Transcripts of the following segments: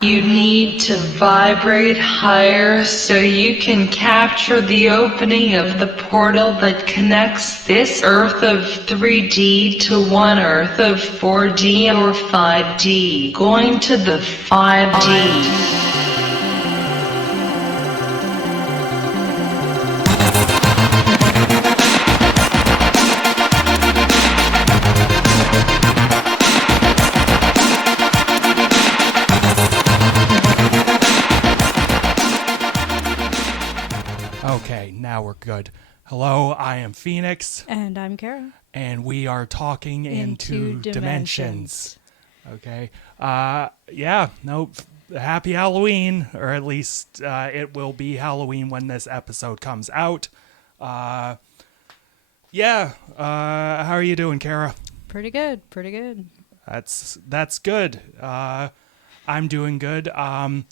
You need to vibrate higher so you can capture the opening of the portal that connects this Earth of 3D to one Earth of 4D or 5D. Going to the 5D. Okay, now we're good. Hello, I am Phoenix. And I'm Kara. And we are talking into dimensions. Okay. Happy Halloween, or at least it will be Halloween when this episode comes out. How are you doing, Kara? Pretty good. That's good. I'm doing good. At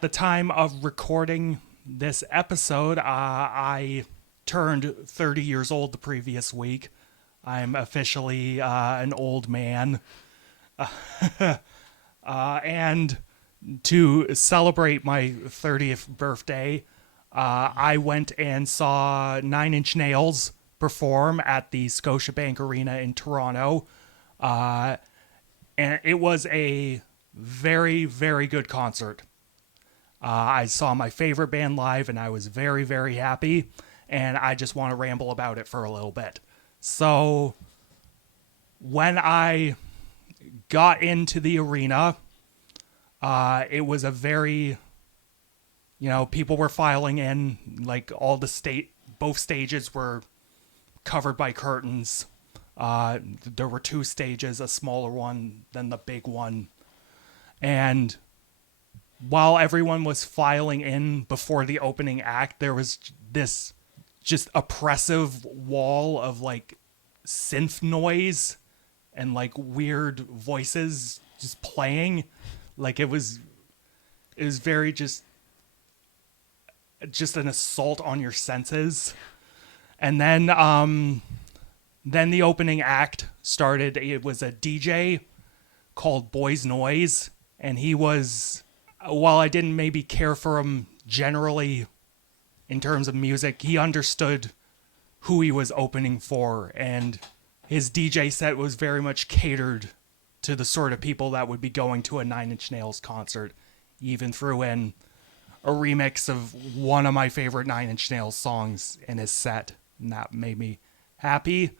the time of recording this episode, I turned 30 years old the previous week. I'm officially an old man. And to celebrate my 30th birthday, I went and saw Nine Inch Nails perform at the Scotiabank Arena in Toronto. And it was a very, very good concert. I saw my favorite band live, and I was very, very happy, and I just want to ramble about it for a little bit. So, when I got into the arena, it was a very, people were filing in, like both stages were covered by curtains. There were two stages, a smaller one, then the big one, and while everyone was filing in before the opening act, there was this just oppressive wall of like synth noise and like weird voices just playing. Like it was very just an assault on your senses. And then the opening act started. It was a DJ called Boys Noise, and he was, while I didn't maybe care for him generally in terms of music, he understood who he was opening for, and his DJ set was very much catered to the sort of people that would be going to a Nine Inch Nails concert. He even threw in a remix of one of my favorite Nine Inch Nails songs in his set, and that made me happy.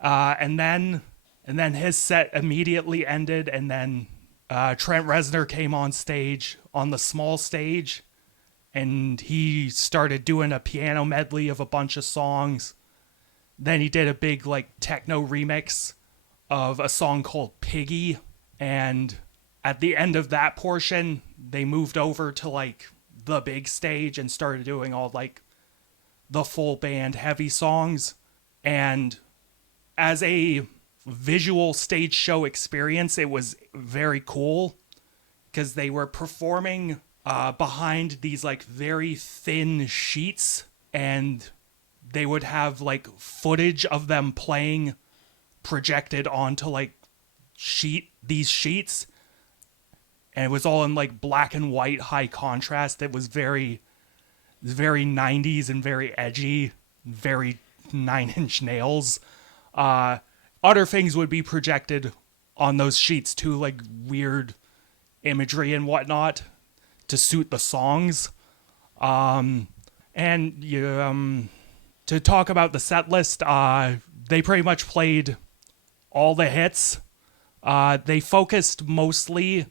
And then his set immediately ended, and then Trent Reznor came on stage, on the small stage, and he started doing a piano medley of a bunch of songs. Then he did a big like techno remix of a song called Piggy, and at the end of that portion, they moved over to like the big stage and started doing all like the full band heavy songs. And as a visual stage show experience, it was very cool because they were performing behind these like very thin sheets, and they would have like footage of them playing projected onto like these sheets, and it was all in like black and white high contrast. It was very 90s and very edgy, very Nine Inch Nails. Other things would be projected on those sheets too, like weird imagery and whatnot to suit the songs. To talk about the set list, they pretty much played all the hits. They focused mostly,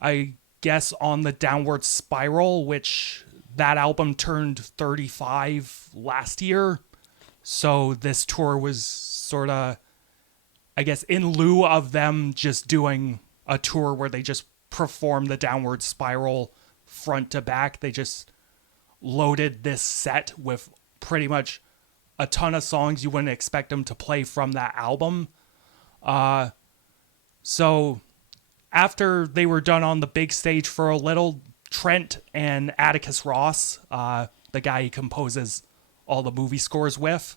I guess, on the Downward Spiral, which that album turned 35 last year. So this tour was sort of, I guess, in lieu of them just doing a tour where they just perform the Downward Spiral front to back, they just loaded this set with pretty much a ton of songs you wouldn't expect them to play from that album. So after they were done on the big stage for a little, Trent and Atticus Ross, the guy he composes all the movie scores with,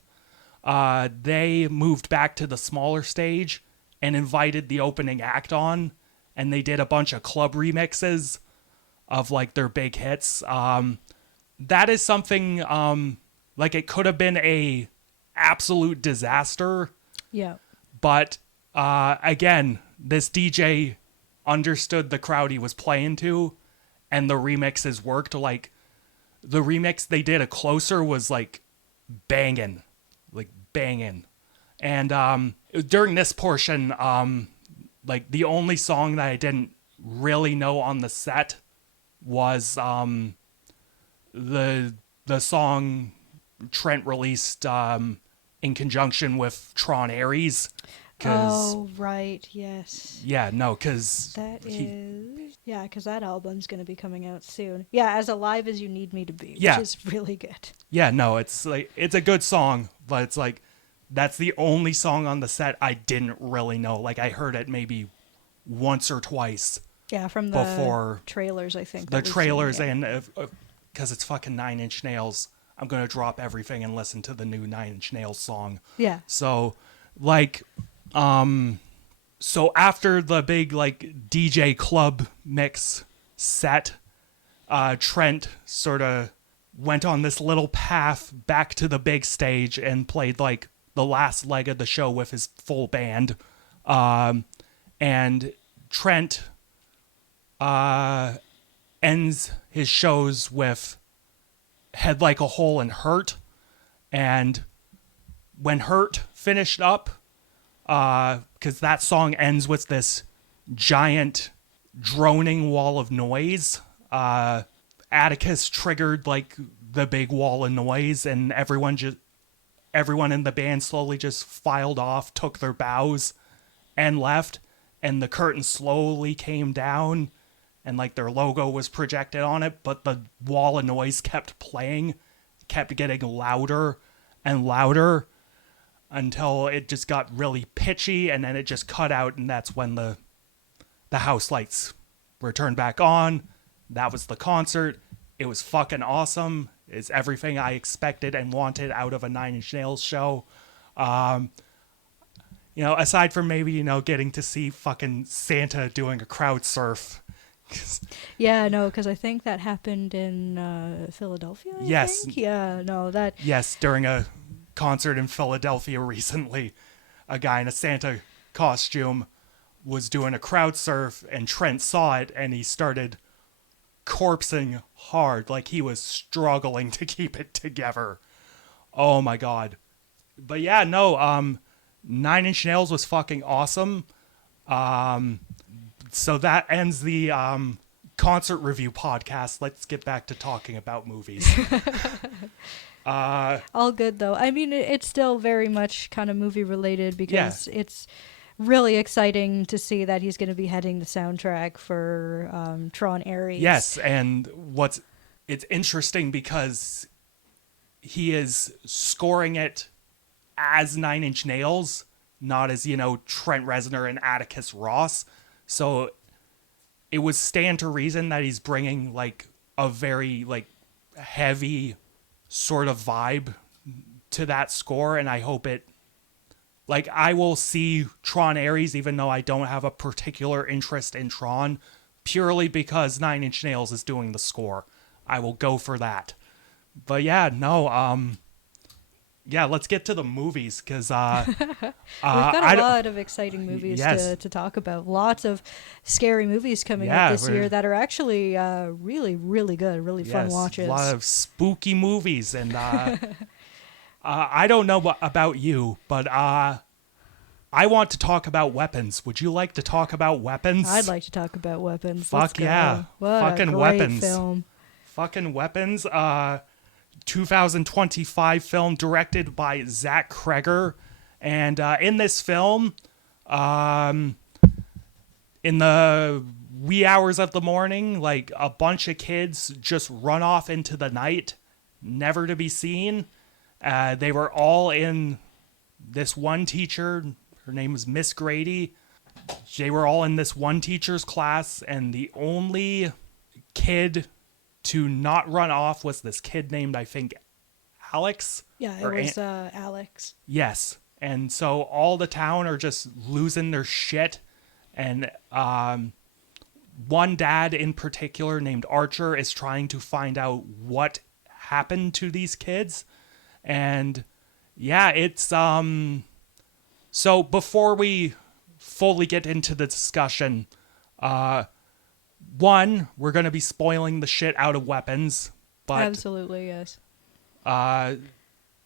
they moved back to the smaller stage and invited the opening act on, and they did a bunch of club remixes of like their big hits. That is something like it could have been a absolute disaster, Yeah. but again, this DJ understood the crowd he was playing to, and the remixes worked. Like the remix they did, a Closer, was like banging. And during this portion, like the only song that I didn't really know on the set was the song Trent released in conjunction with Tron Ares. Oh, right, yes. Yeah, no, because because that album's going to be coming out soon. Yeah, As Alive as You Need Me to Be, Yeah. which is really good. Yeah, no, it's like it's a good song, but it's like that's the only song on the set I didn't really know. Like I heard it maybe once or twice. Yeah, from the Before trailers, I think. The that we've trailers, seen, yeah. and because it's fucking Nine Inch Nails, I'm gonna drop everything and listen to the new Nine Inch Nails song. Yeah. So, like, so after the big like DJ club mix set, Trent sort of went on this little path back to the big stage and played like the last leg of the show with his full band. And Trent ends his shows with Head Like a Hole in Hurt. And when Hurt finished up, because that song ends with this giant droning wall of noise, Atticus triggered like the big wall of noise, and everyone in the band slowly just filed off, took their bows, and left. And the curtain slowly came down, and like their logo was projected on it, but the wall of noise kept playing, kept getting louder and louder until it just got really pitchy, and then it just cut out, and that's when the house lights were turned back on. That was the concert. It was fucking awesome. It's everything I expected and wanted out of a Nine Inch Nails show. Aside from maybe, getting to see fucking Santa doing a crowd surf. Yeah, no, because I think that happened in Philadelphia, I think? Yeah, no, that... Yes, during a concert in Philadelphia recently, a guy in a Santa costume was doing a crowd surf, and Trent saw it, and he started corpsing hard, like he was struggling to keep it together. Oh my god. But yeah, no, Nine Inch Nails was fucking awesome. So that ends the concert review podcast. Let's get back to talking about movies. All good, though. I mean, it's still very much kind of movie related because it's really exciting to see that he's going to be heading the soundtrack for Tron Ares. Yes, and it's interesting because he is scoring it as Nine Inch Nails, not as, Trent Reznor and Atticus Ross. So it would stand to reason that he's bringing like a very like heavy sort of vibe to that score, and I hope it, like, I will see Tron Ares even though I don't have a particular interest in Tron, purely because Nine Inch Nails is doing the score. I will go for that. But yeah, no, let's get to the movies, because we've got a lot of exciting movies to talk about. Lots of scary movies coming up this year that are actually really, really good, really fun watches. A lot of spooky movies, and I don't know about you, but I want to talk about weapons. Would you like to talk about weapons? I'd like to talk about weapons. Fuck yeah. What fucking a great weapons. Film. Fucking weapons. 2025 film directed by Zach Kreger. And in this film, in the wee hours of the morning, like a bunch of kids just run off into the night, never to be seen. They were all in this one teacher. Her name was Miss Grady. They were all in this one teacher's class, and the only kid to not run off was this kid named, I think, Alex. Yeah, it was Alex. Yes. And so all the town are just losing their shit. And one dad in particular named Archer is trying to find out what happened to these kids. And yeah, it's so before we fully get into the discussion, one, we're going to be spoiling the shit out of Weapons, but Absolutely, yes.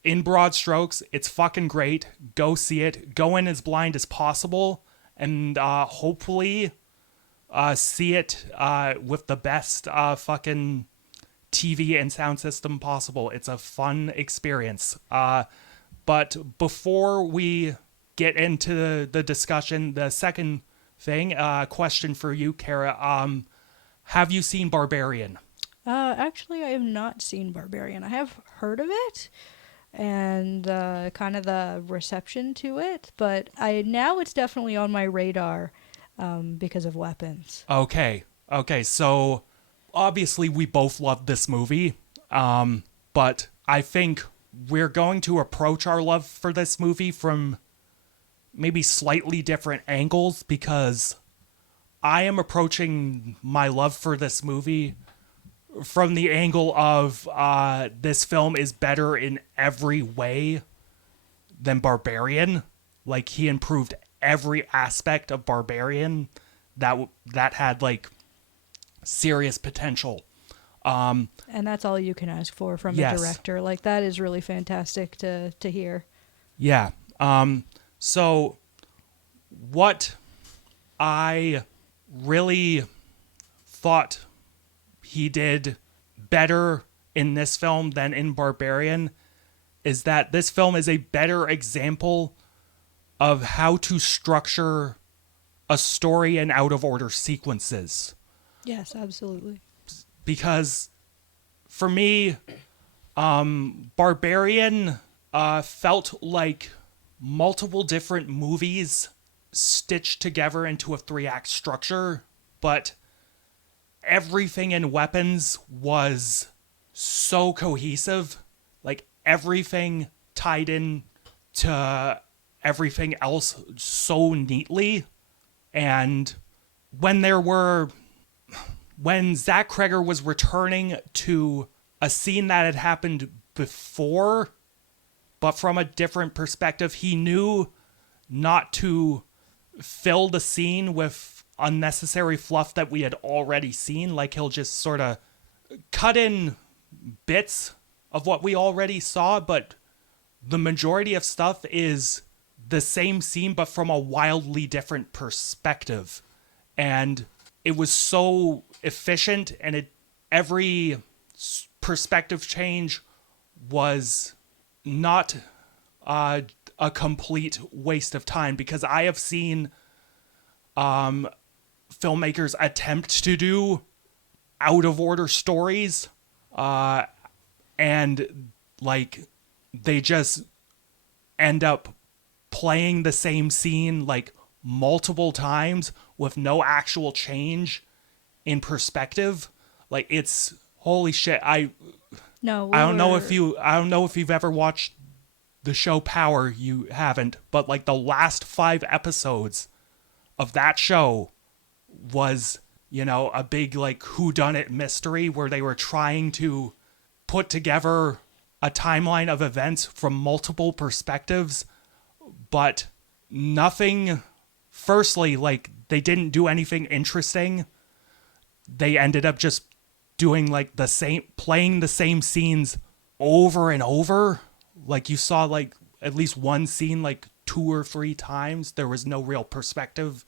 in broad strokes, it's fucking great. Go see it. Go in as blind as possible, and hopefully see it with the best fucking TV and sound system possible. It's a fun experience. But before we get into the discussion, the second thing, question for you, Kara. Have you seen Barbarian? Actually, I have not seen Barbarian. I have heard of it and kind of the reception to it, but now it's definitely on my radar because of Weapons. Okay. So obviously we both love this movie, but I think we're going to approach our love for this movie from maybe slightly different angles, because I am approaching my love for this movie from the angle of this film is better in every way than Barbarian. Like, he improved every aspect of Barbarian that had like serious potential. And that's all you can ask for from Yes. a director. Like, that is really fantastic to hear. Yeah. So what I really thought he did better in this film than in Barbarian is that this film is a better example of how to structure a story in out of order sequences. Yes, absolutely. Because for me, Barbarian felt like multiple different movies stitched together into a 3-act structure, but everything in Weapons was so cohesive. Like, everything tied in to everything else so neatly. And when Zach Kreger was returning to a scene that had happened before, but from a different perspective, he knew not to fill the scene with unnecessary fluff that we had already seen. Like, he'll just sort of cut in bits of what we already saw, but the majority of stuff is the same scene but from a wildly different perspective. And it was so efficient, and every perspective change was not a complete waste of time, because I have seen filmmakers attempt to do out of order stories, and like they just end up playing the same scene like multiple times with no actual change in perspective. Like, it's holy shit. I don't know if you've ever watched the show Power. You haven't, but like the last 5 episodes of that show was, a big like whodunit mystery where they were trying to put together a timeline of events from multiple perspectives, but nothing. Firstly, like, they didn't do anything interesting. They ended up just doing like playing the same scenes over and over. Like, you saw like at least one scene like 2 or 3 times. There was no real perspective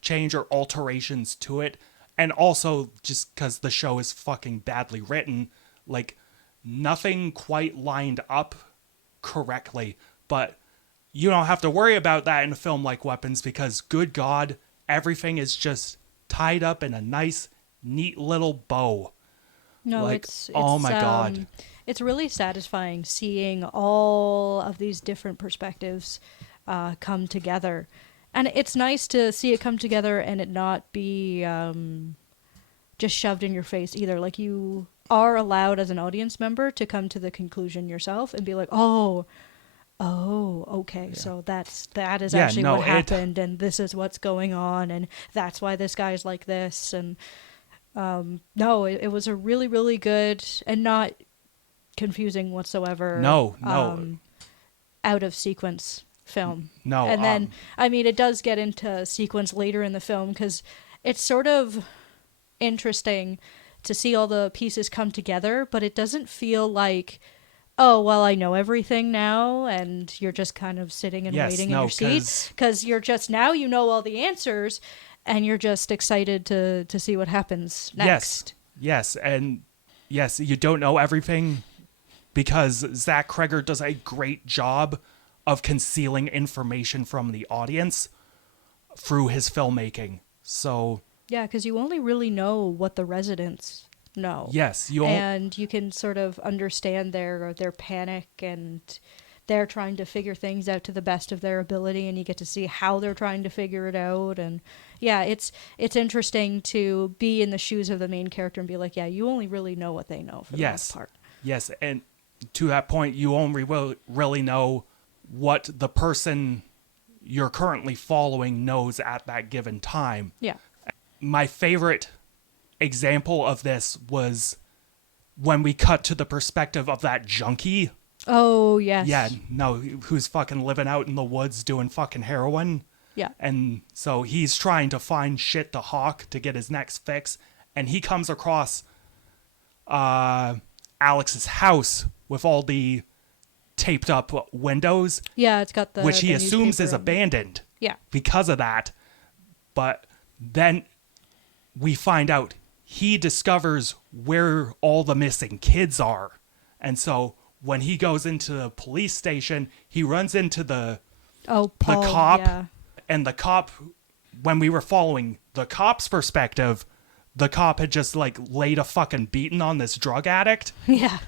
change or alterations to it. And also, just because the show is fucking badly written, like, nothing quite lined up correctly. But you don't have to worry about that in a film like Weapons, because good God, everything is just tied up in a nice, neat little bow. No, like, it's oh my God. It's really satisfying seeing all of these different perspectives come together. And it's nice to see it come together and it not be just shoved in your face either. Like, you are allowed as an audience member to come to the conclusion yourself and be like, oh, Oh, okay. So that is Yeah, actually no, what happened, and this is what's going on, and that's why this guy's like this. And no, it was a really, really good and not confusing whatsoever. No, Out of sequence film. no. And then, I mean, it does get into sequence later in the film because it's sort of interesting to see all the pieces come together, but it doesn't feel like, oh, well, I know everything now, and you're just kind of sitting and Yes, waiting no, in your seat because you're just now you know all the answers, and you're just excited to see what happens next. Yes, and yes, you don't know everything because Zach Kreger does a great job of concealing information from the audience through his filmmaking. So Yeah, because you only really know what the residents know. yes, And you can sort of understand their panic, and they're trying to figure things out to the best of their ability, and you get to see how they're trying to figure it out. And yeah, it's interesting to be in the shoes of the main character and be like, yeah, you only really know what they know for the most part. Yes, and to that point, you only really know what the person you're currently following knows at that given time. Yeah. My favorite example of this was when we cut to the perspective of that junkie. Oh, yes. Yeah, no, who's fucking living out in the woods doing fucking heroin. Yeah. And so he's trying to find shit to hawk to get his next fix. And he comes across Alex's house with all the taped up windows, Yeah, it's got which he the assumes is newspaper and- abandoned Yeah. because of that. But then we find out he discovers where all the missing kids are. And so when he goes into the police station, he runs into the Paul, cop. yeah. And the cop, when we were following the cop's perspective, the cop had just like laid a fucking beating on this drug addict. Yeah.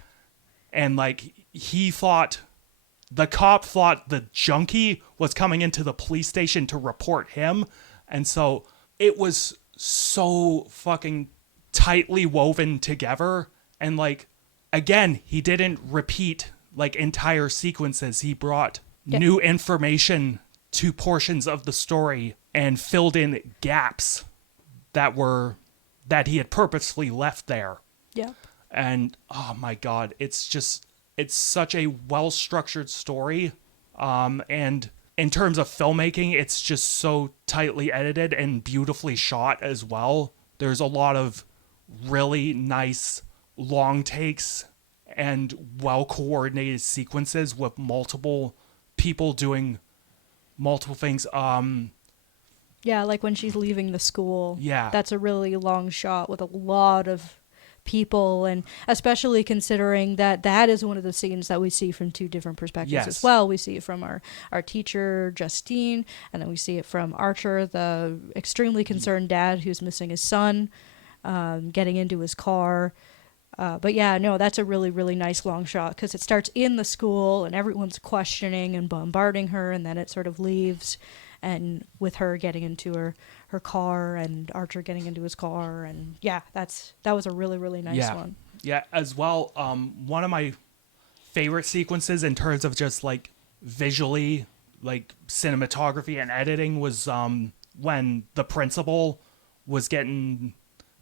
And like the cop thought the junkie was coming into the police station to report him. And so it was so fucking tightly woven together. And like, again, he didn't repeat like entire sequences. He brought new information to portions of the story and filled in gaps that he had purposefully left there. Yeah. And oh my god, it's such a well-structured story. And in terms of filmmaking, it's just so tightly edited and beautifully shot as well. There's a lot of really nice long takes and well-coordinated sequences with multiple people doing multiple things. Yeah, like when she's leaving the school. Yeah. That's a really long shot with a lot of people, and especially considering that is one of the scenes that we see from two different perspectives as well. We see it from our teacher, Justine, and then we see it from Archer, the extremely concerned dad who's missing his son, getting into his car. But yeah, no, that's a really, really nice long shot because it starts in the school and everyone's questioning and bombarding her, and then it sort of leaves, and with her getting into her car and Archer getting into his car, and yeah, that was a really, really nice one. Yeah, as well, one of my favorite sequences in terms of just like visually, like cinematography and editing was when the principal was getting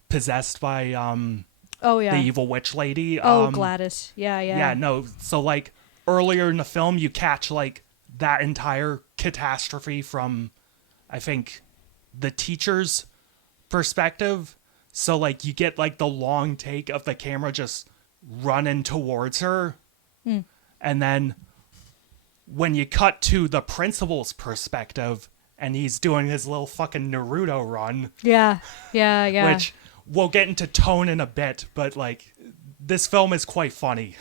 possessed by the evil witch lady. Gladys. Yeah. Yeah, no. So like earlier in the film, you catch like that entire catastrophe from, I think, the teacher's perspective. So like you get like the long take of the camera just running towards her. And then when you cut to the principal's perspective and he's doing his little fucking Naruto run. Yeah. Which we'll get into tone in a bit, but like this film is quite funny.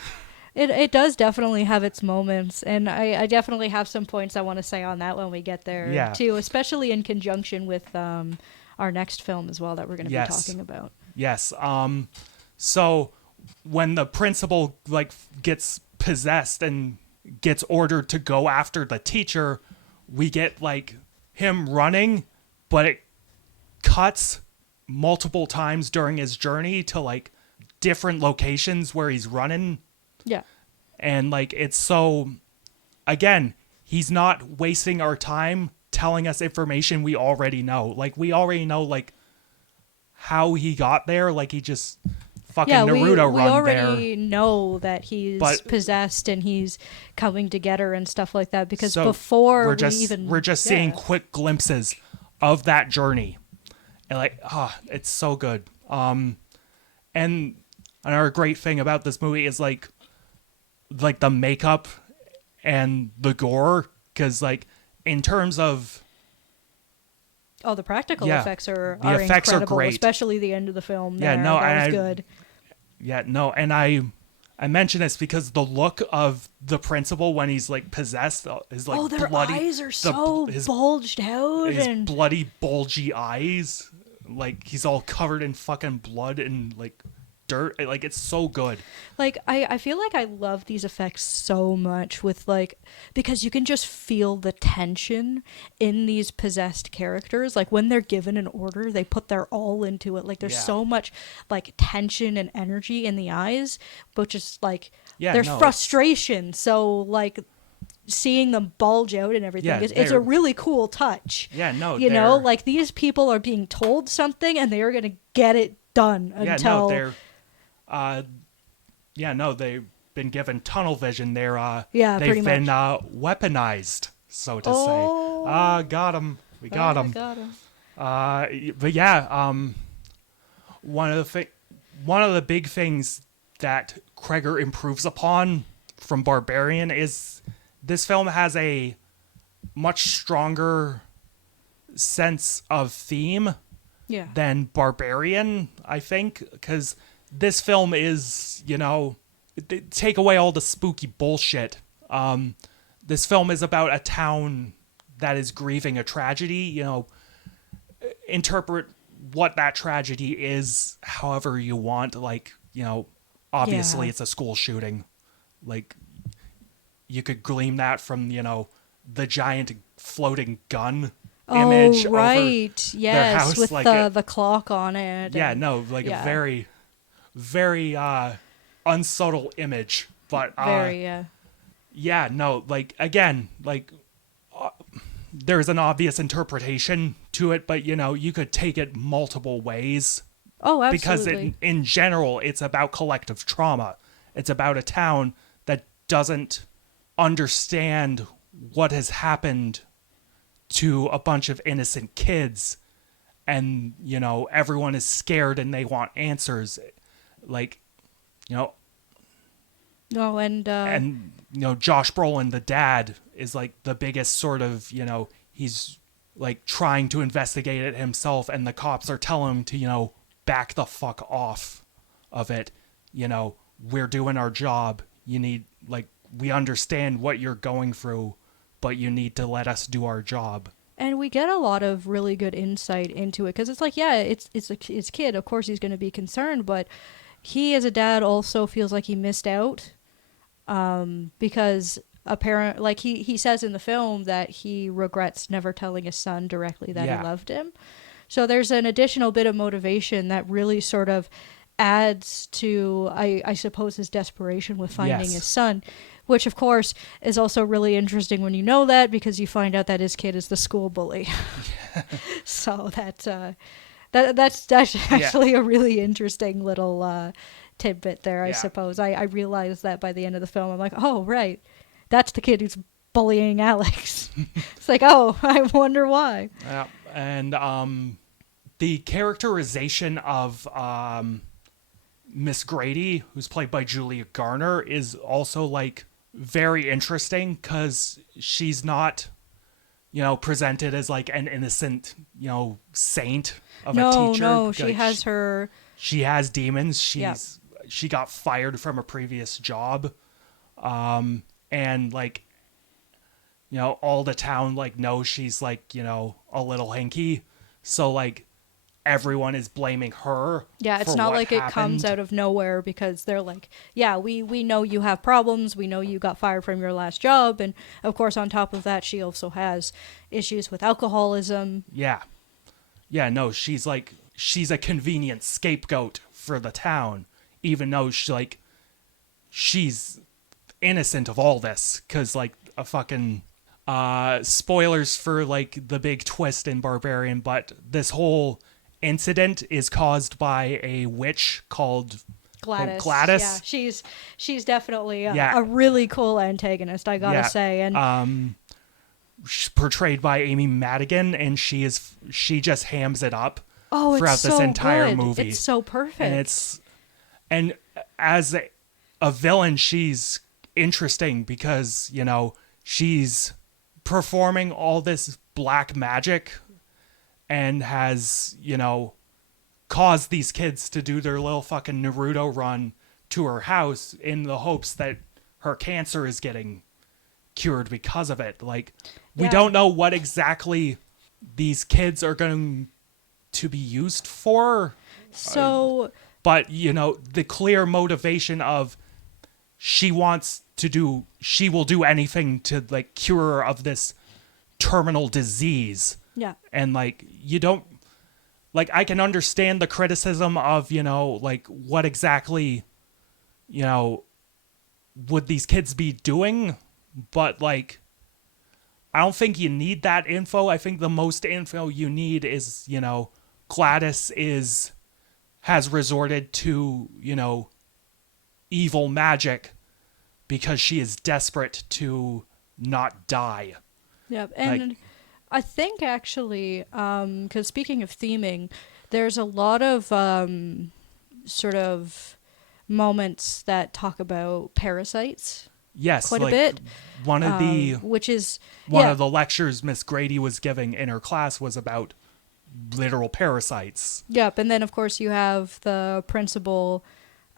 It does definitely have its moments, and I definitely have some points I want to say on that when we get there too, especially in conjunction with our next film as well that we're going to be talking about. Yes. So when the principal like gets possessed and gets ordered to go after the teacher, we get like him running, but it cuts multiple times during his journey to like different locations where he's running. Yeah. And like it's so again, he's not wasting our time telling us information we already know. Like, we already know, like, how he got there. Like, he just fucking Naruto we run already there. know that he's But- possessed and he's coming together and stuff like that, because So before we're just seeing yeah. quick glimpses of that journey. And like, it's so good. And another great thing about this movie is like the makeup and the gore, because like in terms of the practical Yeah, effects are the effects are incredible, great. especially the end of the film. Yeah, There. no, that was and good. and I mention this because the look of the principal when he's like possessed is like Their bloody. eyes are so his bulged out, his and bloody bulgy eyes, like he's all covered in fucking blood and like dirt. Like, it's so good. like I feel like I love these effects so much with like, because you can just feel the tension in these possessed characters. Like when they're given an order, they put their all into it. Like there's Yeah. so much like tension and energy in the eyes, but just like there's no, frustration. So like seeing them bulge out and everything, Yeah, it's a they're- really cool touch. Yeah, no, You know, they're- like these people are being told something and they are going to get it done Yeah, until no, they're they've been given tunnel vision. They're Yeah, they've pretty been much. Weaponized, so to Oh. say. Got him. We got him. Got 'em. But yeah, one of the big things that Kreger improves upon from Barbarian is this film has a much stronger sense of theme Yeah. than Barbarian, I think, because this film is, take away all the spooky bullshit. This film is about a town that is grieving a tragedy. Interpret what that tragedy is however you want. Like, obviously Yeah. it's a school shooting. Like, you could glean that from, the giant floating gun image Oh, right. over Yes, their house. with Like the clock on it. yeah, and- no, like yeah. a very, very unsubtle image. But Very, yeah. yeah, no, like again, like there's an obvious interpretation to it, but you could take it multiple ways. Oh, Because absolutely. in general, it's about collective trauma. It's about a town that doesn't understand what has happened to a bunch of innocent kids, and everyone is scared and they want answers. Like, No, and Josh Brolin, the dad, is like the biggest sort of, he's like trying to investigate it himself, and the cops are telling him to, back the fuck off of it. We're doing our job. You need, like, we understand what you're going through, but you need to let us do our job. And we get a lot of really good insight into it, because it's like, yeah, it's his kid. Of course, he's going to be concerned, but he, as a dad, also feels like he missed out, because like he says in the film that he regrets never telling his son directly that Yeah. he loved him. So there's an additional bit of motivation that really sort of adds to, I suppose, his desperation with finding Yes. his son, which of course is also really interesting when you know that, because you find out that his kid is the school bully. So that's actually a really interesting little tidbit there, I Yeah. suppose. I realized that by the end of the film. I'm like, oh, right. That's the kid who's bullying Alex. It's like, oh, I wonder why. Yeah, and the characterization of Miss Grady, who's played by Julia Garner, is also like very interesting, because she's not, presented as like an innocent, saint of a teacher. No, she Like, has her. she has demons. Yeah. She got fired from a previous job, and like, all the town like knows she's like a little hinky, so like everyone is blaming her. Yeah, it's for not what like it comes happened. out of nowhere, because they're like, yeah, we know you have problems. We know you got fired from your last job. And of course, on top of that, she also has issues with alcoholism. Yeah, no, she's a convenient scapegoat for the town, even though she's innocent of all this, because like a fucking spoilers for like the big twist in Barbarian, but this whole incident is caused by a witch called Gladys. Gladys. Yeah, she's definitely Yeah. a really cool antagonist, I gotta Yeah. say. And She's portrayed by Amy Madigan, and she just hams it up oh, throughout it's this so entire good. movie. It's so perfect. And as a villain, she's interesting because, you know, she's performing all this black magic and has, you know, caused these kids to do their little fucking Naruto run to her house in the hopes that her cancer is getting cured because of it. Like, we Yeah. don't know what exactly these kids are going to be used for. So But, you know, the clear motivation of she will do anything to, like, cure her of this terminal disease. yeah, And, like, you don't, like, I can understand the criticism of, you know, like, what exactly, you know, would these kids be doing? But, like, I don't think you need that info. I think the most info you need is, you know, Gladys has resorted to, you know, evil magic because she is desperate to not die. yeah. And I think actually, because speaking of theming, there's a lot of sort of moments that talk about parasites. Yes, Quite like a bit. one of the Which is one yeah, of the lectures Miss Grady was giving in her class was about literal parasites. Yep, and then of course you have the principal,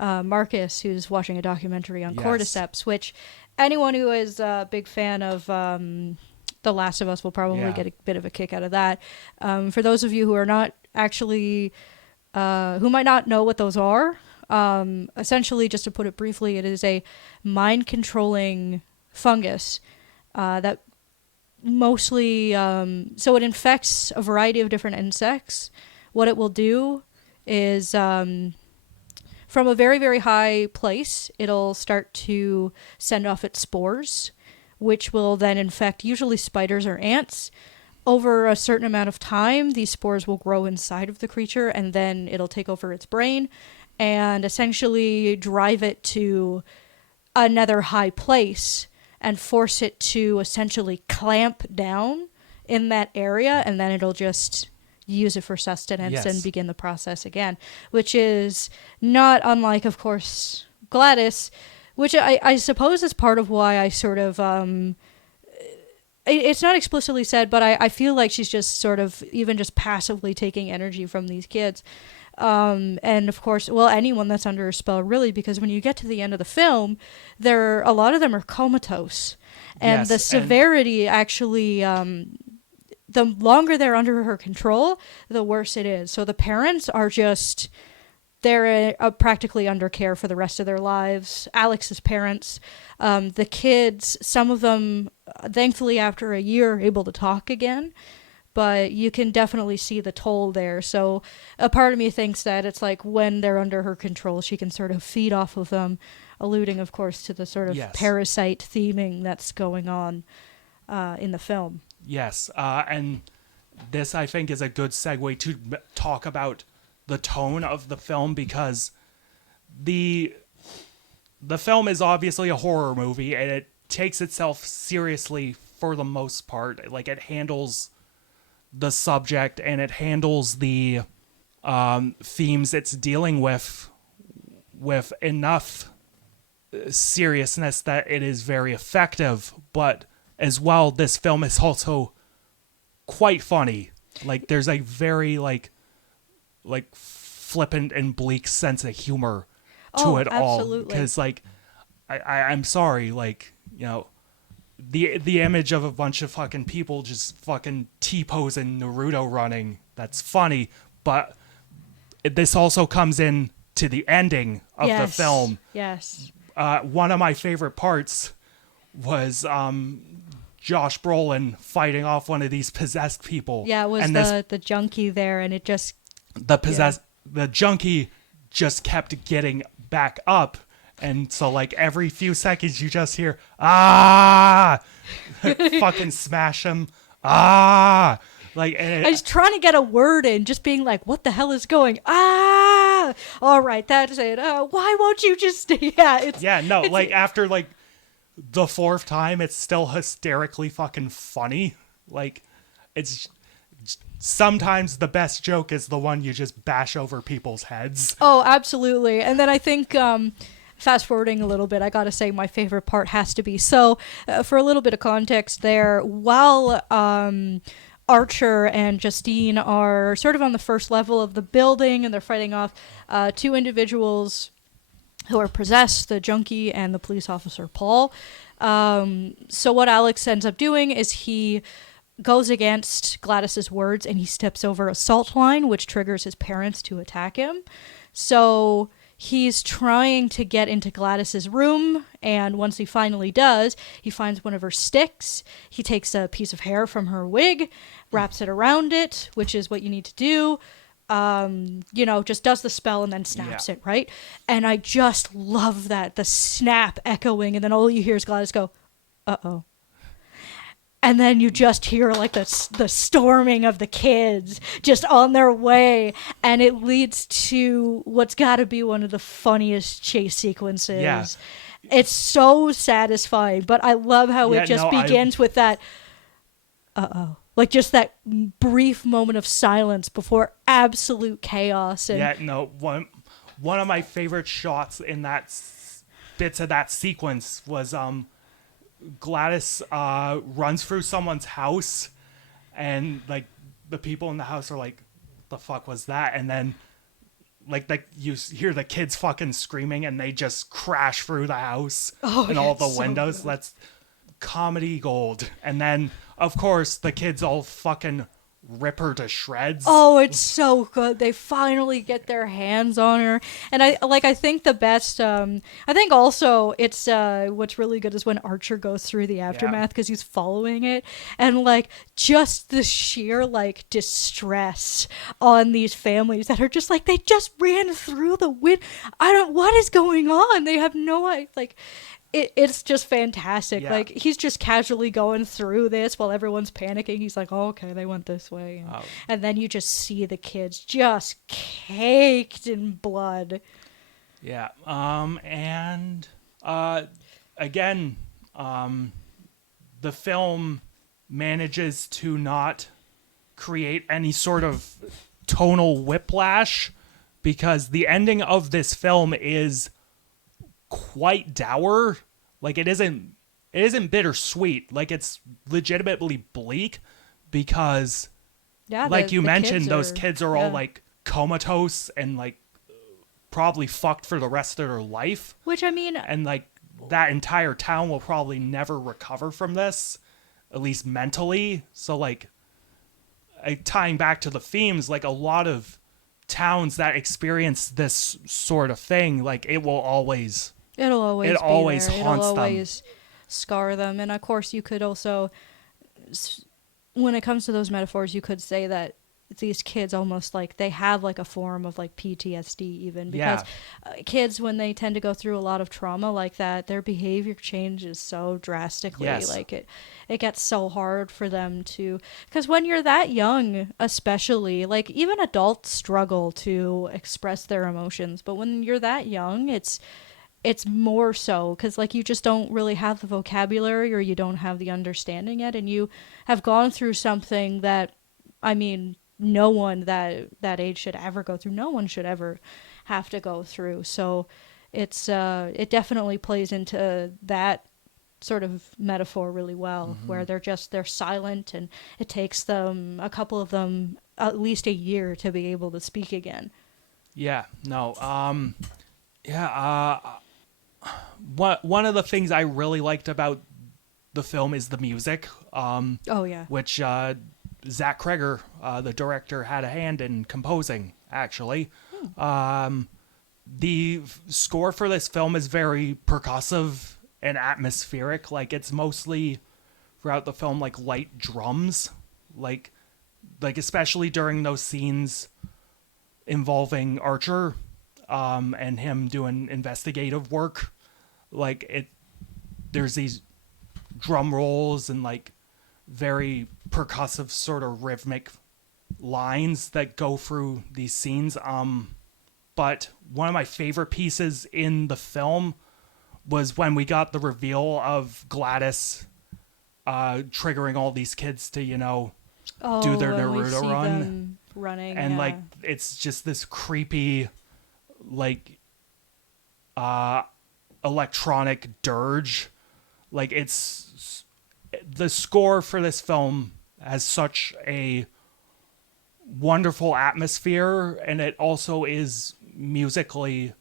Marcus, who's watching a documentary on Yes. cordyceps, which anyone who is a big fan of The Last of Us will probably Yeah. get a bit of a kick out of that. For those of you who are not actually, who might not know what those are, essentially, just to put it briefly, it is a mind-controlling fungus that mostly so it infects a variety of different insects. What it will do is from a very, very high place, it'll start to send off its spores, which will then infect usually spiders or ants. Over a certain amount of time, these spores will grow inside of the creature, and then it'll take over its brain and essentially drive it to another high place and force it to essentially clamp down in that area, and then it'll just use it for sustenance Yes. and begin the process again, which is not unlike, of course, Gladys, which I suppose is part of why I sort of it's not explicitly said, but I feel like she's just sort of even just passively taking energy from these kids. And of course, well, anyone that's under a spell, really, because when you get to the end of the film, a lot of them are comatose, and Yes, the and- severity actually, the longer they're under her control, the worse it is. So the parents are just, they're practically under care for the rest of their lives. Alex's parents, the kids, some of them, thankfully, after a year, are able to talk again. But you can definitely see the toll there. So a part of me thinks that it's like when they're under her control, she can sort of feed off of them, alluding, of course, to the sort of Yes. parasite theming that's going on in the film. Yes, and this, I think, is a good segue to talk about the tone of the film, because the film is obviously a horror movie, and it takes itself seriously for the most part. Like, it handles the subject, and it handles the themes it's dealing with enough seriousness that it is very effective. But as well, this film is also quite funny. Like, there's a very like flippant and bleak sense of humor to Oh, it all. absolutely. Because, like, I'm sorry, like, you know, the image of a bunch of fucking people just fucking T-posing Naruto running, that's funny. But this also comes in to the ending of the film. Yes. One of my favorite parts was Josh Brolin fighting off one of these possessed people. Yeah, it was and the junkie there, and it just the junkie just kept getting back up, And so, like, every few seconds you just hear, ah, fucking smash him, ah. Like, and I was trying to get a word in, just being like, what the hell is going? Ah! All right, that's it. Why won't you just... Yeah, it's... yeah, no, it's, like, after, like, the fourth time, it's still hysterically fucking funny. Like, it's... Sometimes the best joke is the one you just bash over people's heads. Oh, absolutely. And then I think... fast forwarding a little bit, I gotta say my favorite part has to be... So, for a little bit of context there, while... Archer and Justine are sort of on the first level of the building, and they're fighting off two individuals who are possessed, the junkie and the police officer Paul. So what Alex ends up doing is he goes against Gladys's words and he steps over a salt line, which triggers his parents to attack him. So he's trying to get into Gladys's room, and once he finally does, he finds one of her sticks. He takes a piece of hair from her wig, wraps it around it, which is what you need to do. Just does the spell and then snaps it, right? And I just love that, the snap echoing, and then all you hear is Gladys go, uh-oh. And then you just hear like the storming of the kids just on their way. And it leads to what's got to be one of the funniest chase sequences. Yeah. It's so satisfying. But I love how it just begins with that, uh-oh. Like just that brief moment of silence before absolute chaos. And one of my favorite shots in that bits of that sequence was... Gladys runs through someone's house, and like the people in the house are like, "The fuck was that?" And then like you hear the kids fucking screaming, and they just crash through the house and all the windows. So that's comedy gold. And then of course the kids all fucking rip her to shreds. Oh, it's so good. They finally get their hands on her. And I think the best, I think also it's, what's really good is when Archer goes through the aftermath because he's following it, and like just the sheer like distress on these families that are just like, they just ran through the wind. What is going on? They have no idea. Like, it's just fantastic. Like, he's just casually going through this while everyone's panicking. He's like, oh, okay, they went this way. And then you just see the kids just caked in blood. Yeah. Again, the film manages to not create any sort of tonal whiplash, because the ending of this film is quite dour. Like, it isn't bittersweet. Like, it's legitimately bleak, because like you mentioned, those kids are all like comatose and like probably fucked for the rest of their life, which, I mean, and like that entire town will probably never recover from this, at least mentally. So like, tying back to the themes, like a lot of towns that experience this sort of thing, like it'll always haunt scar them. And of course you could also, when it comes to those metaphors, you could say that these kids almost like they have like a form of like PTSD even, because kids, when they tend to go through a lot of trauma like that, their behavior changes so drastically. Like it gets so hard for them to, because when you're that young, especially, like even adults struggle to express their emotions, but when you're that young, it's more so, because like you just don't really have the vocabulary, or you don't have the understanding yet, and you have gone through something that, I mean, no one that age should ever go through. No one should ever have to go through. So it definitely plays into that sort of metaphor really well, where they're silent, and it takes them, a couple of them, at least a year to be able to speak again. One of the things I really liked about the film is the music. Which Zach Kreger, the director, had a hand in composing, actually. The score for this film is very percussive and atmospheric. Like, it's mostly throughout the film like light drums, like especially during those scenes involving Archer. and him doing investigative work. Like there's these drum rolls and like very percussive sort of rhythmic lines that go through these scenes. But one of my favorite pieces in the film was when we got the reveal of Gladys triggering all these kids to, do their when we Naruto see run. them running, And yeah. like it's just this creepy like electronic dirge. Like it's the score for this film has such a wonderful atmosphere, and it also is musically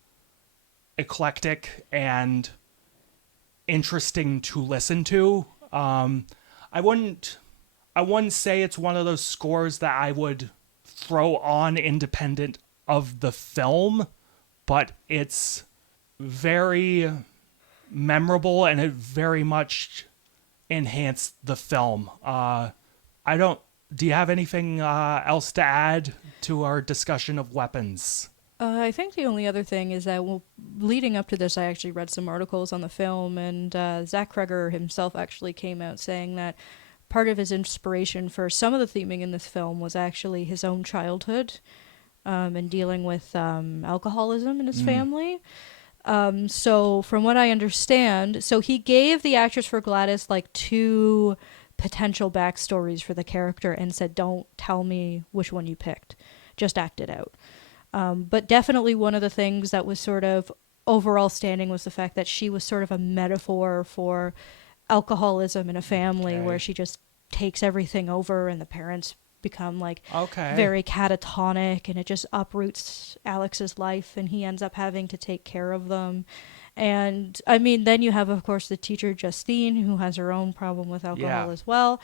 eclectic and interesting to listen to. I wouldn't say it's one of those scores that I would throw on independent of the film, but it's very memorable and it very much enhanced the film. Do you have anything else to add to our discussion of weapons? I think the only other thing is that leading up to this, I actually read some articles on the film, and Zach Kreger himself actually came out saying that part of his inspiration for some of the theming in this film was actually his own childhood and dealing with alcoholism in his family. So from what I understand, so he gave the actress for Gladys like 2 potential backstories for the character and said, don't tell me which one you picked, just act it out. But definitely one of the things that was sort of overall standing was the fact that she was sort of a metaphor for alcoholism in a family where she just takes everything over and the parents become like very catatonic, and it just uproots Alex's life and he ends up having to take care of them. And I mean, then you have, of course, the teacher Justine, who has her own problem with alcohol as well.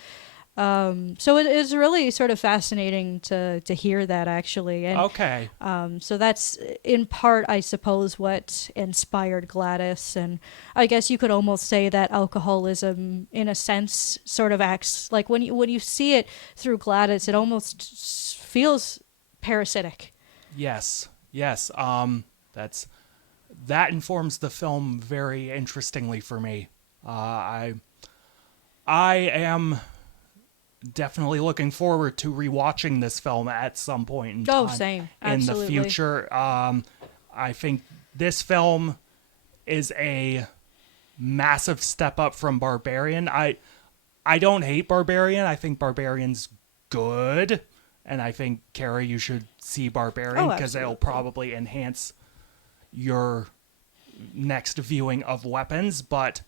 So it is really sort of fascinating to hear that, actually. And, so that's in part, I suppose, what inspired Gladys. And I guess you could almost say that alcoholism, in a sense, sort of acts like when you see it through Gladys, it almost feels parasitic. Yes. That informs the film very interestingly for me. I am definitely looking forward to rewatching this film at some point in time. Same. In Absolutely. the future. I think this film is a massive step up from Barbarian. I don't hate Barbarian. I think Barbarian's good. And I think, Kara, you should see Barbarian because it'll probably enhance your next viewing of Weapons. But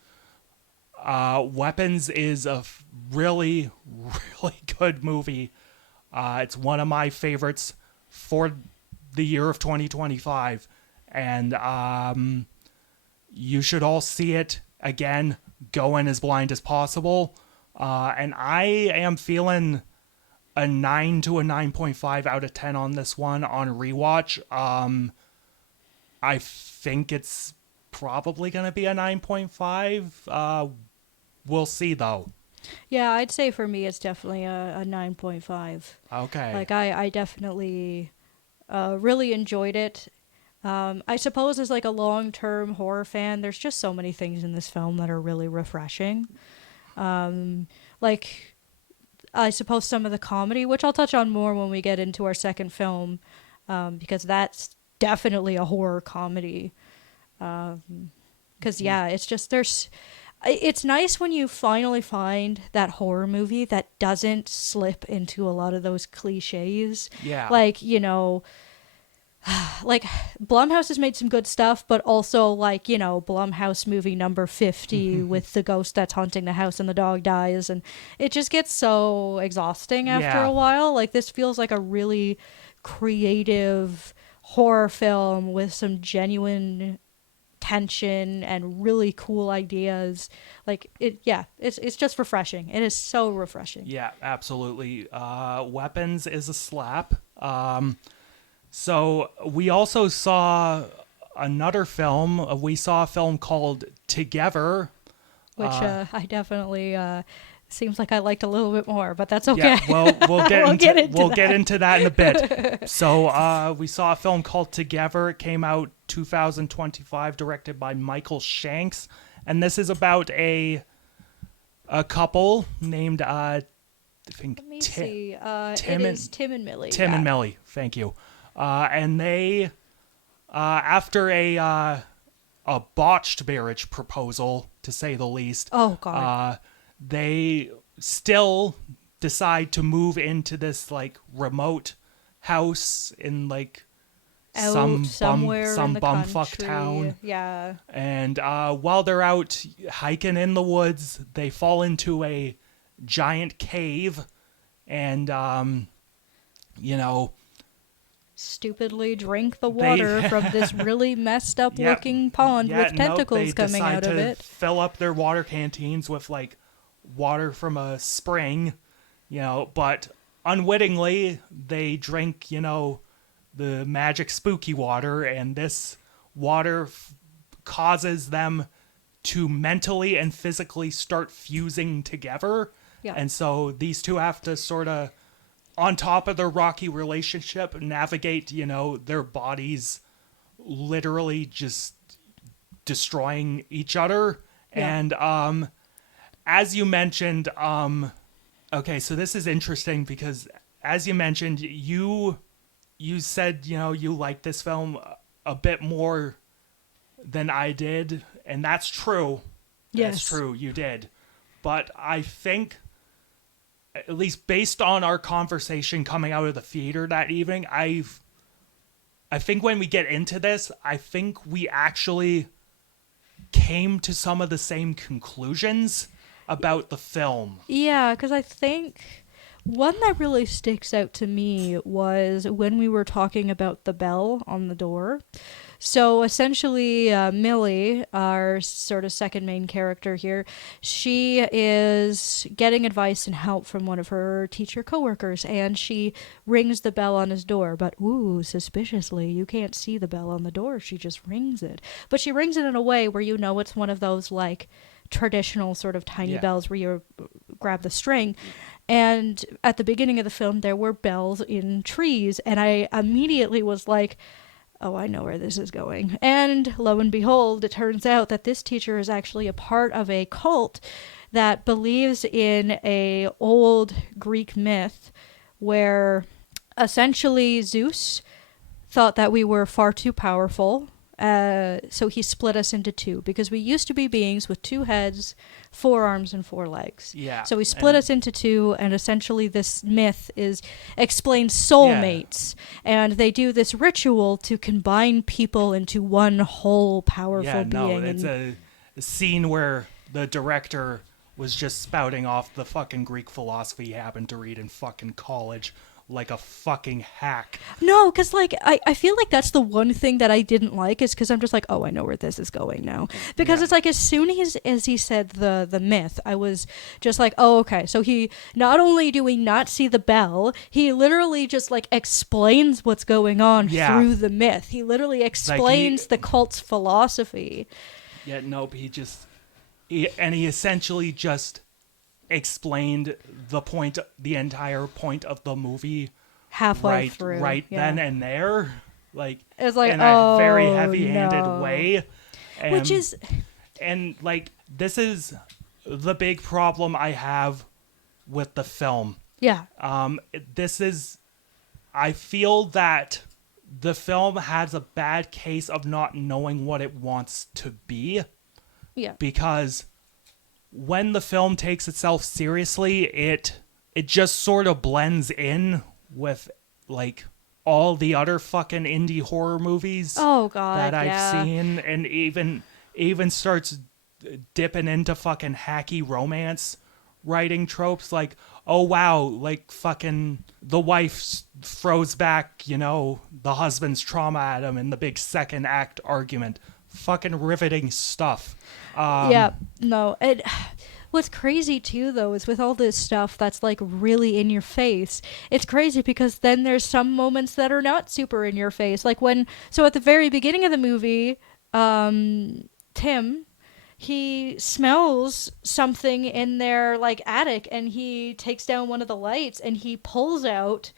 Weapons is a really, really good movie. It's one of my favorites for the year of 2025. And you should all see it. Again, go in as blind as possible. And I am feeling a 9 to a 9.5 out of 10 on this one on rewatch. I think it's probably going to be a 9.5. We'll see, though. Yeah, I'd say for me it's definitely a 9.5. Okay. Like, I definitely really enjoyed it. I suppose as like a long-term horror fan, there's just so many things in this film that are really refreshing. Like, I suppose some of the comedy, which I'll touch on more when we get into our second film, because that's definitely a horror comedy. Because, yeah, it's just, it's nice when you finally find that horror movie that doesn't slip into a lot of those cliches. Yeah. Like, like Blumhouse has made some good stuff, but also like, Blumhouse movie number 50 with the ghost that's haunting the house and the dog dies, and it just gets so exhausting after a while. Like, this feels like a really creative horror film with some genuine tension and really cool ideas. Like, it's just refreshing. It is so refreshing. Yeah, absolutely. Weapons is a slap. So we also saw another film. We saw a film called Together, which I definitely seems like I liked a little bit more, but that's okay. Yeah, well, we'll get into that in a bit. So we saw a film called Together. It came out 2025, directed by Michael Shanks, and this is about a couple named I think Let me see. Tim it and- is Tim and Millie. Tim and Millie. Thank you. And they, after a botched marriage proposal, to say the least, Oh, God. they still decide to move into this like remote house in like Out somewhere some in the bumfuck country. town. Yeah. And while they're out hiking in the woods, they fall into a giant cave, and Stupidly drink the water from this really messed up looking pond with tentacles coming out of it. Fill up their water canteens with like water from a spring, but unwittingly they drink, the magic spooky water, and this water causes them to mentally and physically start fusing together. Yeah. And so these two have to sort of, on top of their rocky relationship, navigate, their bodies literally just destroying each other. Yeah. And as you mentioned, okay, so this is interesting because as you mentioned, you said, you liked this film a bit more than I did, and that's true. Yes. That's true, you did. But I think, at least based on our conversation coming out of the theater that evening, I think when we get into this, I think we actually came to some of the same conclusions about the film. Yeah, because I think one that really sticks out to me was when we were talking about the bell on the door. So essentially, Millie, our sort of second main character here, she is getting advice and help from one of her teacher coworkers, and she rings the bell on his door. But ooh, suspiciously, you can't see the bell on the door. She just rings it, but she rings it in a way where it's one of those like traditional sort of tiny bells where you grab the string. And at the beginning of the film, there were bells in trees, and I immediately was like, oh, I know where this is going. And lo and behold, it turns out that this teacher is actually a part of a cult that believes in a old Greek myth where essentially Zeus thought that we were far too powerful. So he split us into two because we used to be beings with 2 heads, 4 arms, and 4 legs. Yeah. So he split us into 2, and essentially this myth explains soulmates, and they do this ritual to combine people into one whole powerful being. It's a scene where the director was just spouting off the fucking Greek philosophy he happened to read in fucking college. Like a fucking hack. No, because like I feel like that's the one thing that I didn't like is because I'm just like, oh, I know where this is going now. Because it's like as soon as he said the myth, I was just like, oh, okay. So he not only do we not see the bell, he literally just like explains what's going on through the myth. He literally explains the cult's philosophy. Yeah, nope. He essentially just explained the entire point of the movie halfway through, then and there, like it's like in a very heavy-handed way, and like this is the big problem I have with the film. Yeah. I feel that the film has a bad case of not knowing what it wants to be. Yeah. Because when the film takes itself seriously, it just sort of blends in with like all the other fucking indie horror movies that I've seen, and even starts dipping into fucking hacky romance writing tropes like, oh wow, like fucking the wife throws back, the husband's trauma at him in the big second act argument. Fucking riveting stuff. What's crazy too though is with all this stuff that's like really in your face, it's crazy because then there's some moments that are not super in your face, like at the very beginning of the movie, Tim, he smells something in their like attic, and he takes down one of the lights and he pulls out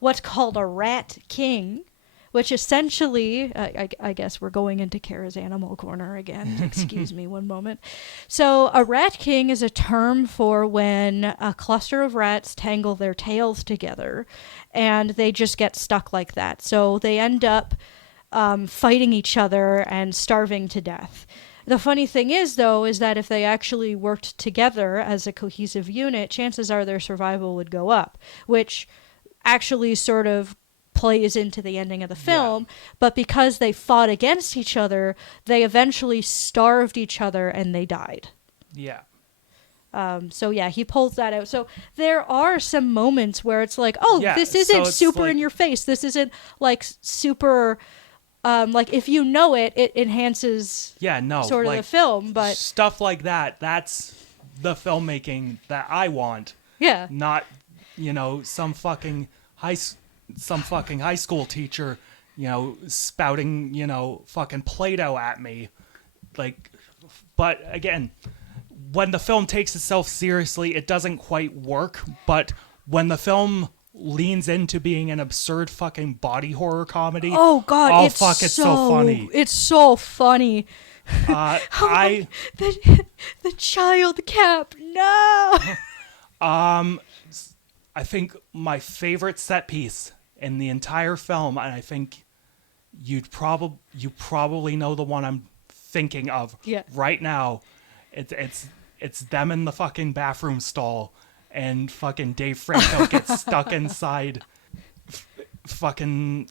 what's called a rat king, which essentially, I guess we're going into Kara's Animal Corner again. Excuse me one moment. So a rat king is a term for when a cluster of rats tangle their tails together and they just get stuck like that. So they end up fighting each other and starving to death. The funny thing is, though, is that if they actually worked together as a cohesive unit, chances are their survival would go up, which actually sort of plays into the ending of the film. But because they fought against each other, they eventually starved each other and they died. Yeah. So yeah, he pulls that out. So there are some moments where it's like, oh, this isn't super like, in your face. This isn't like super, like if you know it, it enhances sort of like, the film. But stuff like that, that's the filmmaking that I want. Yeah. Not, some fucking high school teacher, spouting, fucking Play-Doh at me. Like, but again, when the film takes itself seriously, it doesn't quite work. But when the film leans into being an absurd fucking body horror comedy, oh god, it's so funny. It's so funny. The child cap, no. I think my favorite set piece in the entire film, and I think you probably know the one I'm thinking of right now. It's them in the fucking bathroom stall, and fucking Dave Franco gets stuck inside. Fucking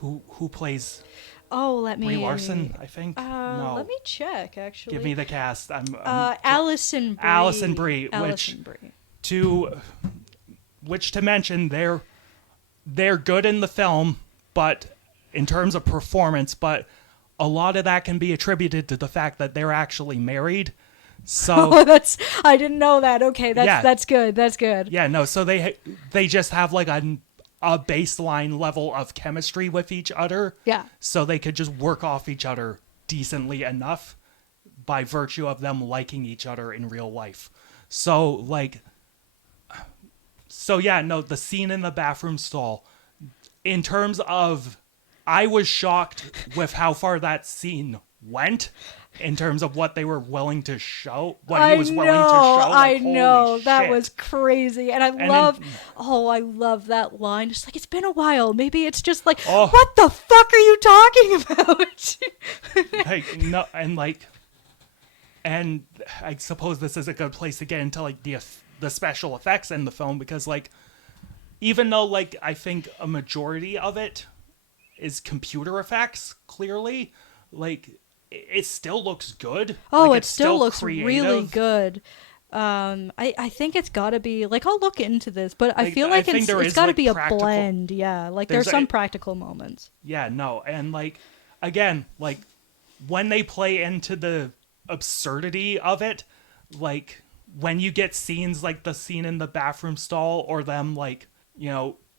who plays? Oh, let me. Brie Larson, I think. No, let me check. Actually, give me the cast. Alison Brie. Alison Brie, which to mention, they're good in the film, but in terms of performance, but a lot of that can be attributed to the fact that they're actually married. So I didn't know that. Okay, that's good. That's good. Yeah, no, so they just have like a baseline level of chemistry with each other. Yeah. So they could just work off each other decently enough by virtue of them liking each other in real life. The scene in the bathroom stall, in terms of, I was shocked with how far that scene went in terms of what they were willing to show, I know, that was crazy. And I love that line. Just like, it's been a while. Maybe it's just like, what the fuck are you talking about? And I suppose this is a good place to get into like the special effects in the film, because like, even though like I think a majority of it is computer effects, clearly, like it still looks good. Oh, like, it still looks creative. Really good. I think it's got to be like, I'll look into this, but I feel like it's got to be a blend. Yeah, like there's some practical moments. Yeah, no, and like again, like when they play into the absurdity of it, like when you get scenes like the scene in the bathroom stall, or them like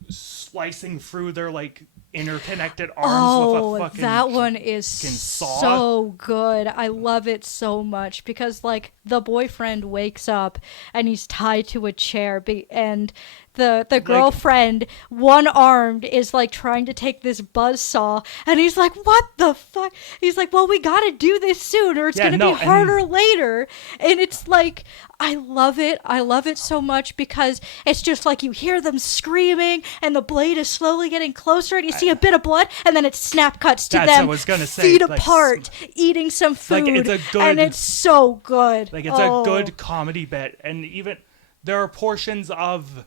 slicing through their like interconnected arms with a fucking that one is saw. So good. I love it so much, because like the boyfriend wakes up and he's tied to a chair, and the girlfriend, one-armed, is like trying to take this buzzsaw, and he's like, what the fuck? He's like, well, we gotta do this soon or it's gonna be harder later. And it's like, I love it. I love it so much, because it's just like you hear them screaming and the blade is slowly getting closer and you see a bit of blood, and then it snap cuts to them feet apart eating some food. Like, and it's so good. Like, it's a good comedy bit. And even there are portions of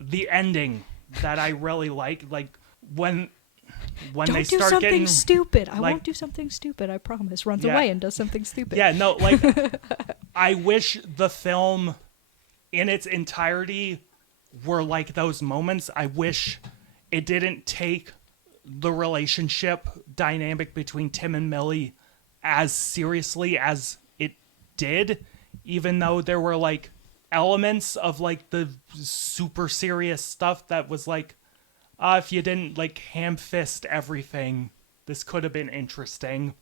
the ending that I really like when they start getting stupid. I won't do something stupid, I promise. Runs away and does something stupid. Yeah, no, like I wish the film in its entirety were like those moments. I wish it didn't take the relationship dynamic between Tim and Millie as seriously as it did, even though there were like elements of like the super serious stuff that was like, if you didn't like ham fist everything, this could have been interesting.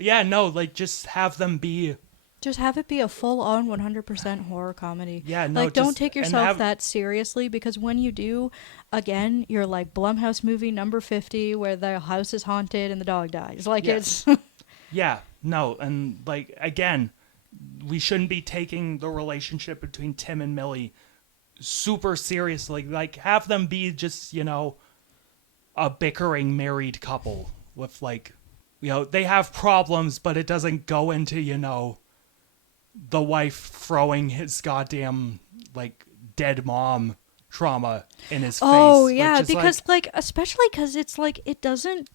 But yeah, no, like just have them be. Just have it be a full-on 100% horror comedy. Yeah, no, like don't just- take and yourself have- that seriously, because when you do, again, you're like Blumhouse movie number 50 where the house is haunted and the dog dies. Like Yeah. it's Yeah, no, and like again, we shouldn't be taking the relationship between Tim and Millie super seriously. Like have them be just, a bickering married couple with like, they have problems, but it doesn't go into, the wife throwing his goddamn like dead mom trauma in his face. Oh Like, yeah, just, because especially because it's like it doesn't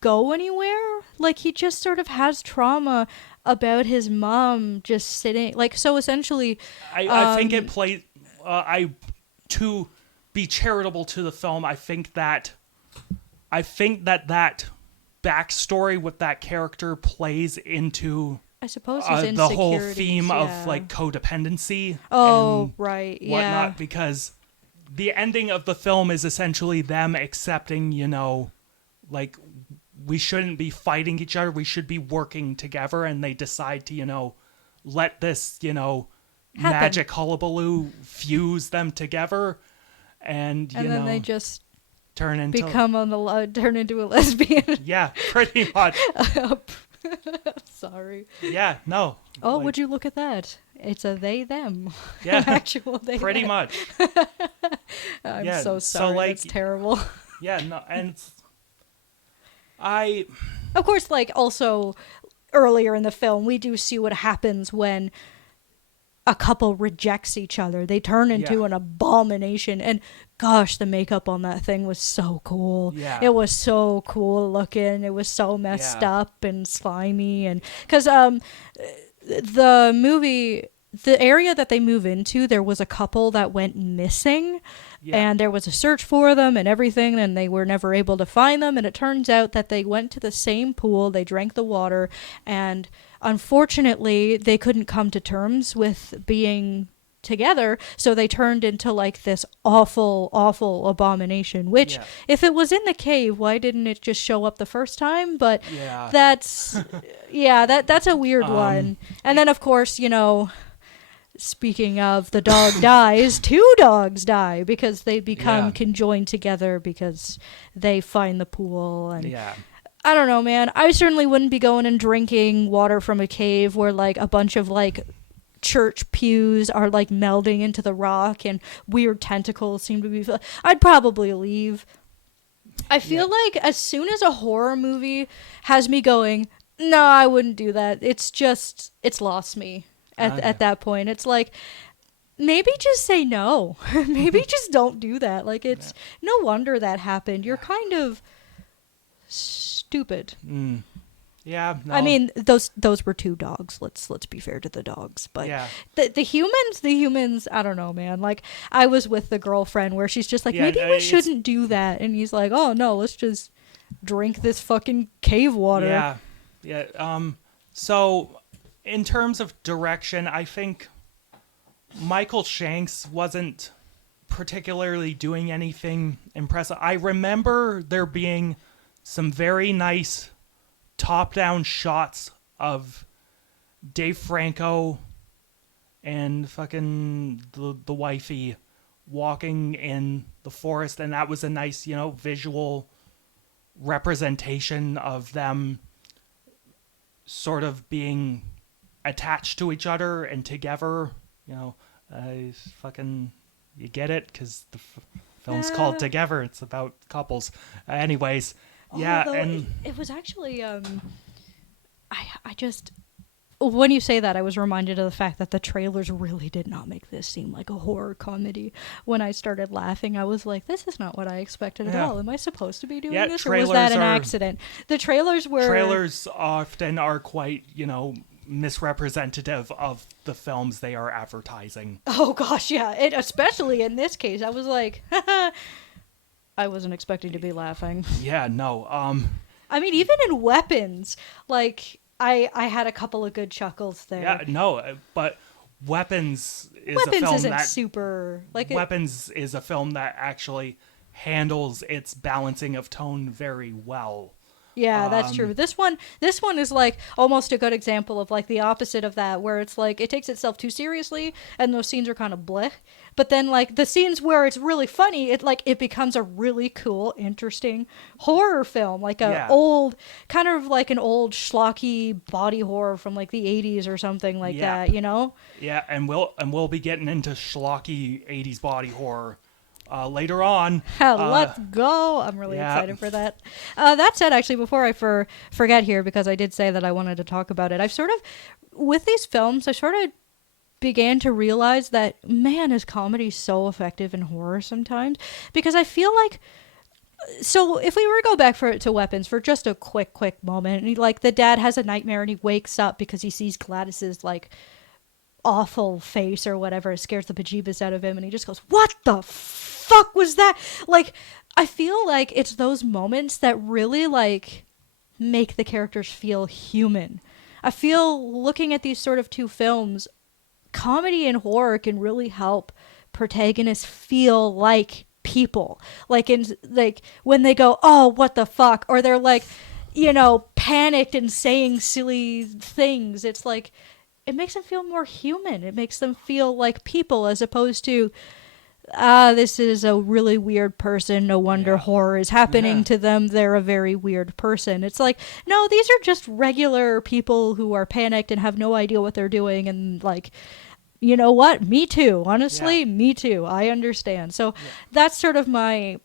go anywhere. Like he just sort of has trauma about his mom just sitting like so essentially. I think it played. To be charitable to the film, I think that backstory with that character plays into I suppose his the whole insecurities, theme of yeah. like codependency. Oh and right, whatnot, yeah. because the ending of the film is essentially them accepting, like we shouldn't be fighting each other, we should be working together, and they decide to, let this, magic hullabaloo fuse them together, and then they just turn into turn into a lesbian. yeah, pretty much. Sorry. Yeah, no. Oh, like, would you look at that? It's a they them. Yeah, Actual they pretty them. much. I'm Yeah, so so, sorry. like- That's terrible. Yeah, no, and Of course, like also earlier in the film, we do see what happens when a couple rejects each other. They turn into Yeah. an abomination. And gosh, the makeup on that thing was so cool. Yeah. It was so cool looking. It was so messed Yeah. up and slimy. And because the movie, the area that they move into, there was a couple that went missing. Yeah. And there was a search for them and everything, and they were never able to find them. And it turns out that they went to the same pool, they drank the water, and unfortunately, they couldn't come to terms with being together, so they turned into like this awful, awful abomination. Which, Yeah. if it was in the cave, why didn't it just show up the first time? But Yeah. that's, yeah, that's a weird one. And then, of course, speaking of the dog dies, two dogs die because they become Yeah. conjoined together because they find the pool. And yeah. I don't know, man. I certainly wouldn't be going and drinking water from a cave where like a bunch of like church pews are like melding into the rock and weird tentacles seem to be. I'd probably leave. I feel like as soon as a horror movie has me going, no, I wouldn't do that. It's lost me at that point. It's like, maybe just say no. Maybe just don't do that. Like it's no wonder that happened. You're kind of stupid. Yeah. No. I mean, those were two dogs. Let's be fair to the dogs, but Yeah. the humans. I don't know, man. Like I was with the girlfriend where she's just like, Yeah, maybe no, we it's- shouldn't do that, and he's like, oh no, let's just drink this fucking cave water. Yeah. Yeah. So, in terms of direction, I think Michael Shanks wasn't particularly doing anything impressive. I remember there being some very nice top-down shots of Dave Franco and fucking the wifey walking in the forest, and that was a nice, visual representation of them sort of being attached to each other and together. You get it, because the film's called Together. It's about couples. Anyways, yeah, Although and it was actually I just, when you say that, I was reminded of the fact that the trailers really did not make this seem like a horror comedy. When I started laughing, I was like, this is not what I expected at Yeah. all. Am I supposed to be doing Yeah, this, or was that trailers an are- accident? The trailers were trailers often are quite, misrepresentative of the films they are advertising. Oh gosh, yeah. Especially in this case, I was like, I wasn't expecting to be laughing. Yeah, no. I mean, even in Weapons, like I had a couple of good chuckles there. Yeah, no, but Weapons is a Weapons film isn't that super like Weapons is a film that actually handles its balancing of tone very well. Yeah, that's true. This one is like almost a good example of like the opposite of that, where it's like it takes itself too seriously, and those scenes are kind of bleh. But then like the scenes where it's really funny, it becomes a really cool, interesting horror film, like a Yeah. old kind of like an old schlocky body horror from like the 80s or something like Yeah. that, you know? Yeah, and we'll be getting into schlocky 80s body horror later on. Let's go. I'm really yeah. excited for that. That said, actually, before I forget here, because I did say that I wanted to talk about it, I've sort of, with these films, I sort of began to realize that, man, is comedy so effective in horror sometimes? Because I feel like, so if we were to go back to Weapons for just a quick moment, and like the dad has a nightmare and he wakes up because he sees Gladys's like awful face or whatever. It scares the bejeebus out of him and he just goes, what the fuck was that? Like, I feel like it's those moments that really like make the characters feel human. I feel looking at these sort of two films, comedy and horror can really help protagonists feel like people. Like when they go, oh, what the fuck? Or they're like, you know, panicked and saying silly things. It's like, it makes them feel more human. It makes them feel like people as opposed to, this is a really weird person. No wonder horror is happening to them. They're a very weird person. It's like, no, these are just regular people who are panicked and have no idea what they're doing. And like, you know what? Me too. Honestly, me too. I understand. So that's sort of my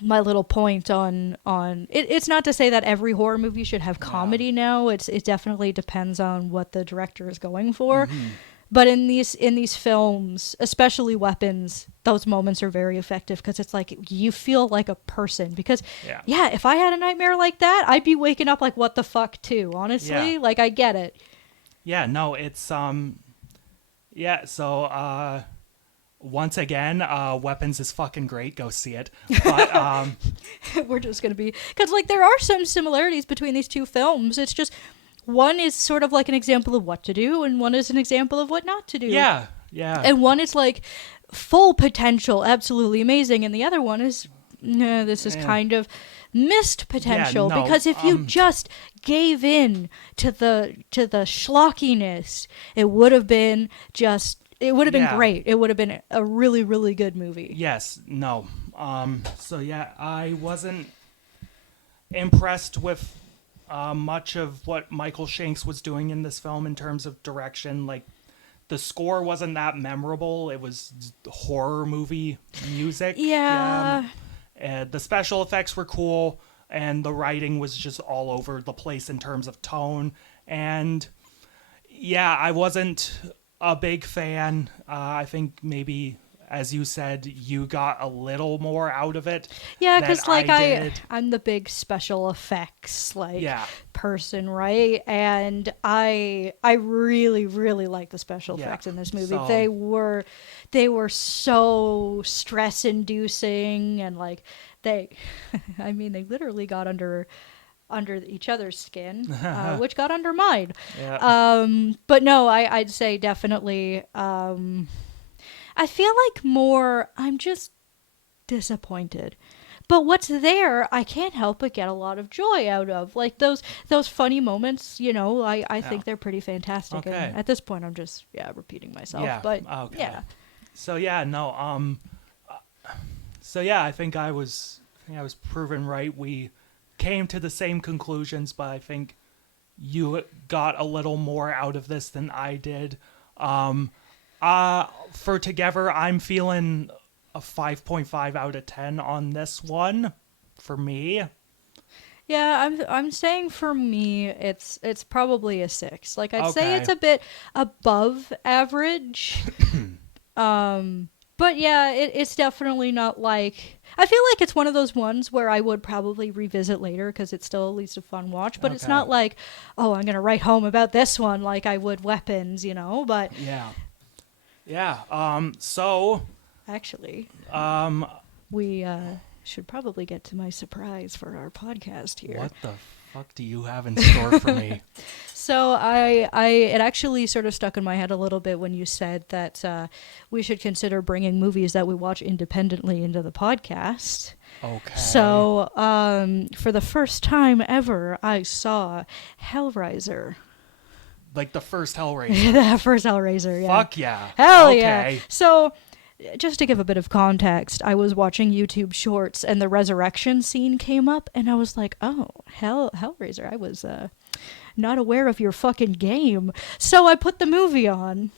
little point on it. It's not to say that every horror movie should have comedy now. It definitely depends on what the director is going for. Mm-hmm. But in these films, especially Weapons, those moments are very effective because it's like you feel like a person. Because if I had a nightmare like that, I'd be waking up like, what the fuck too, honestly. Like, I get it. Yeah, no, it's so once again, Weapons is fucking great. Go see it. But we're just gonna be, because like there are some similarities between these two films. It's just one is sort of like an example of what to do, and one is an example of what not to do. Yeah. And one is like full potential, absolutely amazing, and the other one is, no, this is kind of missed potential. Because if you just gave in to the schlockiness, it would have been great. It would have been a really, really good movie. Yes. No. So yeah, I wasn't impressed with much of what Michael Shanks was doing in this film in terms of direction. Like, the score wasn't that memorable. It was horror movie music. Yeah. The special effects were cool, and the writing was just all over the place in terms of tone. And yeah, I wasn't a big fan. I think maybe, as you said, you got a little more out of it. Yeah, because like I'm the big special effects person, right? And I really, really like the special effects in this movie. So, they were so stress inducing, and like they literally got under each other's skin, which got under mine. Yeah. But no, I'd say definitely. I feel like I'm just disappointed. But what's there, I can't help but get a lot of joy out of. Like those funny moments, you know, I think they're pretty fantastic. Okay. And at this point, I'm just, repeating myself. Yeah. But, yeah. So, yeah, no, I think I was proven right. We came to the same conclusions, but I think you got a little more out of this than I did. For Together, I'm feeling a 5.5 out of 10 on this one for me. Yeah, I'm saying for me it's probably a 6. Like I'd say it's a bit above average. But yeah, it's definitely not like, I feel like it's one of those ones where I would probably revisit later because it's still at least a fun watch, but it's not like, oh, I'm going to write home about this one like I would Weapons, you know, but so actually, we should probably get to my surprise for our podcast here. What the fuck do you have in store for me? So it actually sort of stuck in my head a little bit when you said that we should consider bringing movies that we watch independently into the podcast. Okay. So, for the first time ever, I saw Hellraiser. Like the first Hellraiser. The first Hellraiser, yeah. Fuck yeah. Hell okay. yeah. So, just to give a bit of context, I was watching YouTube shorts and the resurrection scene came up, and I was like, oh, Hellraiser, I was not aware of your fucking game. So I put the movie on.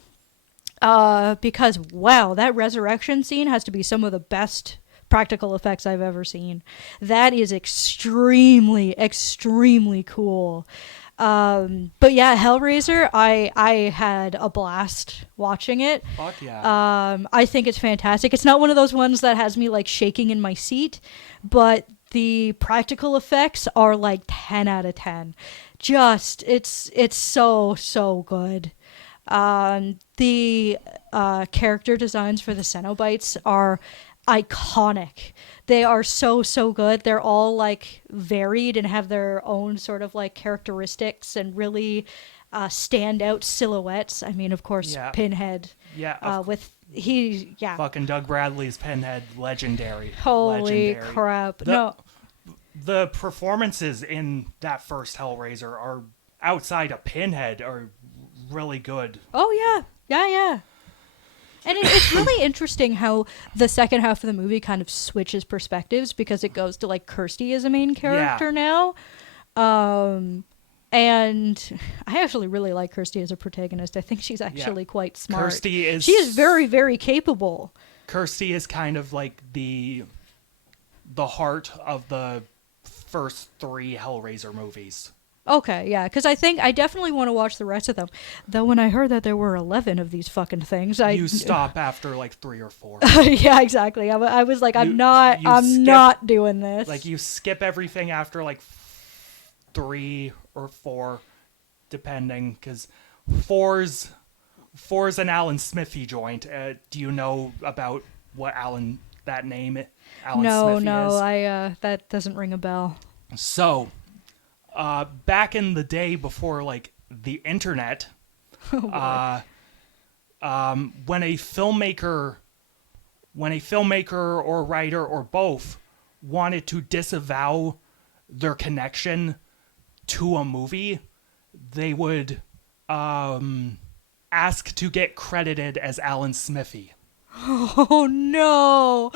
Because, wow, that resurrection scene has to be some of the best practical effects I've ever seen. That is extremely, extremely cool. But yeah, Hellraiser, I had a blast watching it. Fuck yeah. I think it's fantastic. It's not one of those ones that has me like shaking in my seat, but the practical effects are like 10 out of 10. Just, it's so good. The character designs for the Cenobites are iconic. They are so good. They're all like varied and have their own sort of like characteristics and really standout silhouettes. I mean, of course, Yeah. Pinhead. Yeah. Fucking Doug Bradley's Pinhead, legendary. Holy Legendary. crap. The performances in that first Hellraiser are outside of Pinhead are really good. Oh yeah. And it's really interesting how the second half of the movie kind of switches perspectives because it goes to like Kirsty as a main character now. And I actually really like Kirsty as a protagonist. I think she's actually quite smart. She is very, very capable. Kirsty is kind of like the heart of the first 3 Hellraiser movies. Okay, yeah, because I think I definitely want to watch the rest of them. Though when I heard that there were 11 of these fucking things, you stop after like 3 or 4. Yeah, exactly. I was like, I'm not doing this. Like you skip everything after like 3 or 4, depending, because 4's an Alan Smithy joint. Do you know about what that name Alan Smithy is? That doesn't ring a bell. So. Back in the day before like the internet, when a filmmaker or writer or both wanted to disavow their connection to a movie, they would ask to get credited as Alan Smithy. Oh no.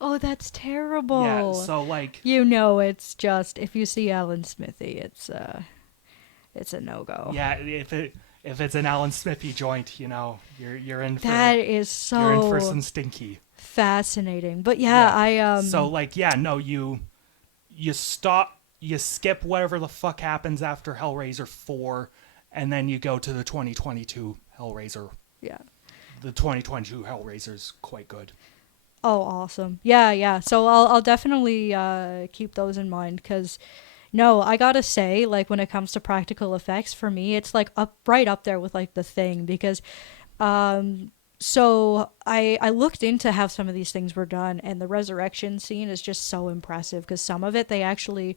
Oh, that's terrible. Yeah, so like it's just if you see Alan Smithy, it's a no-go. Yeah, if it's an Alan Smithy joint, you're in for that is so you're in for some stinky. Fascinating. But yeah, So like you skip whatever the fuck happens after Hellraiser 4 and then you go to the 2022 Hellraiser. Yeah. The 2022 Hellraiser's quite good. Oh, awesome. Yeah. So I'll definitely keep those in mind because, no, I gotta say, like, when it comes to practical effects, for me, it's, like, right up there with, like, The Thing because, so I looked into how some of these things were done, and the resurrection scene is just so impressive because some of it, they actually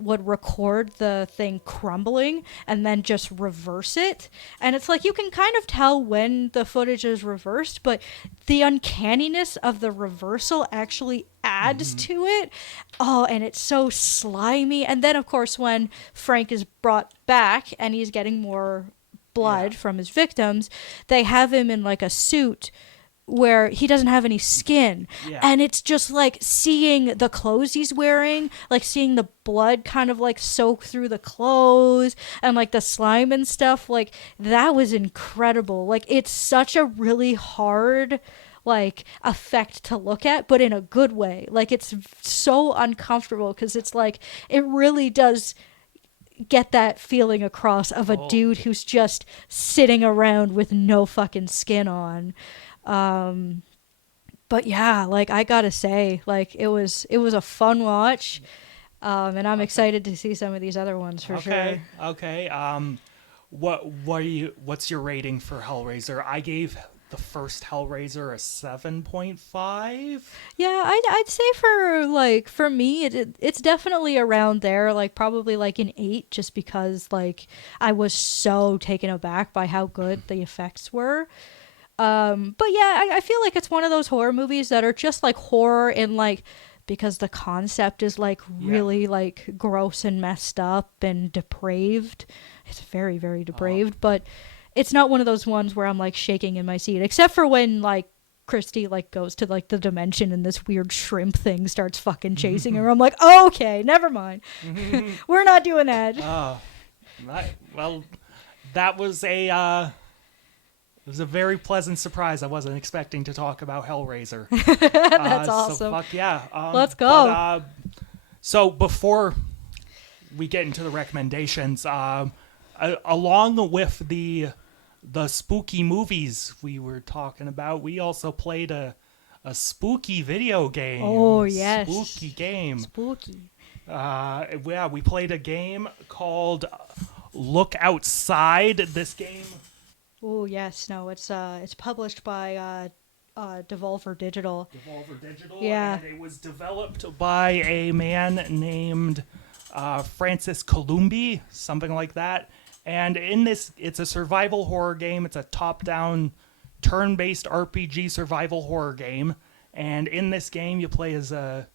would record the thing crumbling and then just reverse it. And it's like you can kind of tell when the footage is reversed, but the uncanniness of the reversal actually adds to it. Oh, and it's so slimy. And then, of course, when Frank is brought back and he's getting more blood from his victims, they have him in like a suit where he doesn't have any skin. And it's just like seeing the clothes he's wearing, like seeing the blood kind of like soak through the clothes and like the slime and stuff. Like that was incredible. Like it's such a really hard like effect to look at, but in a good way. Like it's so uncomfortable because it's like it really does get that feeling across of a dude who's just sitting around with no fucking skin on. But yeah, like I gotta say, like it was a fun watch, and I'm excited to see some of these other ones for sure. Okay. What's your rating for Hellraiser? I gave the first Hellraiser a 7.5. Yeah, I'd say for me it's definitely around there, like probably like an 8, just because like I was so taken aback by how good the effects were. But yeah, I feel like it's one of those horror movies that are just like horror in like, because the concept is like really like gross and messed up and depraved. It's very, very depraved, but it's not one of those ones where I'm like shaking in my seat, except for when like Christy like goes to like the dimension and this weird shrimp thing starts fucking chasing her. I'm like, oh, okay, never mind. We're not doing that. Well, that was a it was a very pleasant surprise. I wasn't expecting to talk about Hellraiser. That's awesome. So fuck yeah. Let's go. But, so before we get into the recommendations, along with the spooky movies we were talking about, we also played a spooky video game. Oh, yes. Spooky game. Spooky. Yeah, we played a game called Look Outside. This game... Oh yes, no, it's published by Devolver Digital. Devolver Digital. Yeah. And it was developed by a man named Francis Columbi, something like that. And in this, it's a survival horror game. It's a top-down, turn-based RPG survival horror game. And in this game, you play as a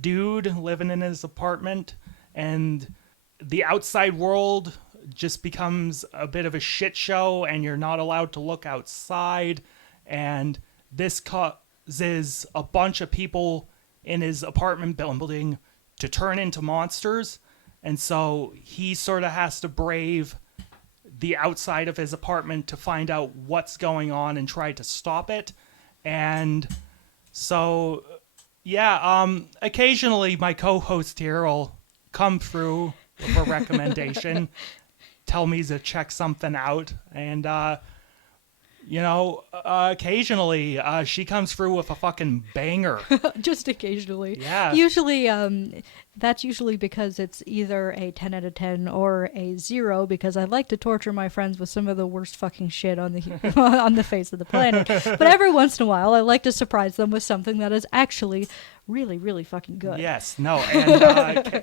dude living in his apartment, and the outside world just becomes a bit of a shit show, and you're not allowed to look outside. And this causes a bunch of people in his apartment building to turn into monsters. And so he sort of has to brave the outside of his apartment to find out what's going on and try to stop it. And so, yeah, occasionally my co-host here will come through with a recommendation, tell me to check something out, and occasionally she comes through with a fucking banger. Just occasionally. Yeah. Usually, that's usually because it's either a 10 out of 10 or a 0, because I like to torture my friends with some of the worst fucking shit on the on the face of the planet. But every once in a while, I like to surprise them with something that is actually really, really fucking good. Yes, no, and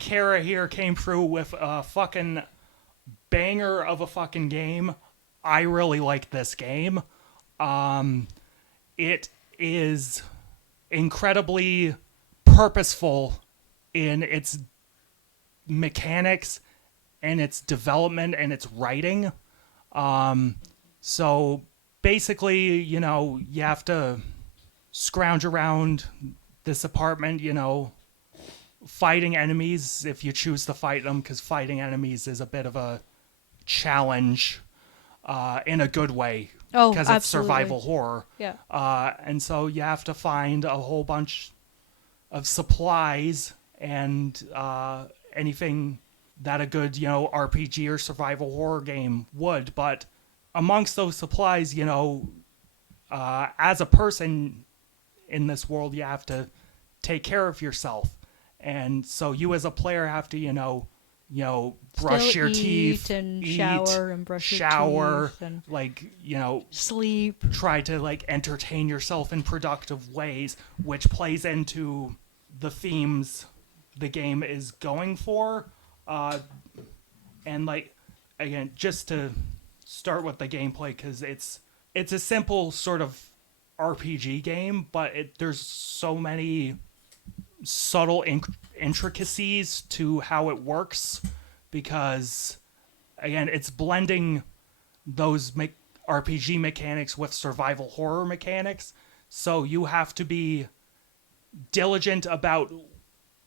Kara here came through with a fucking banger of a fucking game. I really like this game. It is incredibly purposeful in its mechanics and its development and its writing. So basically, you have to scrounge around this apartment, fighting enemies if you choose to fight them, because fighting enemies is a bit of a challenge in a good way, because it's survival horror. Yeah. And so you have to find a whole bunch of supplies and anything that a good RPG or survival horror game would. But amongst those supplies, as a person in this world, you have to take care of yourself. And so you as a player have to, brush Still your eat teeth, and shower and brush your teeth and sleep. Try to entertain yourself in productive ways, which plays into the themes the game is going for. And again, just to start with the gameplay, because it's a simple sort of RPG game, but there's so many subtle intricacies to how it works, because again, it's blending those RPG mechanics with survival horror mechanics. So you have to be diligent about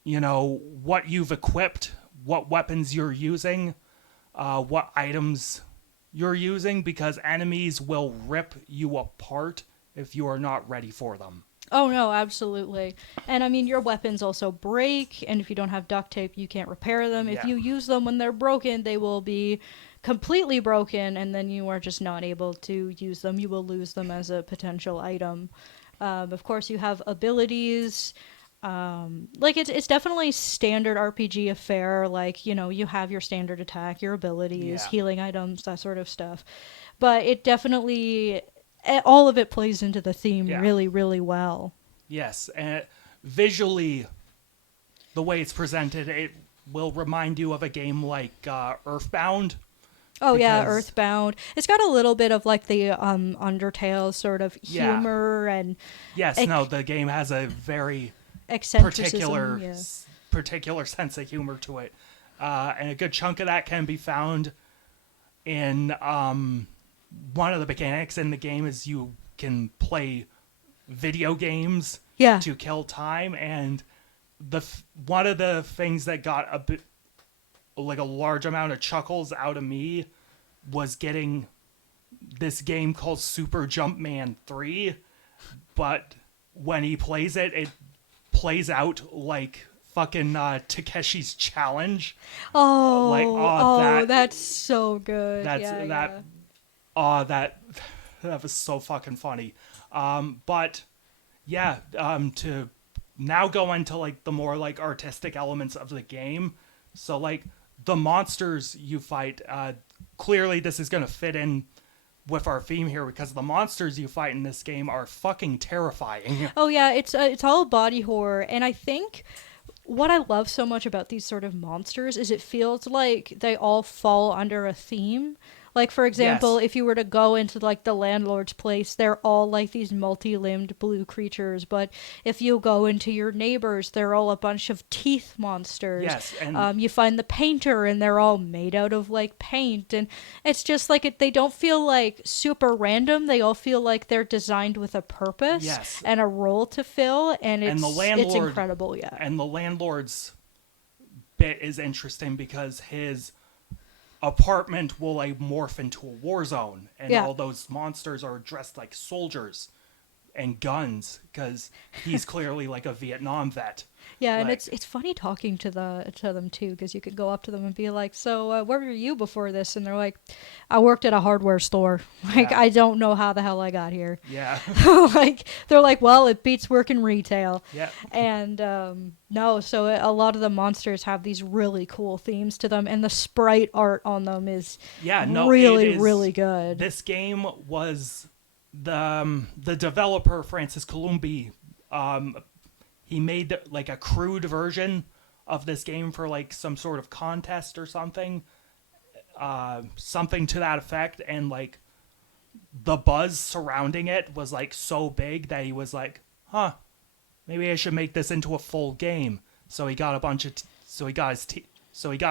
what you've equipped, what weapons you're using, what items you're using, because enemies will rip you apart if you are not ready for them. Oh, no, absolutely. And I mean, your weapons also break, and if you don't have duct tape, you can't repair them. Yeah. If you use them when they're broken, they will be completely broken, and then you are just not able to use them. You will lose them as a potential item. Of course, you have abilities. It's definitely standard RPG affair. You have your standard attack, your abilities, healing items, that sort of stuff. But it definitely all of it plays into the theme Yeah. really, really well. Yes, and visually, the way it's presented, it will remind you of a game like Earthbound. Oh yeah, Because- Earthbound. It's got a little bit of like the Undertale sort of Yeah. humor and Yes, Ec- no, the game has a very eccentricism. Yeah. particular sense of humor to it, and a good chunk of that can be found in one of the mechanics in the game is you can play video games Yeah. to kill time, and one of the things that got a bit like a large amount of chuckles out of me was getting this game called Super Jumpman 3, but when he plays it, it plays out like fucking Takeshi's Challenge. Oh, Like, that- that's so good. That's yeah, that. yeah. That was so fucking funny. But yeah, to now go into like the more like artistic elements of the game. So like the monsters you fight, clearly this is gonna fit in with our theme here because the monsters you fight in this game are fucking terrifying. Oh yeah, it's all body horror, and I think what I love so much about these sort of monsters is it feels like they all fall under a theme. Like, for example, Yes. if you were to go into like the landlord's place, they're all like these multi-limbed blue creatures. But if you go into your neighbors, they're all a bunch of teeth monsters. Yes, and You find the painter, and they're all made out of like paint, and it's just like they don't feel like super random. They all feel like they're designed with a purpose Yes. and a role to fill, and And it's the landlord- it's incredible. Yeah. and the landlord's bit is interesting because his apartment will like morph into a war zone, and Yeah. all those monsters are dressed like soldiers and guns because he's clearly like a Vietnam vet. Yeah, and Like- it's funny talking to them too, because you could go up to them and be like, "So, where were you before this?" And they're like, "I worked at a hardware store. Like, Yeah. I don't know how the hell I got here." Yeah, Like, they're like, "Well, it beats working retail." yeah, And no, so a lot of the monsters have these really cool themes to them, and the sprite art on them is yeah. No, really, it is, really good. This game was the developer Francis Columbi. He made like a crude version of this game for like some sort of contest or something, something to that effect, and like the buzz surrounding it was like so big that he was like, "Huh, maybe I should make this into a full game." So he got a bunch of, so he got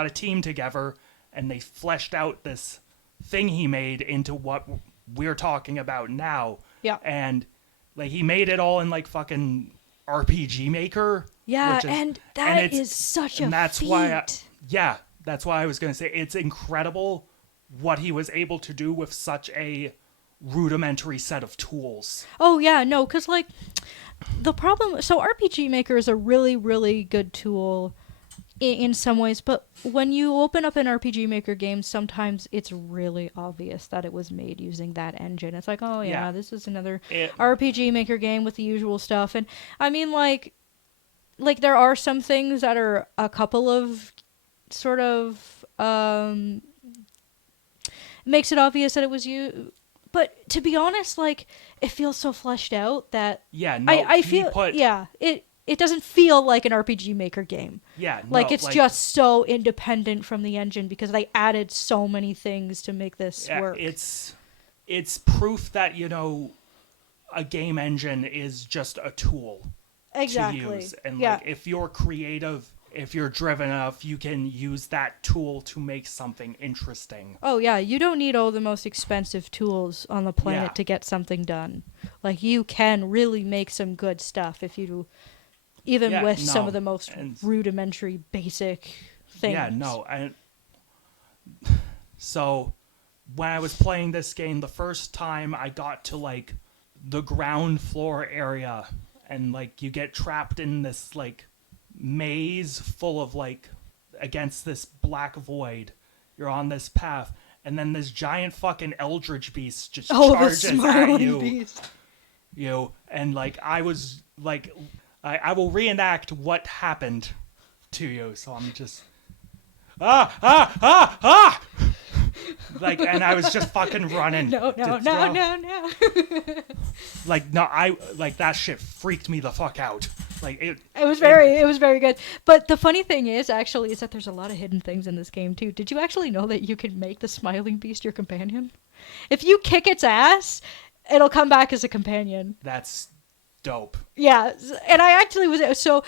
a team together, and they fleshed out this thing he made into what we're talking about now. Yeah. And like he made it all in like fucking RPG Maker. Yeah, which is- and that it's- is such a and that's feat. why that's why I was going to say it's incredible what he was able to do with such a rudimentary set of tools. Oh yeah, no, because like the problem. So RPG Maker is a really, really good tool in some ways, but when you open up an RPG Maker game, sometimes it's really obvious that it was made using that engine. It's like, oh yeah, Yeah. this is another It- RPG Maker game with the usual stuff. And I mean, like there are some things that are a couple of sort of makes it obvious that it was you. But to be honest, like it feels so fleshed out that Yeah, no, I he feel put, it doesn't feel like an RPG Maker game. yeah, Like no, it's just so independent from the engine because they added so many things to make this yeah, work. it's proof that a game engine is just a tool exactly. to use, and yeah. like if you're creative, if you're driven enough, you can use that tool to make something interesting. Oh yeah, you don't need all the most expensive tools on the planet Yeah. to get something done. Like you can really make some good stuff if you even Yeah, with some no, of the most and- rudimentary basic things. Yeah, no, and so when I was playing this game the first time, I got to like the ground floor area, and like you get trapped in this like maze full of like against this black void. You're on this path, and then this giant fucking eldritch beast just Oh, the charges at smiling you. beast. And like I was like, I will reenact what happened to you. So I'm just Like, and I was just fucking running. No. Like, no, that shit freaked me the fuck out. Like, It was very good. But the funny thing is, actually, is that there's a lot of hidden things in this game, too. Did you actually know that you can make the smiling beast your companion? If you kick its ass, it'll come back as a companion. That's dope. Yeah, and I actually was... So,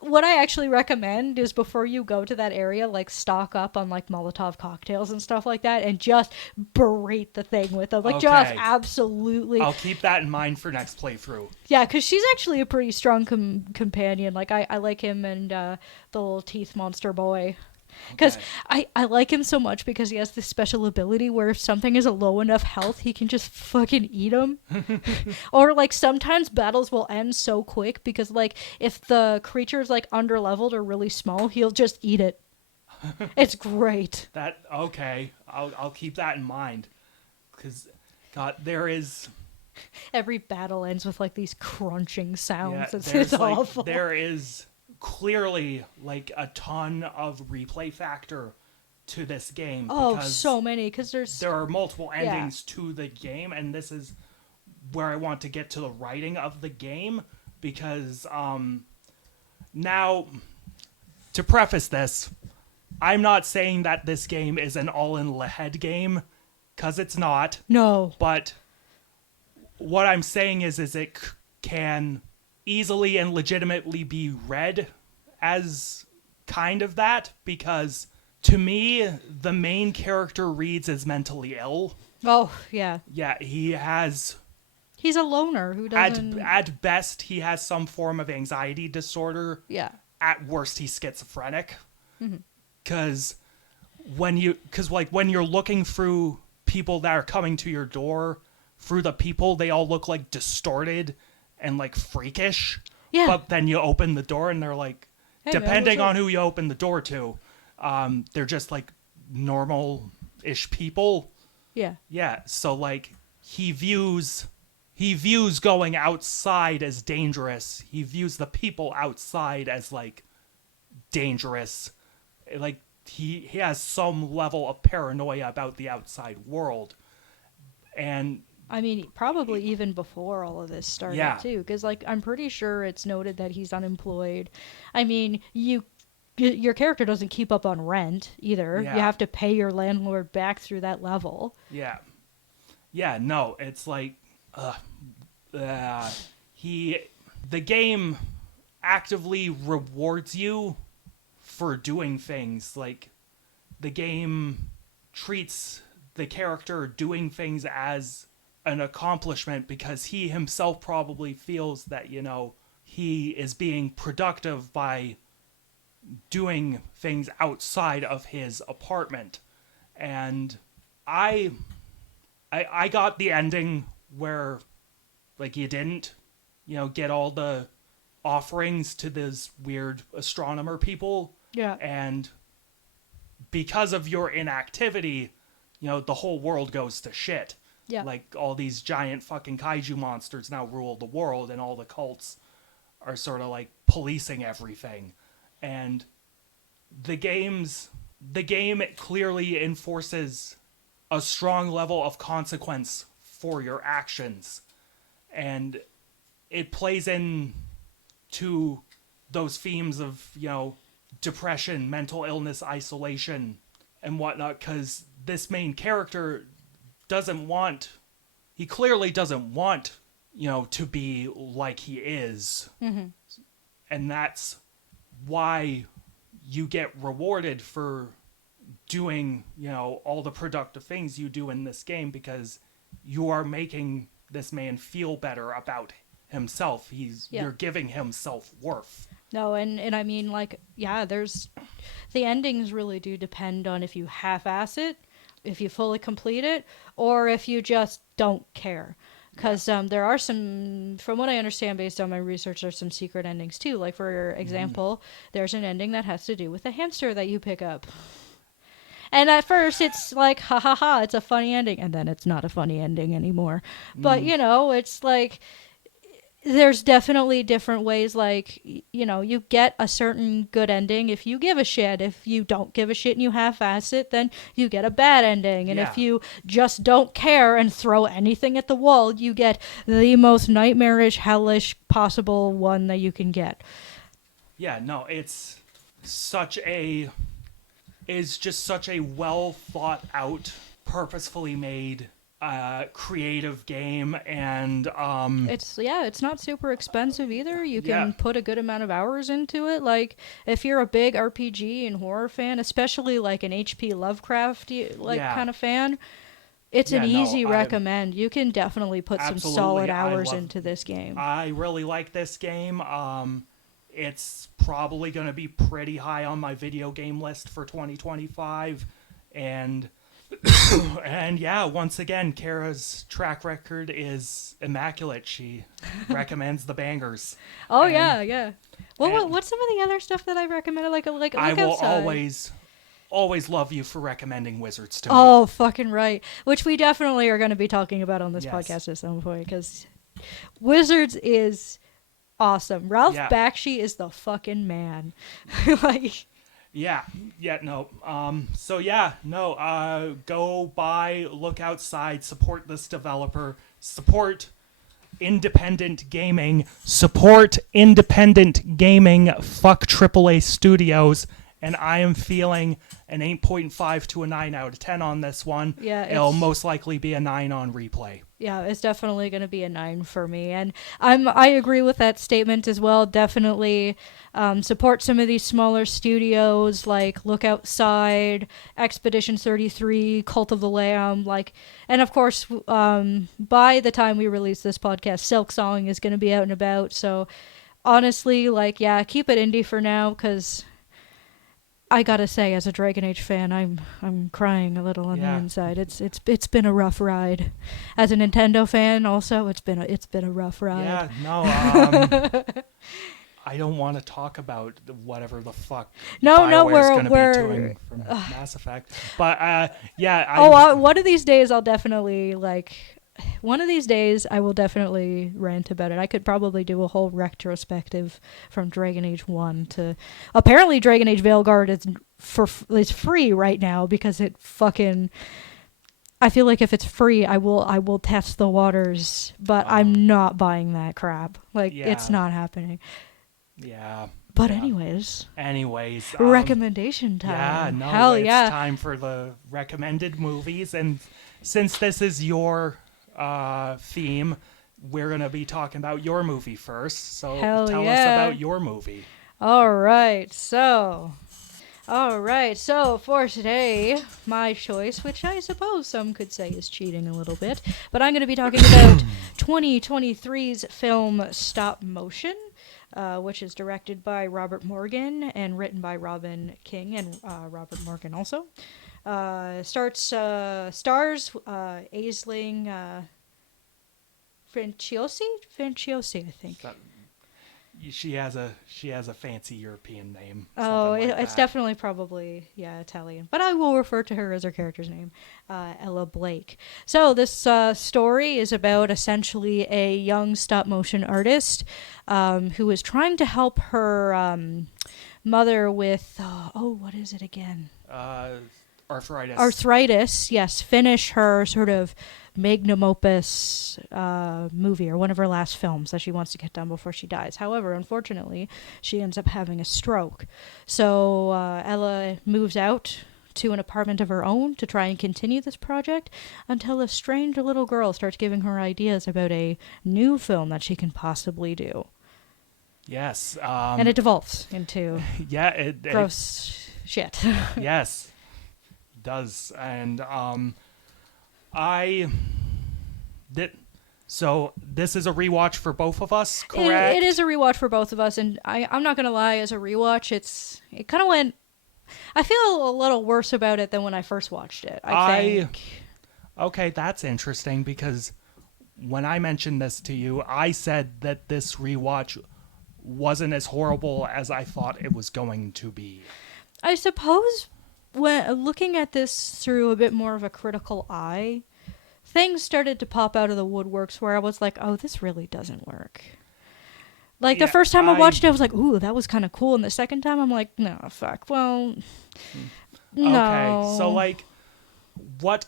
what I actually recommend is before you go to that area, like, stock up on, like, Molotov cocktails and stuff like that, and just berate the thing with them. Like, just Okay. absolutely... I'll keep that in mind for next playthrough. Yeah, because she's actually a pretty strong companion. Like, I like him and the little teeth monster boy. Because Okay. I like him so much because he has this special ability where if something is a low enough health, he can just fucking eat them. Or, like, sometimes battles will end so quick because, like, if the creature's, like, underleveled or really small, he'll just eat it. It's great. Okay. I'll keep that in mind. Because, God, there is... Every battle ends with, like, these crunching sounds. Yeah, It's awful. there is clearly, like, a ton of replay factor to this game. Oh, because so many, because there are multiple endings to the game, and this is where I want to get to the writing of the game, because now, to preface this, I'm not saying that this game is an all-in-the-head game, because it's not. No. But what I'm saying is it can easily and legitimately be read as kind of that, because to me, the main character reads as mentally ill. Oh, yeah. Yeah, he has... He's a loner who doesn't... At best, he has some form of anxiety disorder. Yeah. At worst, he's schizophrenic. Because when you're looking through people that are coming to your door, through the people, they all look like distorted and like freakish. Yeah. But then you open the door and they're like, Hey, man, depending what's on up? who you open the door to, they're just like normal-ish people. Yeah. Yeah, so like he views going outside as dangerous. He views the people outside as like dangerous. Like he has some level of paranoia about the outside world. And I mean, probably even before all of this started, Yeah. too. Because, like, I'm pretty sure it's noted that he's unemployed. I mean, your character doesn't keep up on rent, either. Yeah. You have to pay your landlord back through that level. yeah. Yeah, no, it's like the game actively rewards you for doing things. Like the game treats the character doing things as an accomplishment because he himself probably feels that, you know, he is being productive by doing things outside of his apartment. And I got the ending where, like, you didn't, you know, get all the offerings to those weird astronomer people. Yeah. And because of your inactivity, you know, the whole world goes to shit. Yeah. Like, all these giant fucking kaiju monsters now rule the world, and all the cults are sort of, like, policing everything. And the game clearly enforces a strong level of consequence for your actions. And it plays in to those themes of, you know, depression, mental illness, isolation, and whatnot, because this main character he clearly doesn't want, you know, to be like he is. Mm-hmm. And that's why you get rewarded for doing, you know, all the productive things you do in this game, because you are making this man feel better about himself. You're giving him self-worth. No, and I mean, like, yeah, the endings really do depend on if you half-ass it, if you fully complete it, or if you just don't care. Because there are some, from what I understand based on my research, there's some secret endings too. Like, for example, there's an ending that has to do with a hamster that you pick up. And at first, it's like, ha ha ha, it's a funny ending. And then it's not a funny ending anymore. But, you know, it's like, there's definitely different ways, like, you get a certain good ending if you give a shit. If you don't give a shit and you half-ass it, then you get a bad ending. And if Yeah. you just don't care and throw anything at the wall, you get the most nightmarish, hellish possible one that you can get. Yeah, no, is just such a well thought out, purposefully made, creative game, and It's not super expensive either. You yeah, can put a good amount of hours into it. Like, if you're a big RPG and horror fan, especially like an HP Lovecraft yeah, kind of fan, it's an yeah. No, easy I recommend. You can definitely put some solid absolutely, hours into this game. I really like this game. It's probably going to be pretty high on my video game list for 2025, and and yeah, once again, Kara's track record is immaculate. She recommends the bangers. Oh And- yeah, yeah. Well, and what's some of the other stuff that I recommended? Like Look I will Outside. always love you for recommending Wizards to me. Oh, fucking right. Which we definitely are going to be talking about on this Yes. podcast at some point, because Wizards is awesome. Ralph Yeah. Bakshi is the fucking man. Like, Yeah, no. So yeah, no. Go buy, look outside, support this developer, support independent gaming, support independent gaming. Fuck AAA studios. And I am feeling an 8.5 to a 9 out of 10 on this one. Yeah, It'll it's- most likely be a 9 on replay. yeah, it's definitely going to be a 9 for me, and I agree with that statement as well. Definitely support some of these smaller studios like Look Outside, Expedition 33, Cult of the Lamb, and of course, by the time we release this podcast, Silk Song is going to be out and about. So honestly, yeah, keep it indie for now, because I gotta say, as a Dragon Age fan, I'm crying a little on the Yeah. inside. It's been a rough ride. As a Nintendo fan, also, it's been a rough ride. Yeah, no. I don't want to talk about whatever the fuck BioWare's going to be doing from Mass Effect. But yeah, One of these days I'll definitely One of these days I will definitely rant about it. I could probably do a whole retrospective from Dragon Age 1 to... Apparently Dragon Age Veilguard is free right now, because it fucking... I feel like if it's free, I will test the waters, but I'm not buying that crap. It's Yeah. not happening. yeah. But yeah. anyways, um, recommendation time. Yeah, no, Hell it's yeah. time for the recommended movies. And since this is your theme, we're going to be talking about your movie first. So Hell tell us yeah. about your movie. All right, so for today, my choice, which I suppose some could say is cheating a little bit, but I'm going to be talking about 2023's film Stopmotion, which is directed by Robert Morgan and written by Robin King and Robert Morgan also. Stars Aisling Franciosi, I think. She has a fancy European name. Oh, something like it's that. definitely probably, Italian. But I will refer to her as her character's name, Ella Blake. So this story is about essentially a young stop-motion artist who is trying to help her mother with, what is it again? Arthritis. Arthritis, yes. Finish her sort of magnum opus movie, or one of her last films that she wants to get done before she dies. However, unfortunately, she ends up having a stroke. So Ella moves out to an apartment of her own to try and continue this project, until a strange little girl starts giving her ideas about a new film that she can possibly do. Yes. And it devolves into yeah. gross shit. Yes. It does. And so this is a rewatch for both of us, correct? It is a rewatch for both of us, and I'm not gonna lie, as a rewatch, it kind of went... I feel a little worse about it than when I first watched it, I think. Okay, that's interesting, because when I mentioned this to you, I said that this rewatch wasn't as horrible as I thought it was going to be. I suppose when looking at this through a bit more of a critical eye, things started to pop out of the woodworks where I was like, oh, this really doesn't work. Like, the first time I watched it, I was like, ooh, that was kind of cool. And the second time, I'm like, no, fuck. Well, no. Okay, so, like, what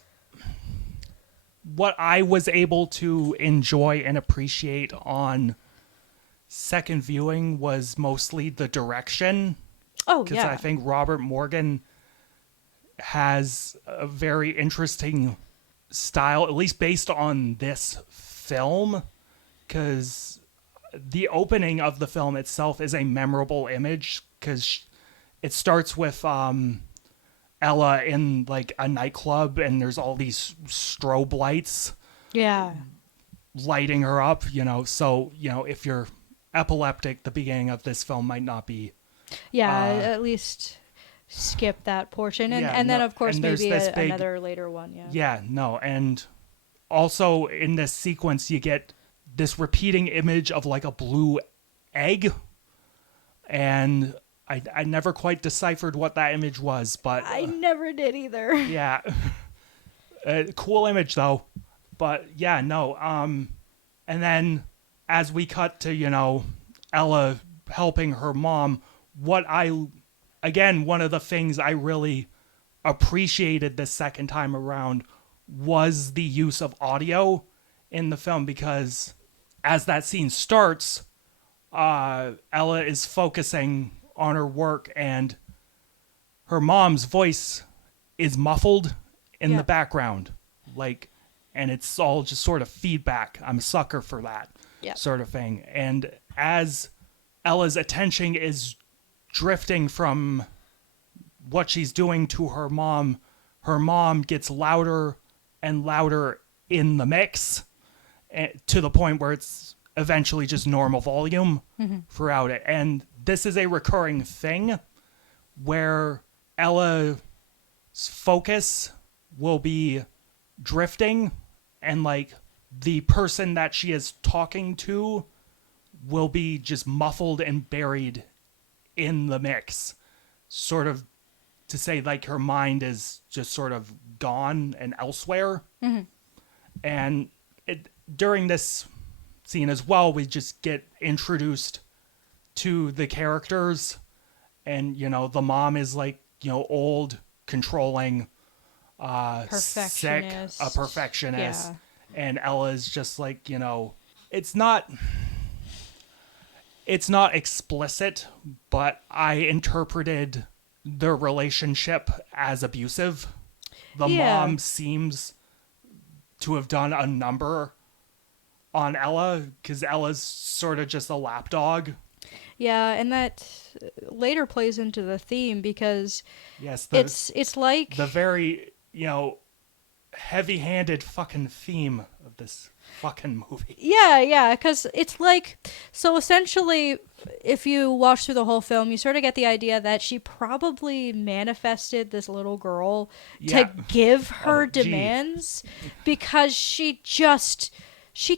I was able to enjoy and appreciate on second viewing was mostly the direction. Oh, Because yeah. I think Robert Morgan has a very interesting style, at least based on this film, because the opening of the film itself is a memorable image, because it starts with Ella in like a nightclub, and there's all these strobe lights Yeah. lighting her up, so if you're epileptic, the beginning of this film might not be. Yeah, at least skip that portion. And then, of course, and there's maybe this big, another later one, yeah. Yeah, no, and also in this sequence you get this repeating image of like a blue egg, and I never quite deciphered what that image was, but I never did either. yeah. Cool image though. But yeah, no. And then as we cut to, Ella helping her mom, one of the things I really appreciated the second time around was the use of audio in the film, because as that scene starts, Ella is focusing on her work, and her mom's voice is muffled in the background, and it's all just sort of feedback. I'm a sucker for that sort of thing. And as Ella's attention is drifting from what she's doing to her mom gets louder and louder in the mix, to the point where it's eventually just normal volume throughout it. And this is a recurring thing where Ella's focus will be drifting, and like the person that she is talking to will be just muffled and buried in the mix, sort of to say like her mind is just sort of gone and elsewhere. And during this scene as well, we just get introduced to the characters, and the mom is like old, controlling, sick, a perfectionist, and Ella's just like it's not explicit, but I interpreted their relationship as abusive. The mom seems to have done a number on Ella, because Ella's sort of just a lapdog. Yeah, and that later plays into the theme, because yes, it's like the very heavy-handed fucking theme of this fucking movie. Yeah, because it's like, so essentially, if you watch through the whole film, you sort of get the idea that she probably manifested this little girl to give her demands, because she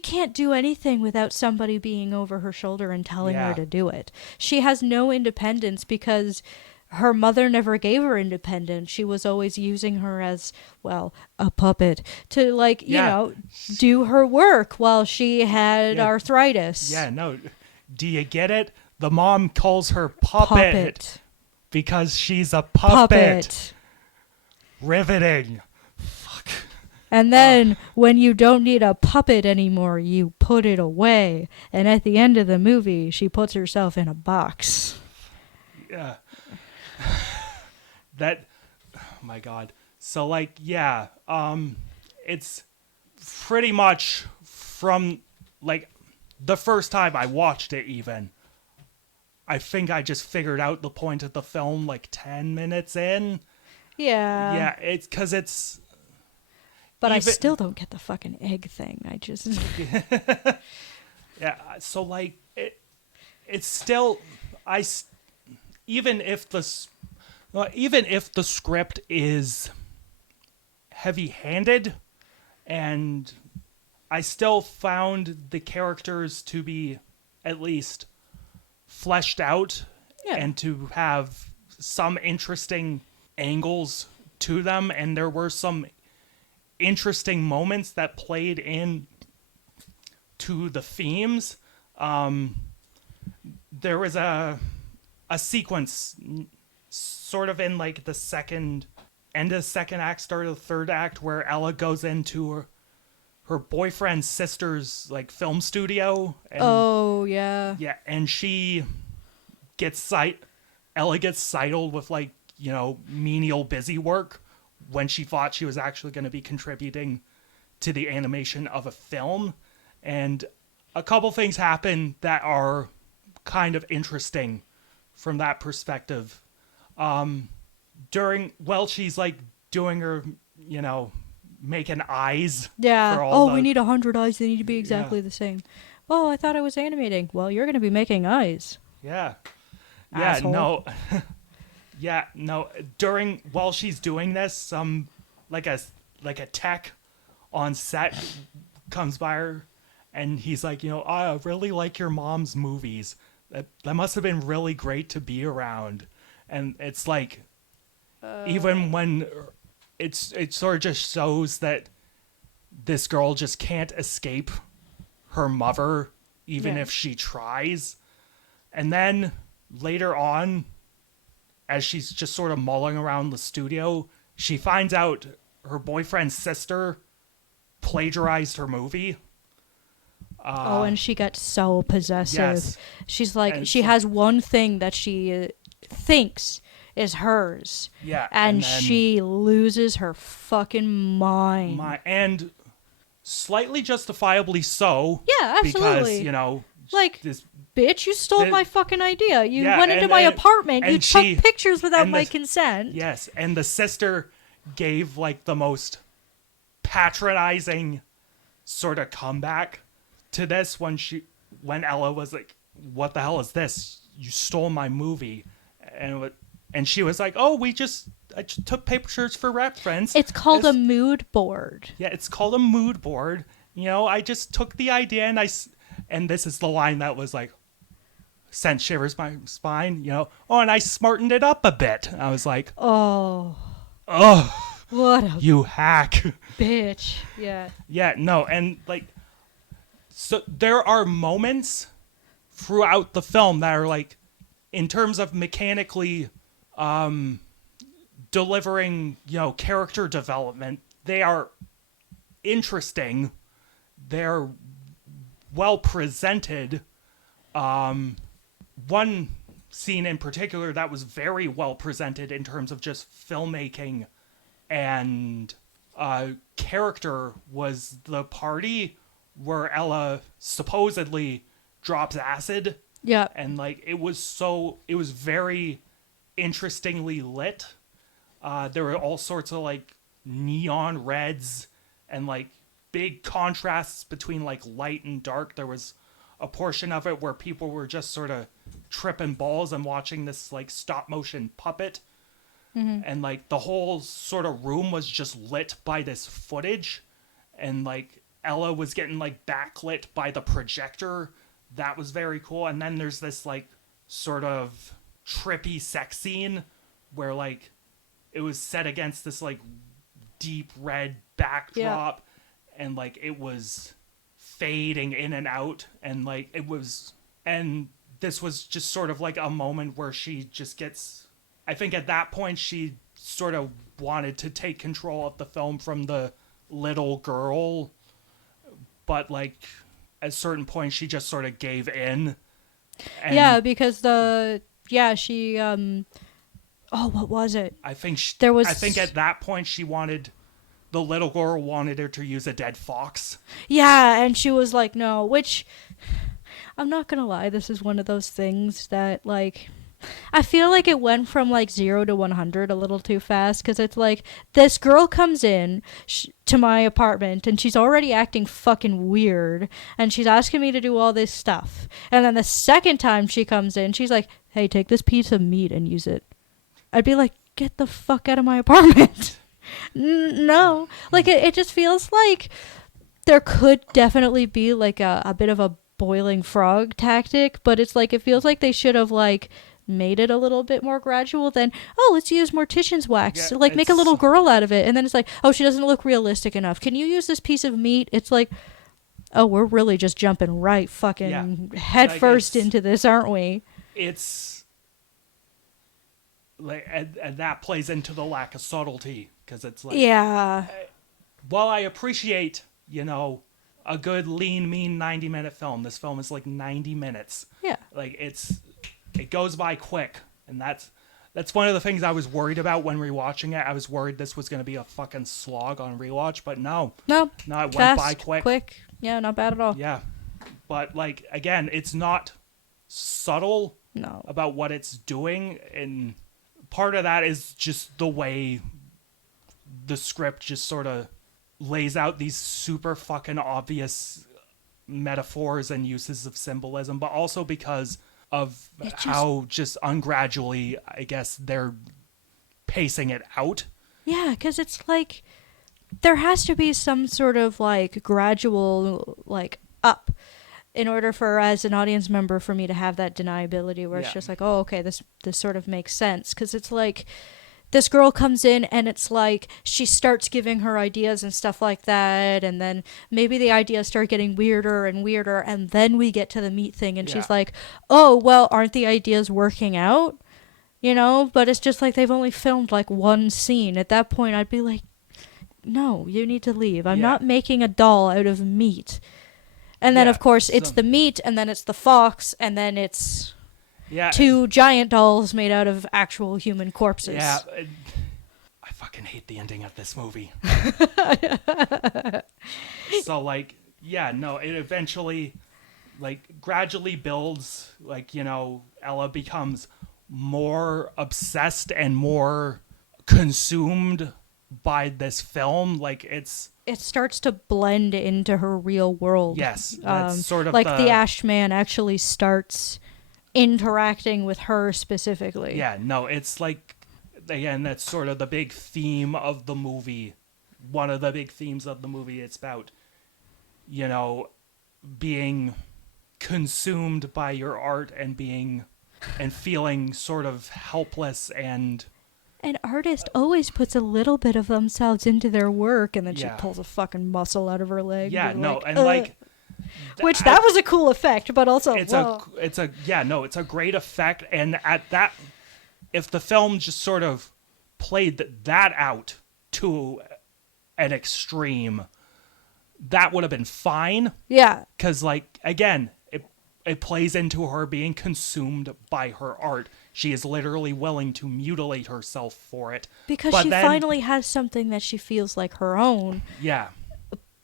can't do anything without somebody being over her shoulder and telling her to do it. She has no independence because her mother never gave her independence. She was always using her as, well, a puppet to, do her work while she had arthritis. Yeah, no. Do you get it? The mom calls her puppet. Because she's a puppet. Riveting. Fuck. And then when you don't need a puppet anymore, you put it away. And at the end of the movie, she puts herself in a box. Yeah. That, oh my God. So it's pretty much from the first time I watched it, even I think I just figured out the point of the film 10 minutes in. Yeah. It's because it's, but I still don't get the fucking egg thing. I just yeah, so it's still, even if the script is heavy-handed, and I still found the characters to be at least fleshed out and to have some interesting angles to them, and there were some interesting moments that played in to the themes. there was a sequence sort of in like the end of the second act, start of the third act, where Ella goes into her boyfriend's sister's like film studio. And, Oh, yeah. yeah, and Ella gets sidled with like, you know, menial busy work when she thought she was actually going to be contributing to the animation of a film. And a couple things happen that are kind of interesting from that perspective. She's like doing her, you know, making eyes. Yeah. For all we need 100 eyes. They need to be exactly the same. Oh, I thought I was animating. Well, you're going to be making eyes. Yeah. Asshole. No. Yeah, no. While she's doing this, some like a tech on set comes by her, and he's like, you know, I really like your mom's movies. That must have been really great to be around. And it's like, even when it sort of just shows that this girl just can't escape her mother, even if she tries. And then later on, as she's just sort of mulling around the studio, she finds out her boyfriend's sister plagiarized her movie. And she got so possessive. Yes. She's like, And she so- has one thing that she thinks is hers. Yeah, And and then- she loses her fucking mind. And slightly justifiably so. Yeah, absolutely. Because, you know, Like, this bitch, you stole my fucking idea. You Yeah, went into and- my and- apartment. You and took she- pictures without and my the- consent. yes, and the sister gave like the most patronizing sort of comeback to this when Ella was like, "What the hell is this? You stole my movie," and she was like, "Oh, I just took pictures for reference." It's called a mood board. Yeah, it's called a mood board. You know, I just took the idea and this is the line that was like, sent shivers my spine, you know. Oh, and I smartened it up a bit. I was like, Oh, what a you hack. bitch. Yeah. Yeah, no, and like, so there are moments throughout the film that are like, in terms of mechanically delivering, you know, character development, they are interesting. They're well presented. One scene in particular that was very well presented in terms of just filmmaking and character was the party where Ella supposedly drops acid. Yeah. And like it was very interestingly lit. There were all sorts of like neon reds and like big contrasts between like light and dark. There was a portion of it where people were just sort of tripping balls and watching this like stop motion puppet. And like the whole sort of room was just lit by this footage, and like Ella was getting like backlit by the projector. That was very cool. And then there's this like sort of trippy sex scene where like it was set against this like deep red backdrop, and like it was fading in and out, and like and this was just sort of like a moment where she just gets, I think at that point she sort of wanted to take control of the film from the little girl, but like at a certain point she just sort of gave in. And Yeah, because she what was it? I think I think at that point the little girl wanted her to use a dead fox. Yeah, and she was like, no, which, I'm not gonna lie, this is one of those things that, like, I feel like it went from, like, 0 to 100 a little too fast, because it's like, this girl comes in to my apartment, and she's already acting fucking weird, and she's asking me to do all this stuff. And then the second time she comes in, she's like, hey, take this piece of meat and use it. I'd be like, get the fuck out of my apartment. No, like it just feels like there could definitely be like a bit of a boiling frog tactic, but it's like it feels like they should have like made it a little bit more gradual than, oh, let's use mortician's wax, Yeah, like make a little girl out of it, and then it's like, oh, she doesn't look realistic enough, can you use this piece of meat? It's like, oh, we're really just jumping right fucking head Like, first it's- into this, aren't we? it's like, and that plays into the lack of subtlety, because it's like, Yeah. while I appreciate, a good lean mean 90-minute film, this film is like 90 minutes. Yeah. Like it goes by quick, and that's one of the things I was worried about when rewatching it. I was worried this was going to be a fucking slog on rewatch, but no, it Fast, went by quick. Yeah, not bad at all. Yeah, but like, again, it's not subtle No. about what it's doing, and part of that is just the way the script just sort of lays out these super fucking obvious metaphors and uses of symbolism, but also because of how just ungradually, I guess, they're pacing it out. Yeah, because it's like there has to be some sort of like gradual like up in order for, as an audience member, for me to have that deniability where it's just like, oh, okay, this sort of makes sense. Because it's like this girl comes in and it's like she starts giving her ideas and stuff like that, and then maybe the ideas start getting weirder and weirder, and then we get to the meat thing and she's like, oh, well, aren't the ideas working out? But it's just like they've only filmed like one scene. At that point I'd be like, no, you need to leave. I'm not making a doll out of meat. And then of course it's the meat, and then it's the fox, and then it's two giant dolls made out of actual human corpses. Yeah, I fucking hate the ending of this movie. So like, it eventually like gradually builds, like, Ella becomes more obsessed and more consumed by this film. Like it starts to blend into her real world. Yes, that's sort of like the Ashman actually starts interacting with her specifically. Yeah, no, it's like, again, that's sort of the big theme of the movie. One of the big themes of the movie. It's about, being consumed by your art and feeling sort of helpless. And an artist always puts a little bit of themselves into their work, and then she pulls a fucking muscle out of her leg. Yeah, no, like, and like, which that was a cool effect, but also it's a great effect. And at that, if the film just sort of played that out to an extreme, that would have been fine. Yeah, because like, again, it plays into her being consumed by her art. She is literally willing to mutilate herself for it. Because she finally has something that she feels like her own. Yeah.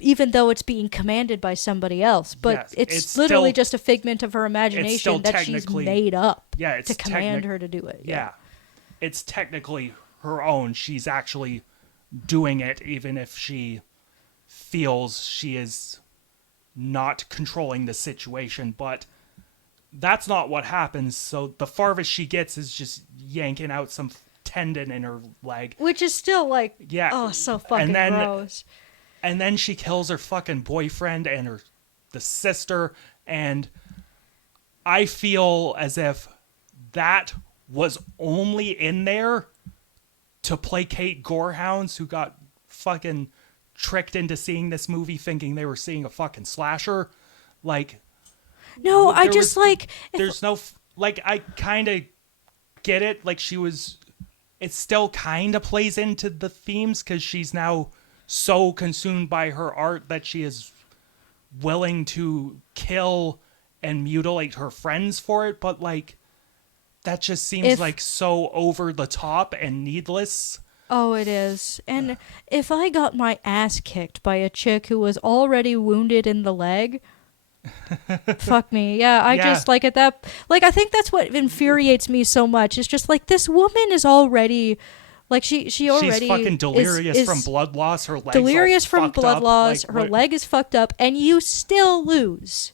Even though it's being commanded by somebody else. But it's literally just a figment of her imagination that she's made up to command her to do it. Yeah. It's technically her own. She's actually doing it, even if she feels she is not controlling the situation. But that's not what happens. So the farthest she gets is just yanking out some tendon in her leg, which is still like, so fucking gross. And then she kills her fucking boyfriend and the sister, and I feel as if that was only in there to placate gorehounds who got fucking tricked into seeing this movie thinking they were seeing a fucking slasher. Like, no, I just like... There's no... Like, I kind of get it. Like, it still kind of plays into the themes, because she's now so consumed by her art that she is willing to kill and mutilate her friends for it. But, like, that just seems like so over the top and needless. Oh, it is. And if I got my ass kicked by a chick who was already wounded in the leg... Fuck me. Yeah, I just like at that, like, I think that's what infuriates me so much. It's just like, this woman is already like she's fucking delirious from blood loss. Her leg's delirious from blood loss. Her leg is fucked up, and you still lose.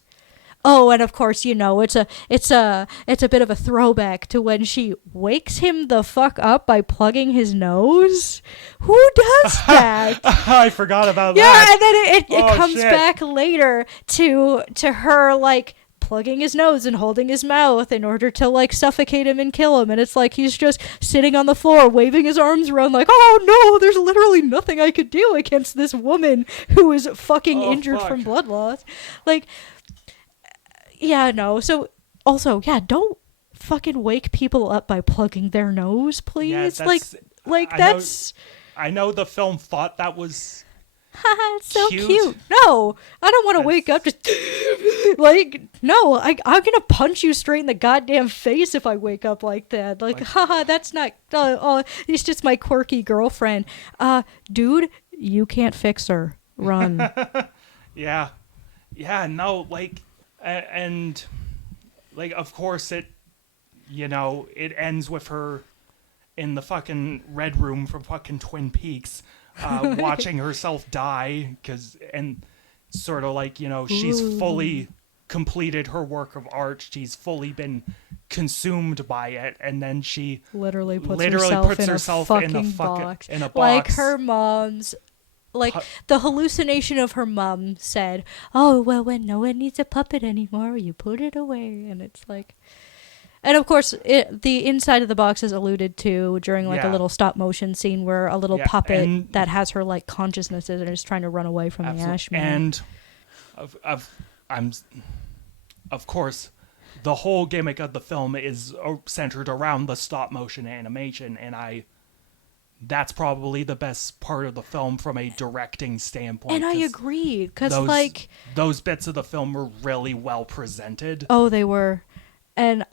Oh, and of course, it's a bit of a throwback to when she wakes him the fuck up by plugging his nose. Who does that? I forgot about that. Yeah, and then it comes back later to her, like, plugging his nose and holding his mouth in order to, like, suffocate him and kill him. And it's like he's just sitting on the floor waving his arms around like, oh no, there's literally nothing I could do against this woman who is fucking injured from blood loss. Like... Yeah, no. So, also, don't fucking wake people up by plugging their nose, please? I know the film thought that was Haha, it's so cute. cute. No, I don't want to wake up just no. I'm gonna punch you straight in the goddamn face if I wake up like that. Haha, that's not. It's just my quirky girlfriend. Dude, you can't fix her. Run. Yeah, no, and of course it ends with her in the fucking red room from fucking Twin Peaks, watching herself die, and sort of she's fully completed her work of art. She's fully been consumed by it, and then she literally puts herself in in a box. Like her mom's. The hallucination of her mom said, "Oh, well, when no one needs a puppet anymore, you put it away." And it's like... And of course, the inside of the box is alluded to during a little stop motion scene where a little puppet that has her consciousnesses and is trying to run away from the Ashman. And of course, the whole gimmick of the film is centered around the stop motion animation, and that's probably the best part of the film from a directing standpoint. And I agree, because those bits of the film were really well presented. Oh, they were. And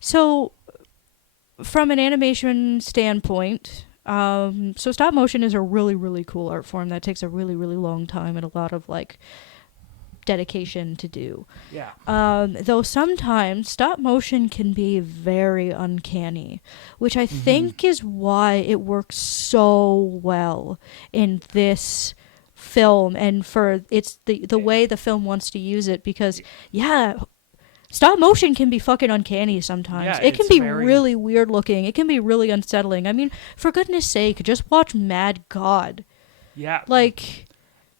so from an animation standpoint, so stop motion is a really, really cool art form that takes a really, really long time and a lot of dedication to do. Yeah. Though sometimes stop motion can be very uncanny, which I think is why it works so well in this film, and for it's the way the film wants to use it, because stop motion can be fucking uncanny sometimes. Yeah, it can be really weird looking. It can be really unsettling. I mean, for goodness sake, just watch Mad God. Yeah.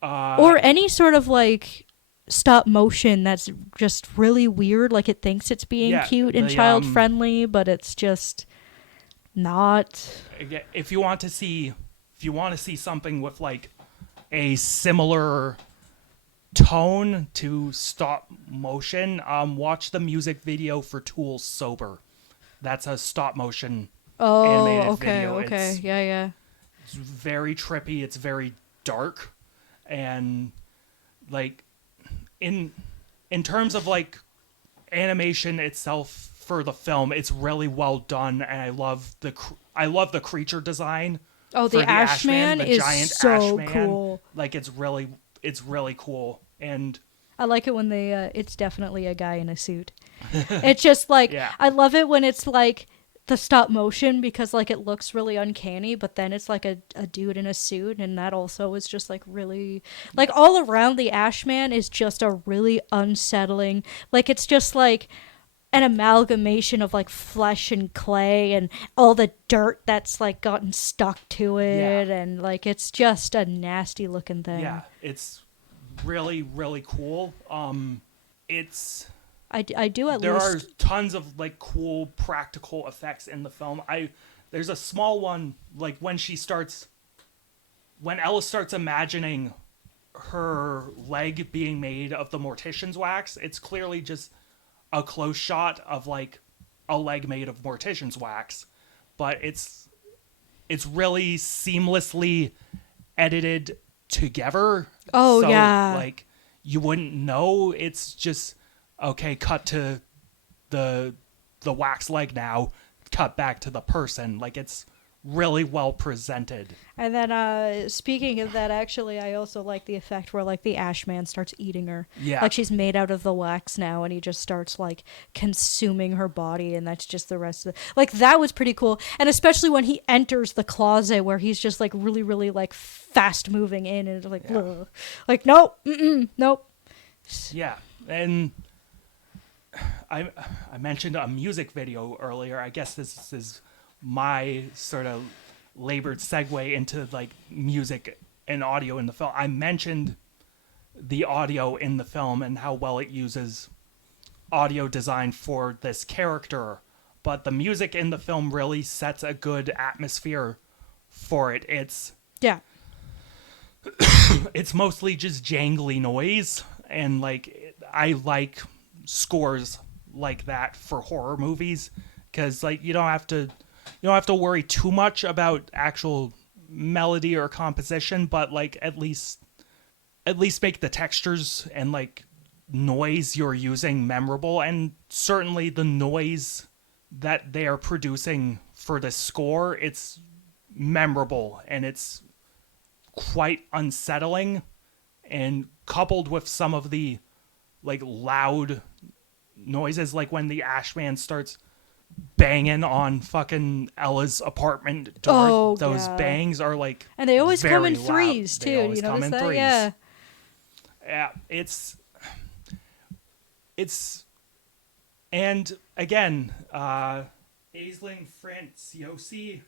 Or any sort of stop motion that's just really weird. It thinks it's being cute and child friendly, but it's just not. If you want to see something with a similar tone to stop motion, watch the music video for Tool's Sober. That's a stop motion animated video. Okay. Yeah. It's very trippy, it's very dark, and in terms of animation itself for the film, it's really well done, and I love the creature design. Oh, the Ashman the is giant so Ashman. cool. It's really cool, and I like it when it's definitely a guy in a suit. It's just I love it when it's the stop motion, because it looks really uncanny, but then it's a dude in a suit, and that also is just really all around the Ashman is just a really unsettling, it's just an amalgamation of flesh and clay and all the dirt that's gotten stuck to it, and it's just a nasty looking thing. Yeah, it's really, really cool. There are tons of cool practical effects in the film. There's a small one when Ella starts imagining her leg being made of the mortician's wax. It's clearly just a close shot of a leg made of mortician's wax, but it's really seamlessly edited together. Oh, so, yeah. You wouldn't know. It's just okay. Cut to the wax leg now. Cut back to the person. It's really well presented. And then speaking of that, actually, I also like the effect where the Ashman starts eating her. Yeah. She's made out of the wax now, and he just starts consuming her body, and that's just the rest of it. That was pretty cool. And especially when he enters the closet where he's just really, really fast moving in, and it's nope, nope. Yeah. And I mentioned a music video earlier. I guess this is my sort of labored segue into music and audio in the film. I mentioned the audio in the film and how well it uses audio design for this character, but the music in the film really sets a good atmosphere for it. It's mostly just jangly noise, and I like scores like that for horror movies, because like you don't have to worry too much about actual melody or composition, but like at least make the textures and like noise you're using memorable. And certainly the noise that they are producing for the score, it's memorable and it's quite unsettling, and coupled with some of the like loud noises, like when the Ashman starts banging on fucking Ella's apartment door. Oh, those yeah. bangs are like, And they always come very in loud. threes They too. always You come notice in that? threes. Yeah. It's and again, Aisling Franciosi,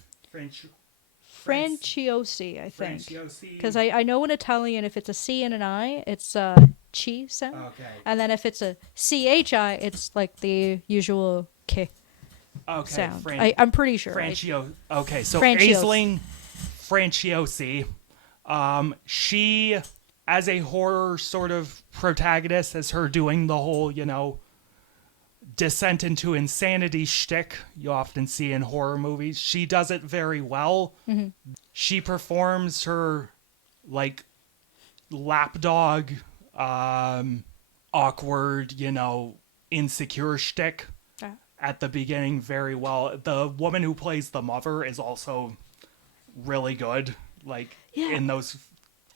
I think. Franciosi. Because I know in Italian, if it's a C and an I, it's chi sound. Okay. And then if it's a CHI, it's like the usual K Okay. sound. I'm pretty sure. Okay, so Franciosi. Aisling Franciosi, she, as a horror sort of protagonist, as her doing the whole, descent into insanity shtick you often see in horror movies. She does it very well. Mm-hmm. She performs her, like, lapdog, awkward, insecure shtick at the beginning very well. The woman who plays the mother is also really good, like, in those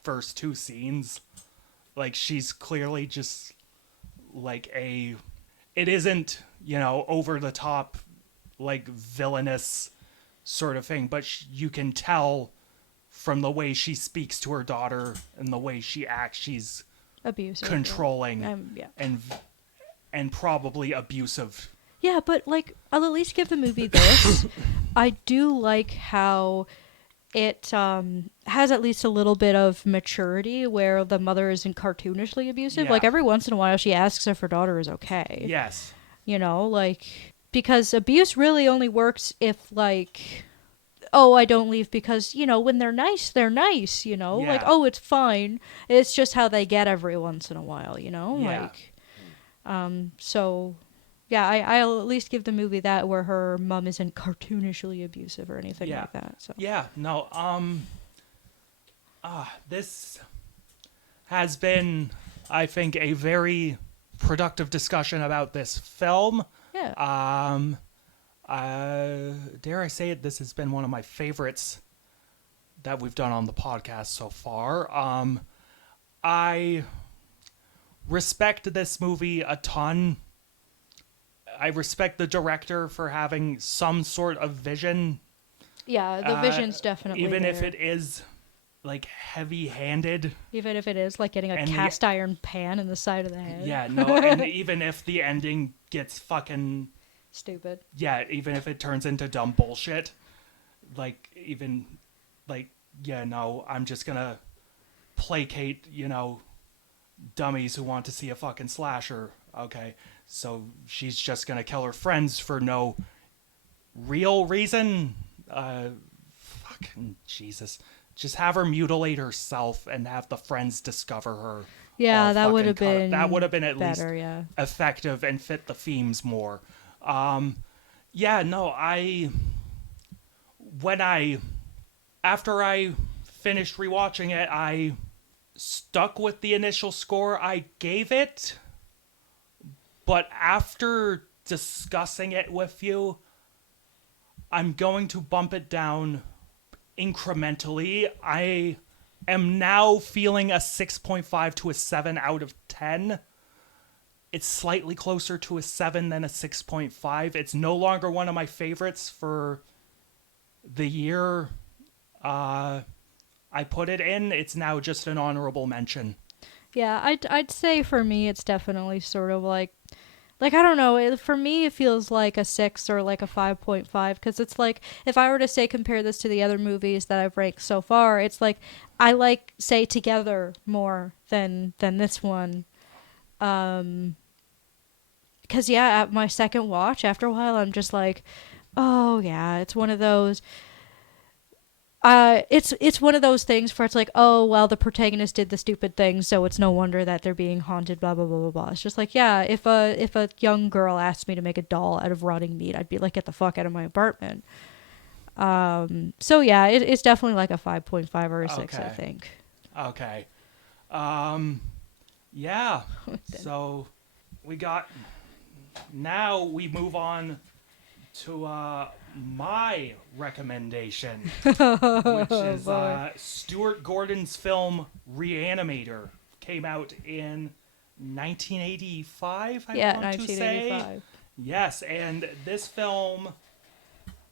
first two scenes. Like, she's clearly just, like, it isn't, over the top, like, villainous sort of thing, but you can tell from the way she speaks to her daughter and the way she acts, she's Abusive. controlling Yeah. and probably abusive. Yeah, but like I'll at least give the movie this. I do like how it has at least a little bit of maturity where the mother isn't cartoonishly abusive. Yeah. Like every once in a while she asks if her daughter is okay. Yes. Because abuse really only works if like, oh, I don't leave because, when they're nice, Yeah. like, oh, it's fine. It's just how they get every once in a while, Yeah. So yeah, I'll at least give the movie that where her mom isn't cartoonishly abusive or anything like that. So Yeah, no, this has been, I think, a very productive discussion about this film. yeah. Dare I say it, this has been one of my favorites that we've done on the podcast so far. I respect this movie a ton. I respect the director for having some sort of vision. Yeah, the vision's definitely even there. if it is like heavy-handed. Even if it is like getting a And cast iron pan in the side of the head. Yeah, no, and even if the ending gets fucking Stupid. yeah, even if it turns into dumb bullshit, like even like yeah, no, I'm just gonna placate, dummies who want to see a fucking slasher. Okay, so she's just gonna kill her friends for no real reason. Fucking Jesus. Just have her mutilate herself and have the friends discover her. Yeah, that would have been been that would have been at better, least yeah. effective and fit the themes more. Yeah, no, after I finished rewatching it, I stuck with the initial score I gave it, but after discussing it with you, I'm going to bump it down incrementally. I am now feeling a 6.5 to a 7 out of 10. It's slightly closer to a 7 than a 6.5. It's no longer one of my favorites for the year I put it in. It's now just an honorable mention. Yeah, I'd say for me it's definitely sort of like I don't know, for me it feels like a 6 or like a 5.5 because it's like if I were to say compare this to the other movies that I've ranked so far, it's like I like say Together more than this one. Because yeah, at my second watch after a while I'm just like, oh yeah, it's one of those It's one of those things where it's like, oh well, the protagonist did the stupid thing, so it's no wonder that they're being haunted. Blah blah blah blah blah. It's just like, yeah, if a young girl asked me to make a doll out of rotting meat, I'd be like, get the fuck out of my apartment. So yeah, it's definitely like a 5.5 or a 6, I Okay. think. Okay. Yeah. So we got. Now we move on to my recommendation, which is boy. Stuart Gordon's film Reanimator. Came out in 1985, Yeah, want to say. 1985. Yes, and this film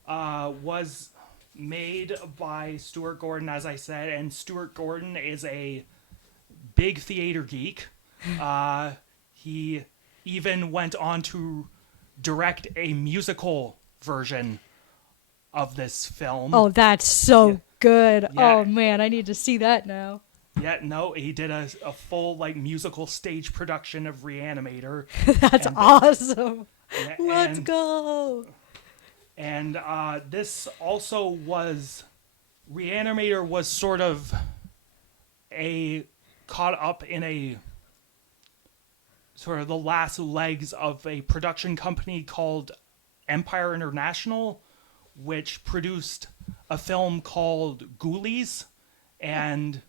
was made by Stuart Gordon, as I said, and Stuart Gordon is a big theater geek. He even went on to direct a musical version of this film. Oh, that's so Yeah. good. Yeah. Oh man, I need to see that now. Yeah, no, he did a full like musical stage production of Reanimator. That's And- awesome. Yeah, Let's and- go. And this also was Reanimator was sort of caught up in a sort of the last legs of a production company called Empire International, which produced a film called Ghoulies, and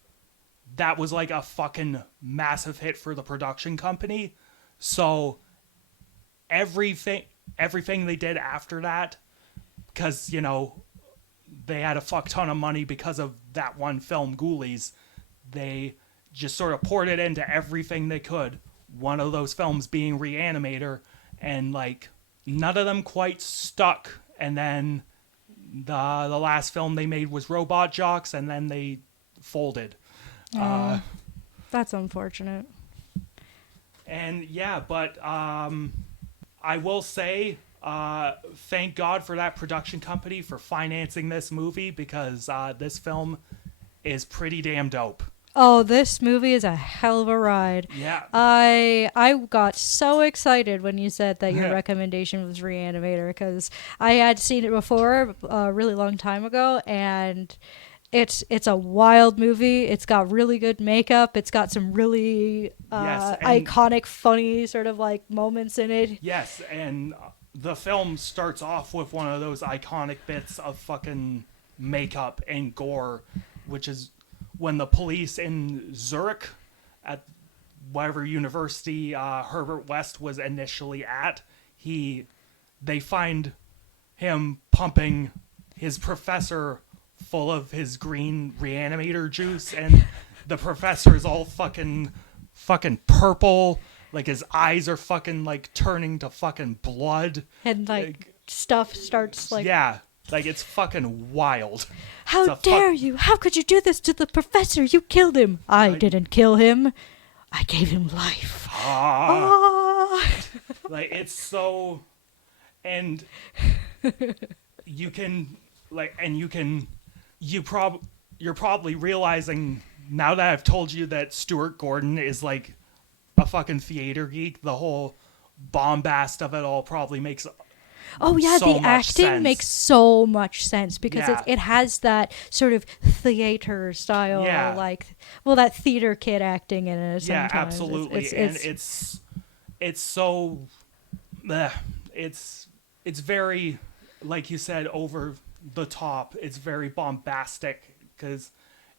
that was like a fucking massive hit for the production company. So everything they did after that, because they had a fuck ton of money because of that one film, Ghoulies, they just sort of poured it into everything they could. One of those films being Reanimator, and like none of them quite stuck. And then the last film they made was Robot Jocks, and then they folded. That's unfortunate. And yeah, but I will say, thank God for that production company for financing this movie, because this film is pretty damn dope. Oh, this movie is a hell of a ride. Yeah. I got so excited when you said that your recommendation was Reanimator, because I had seen it before a really long time ago, and it's a wild movie. It's got really good makeup. It's got some really Yes, and- iconic, funny sort of like moments in it. Yes, and the film starts off with one of those iconic bits of fucking makeup and gore, which is when the police in Zurich, at whatever university Herbert West was initially at, they find him pumping his professor full of his green Reanimator juice, and the professor is all fucking purple, like his eyes are fucking like turning to fucking blood. And like stuff starts like, Yeah, like it's fucking wild. how It's a dare you? How could you do this to the professor? You killed him. I didn't kill him. I gave him life. Ah. Like it's so, and you can like, and you can, you're probably realizing now that I've told you that Stuart Gordon is like a fucking theater geek, the whole bombast of it all probably makes Oh yeah, so the much acting sense. makes so much sense because Yeah. it has that sort of theater style, Yeah. like, well, that theater kid acting in it. Yeah, Sometimes. absolutely. And it's so it's very, like you said, over the top. It's very bombastic because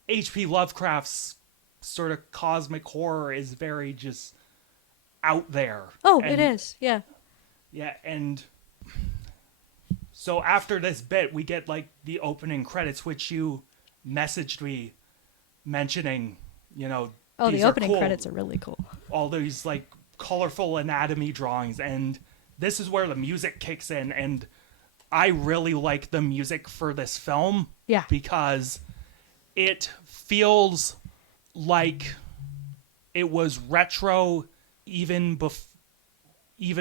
H.P. Lovecraft's sort of cosmic horror is very just out there. Oh, And- it is. Yeah. Yeah, and so after this bit, we get like the opening credits, which you messaged me mentioning, Oh, these the are opening cool. credits are really cool. All these like colorful anatomy drawings, and this is where the music kicks in, and I really like the music for this film. Yeah. Because it feels like it was retro even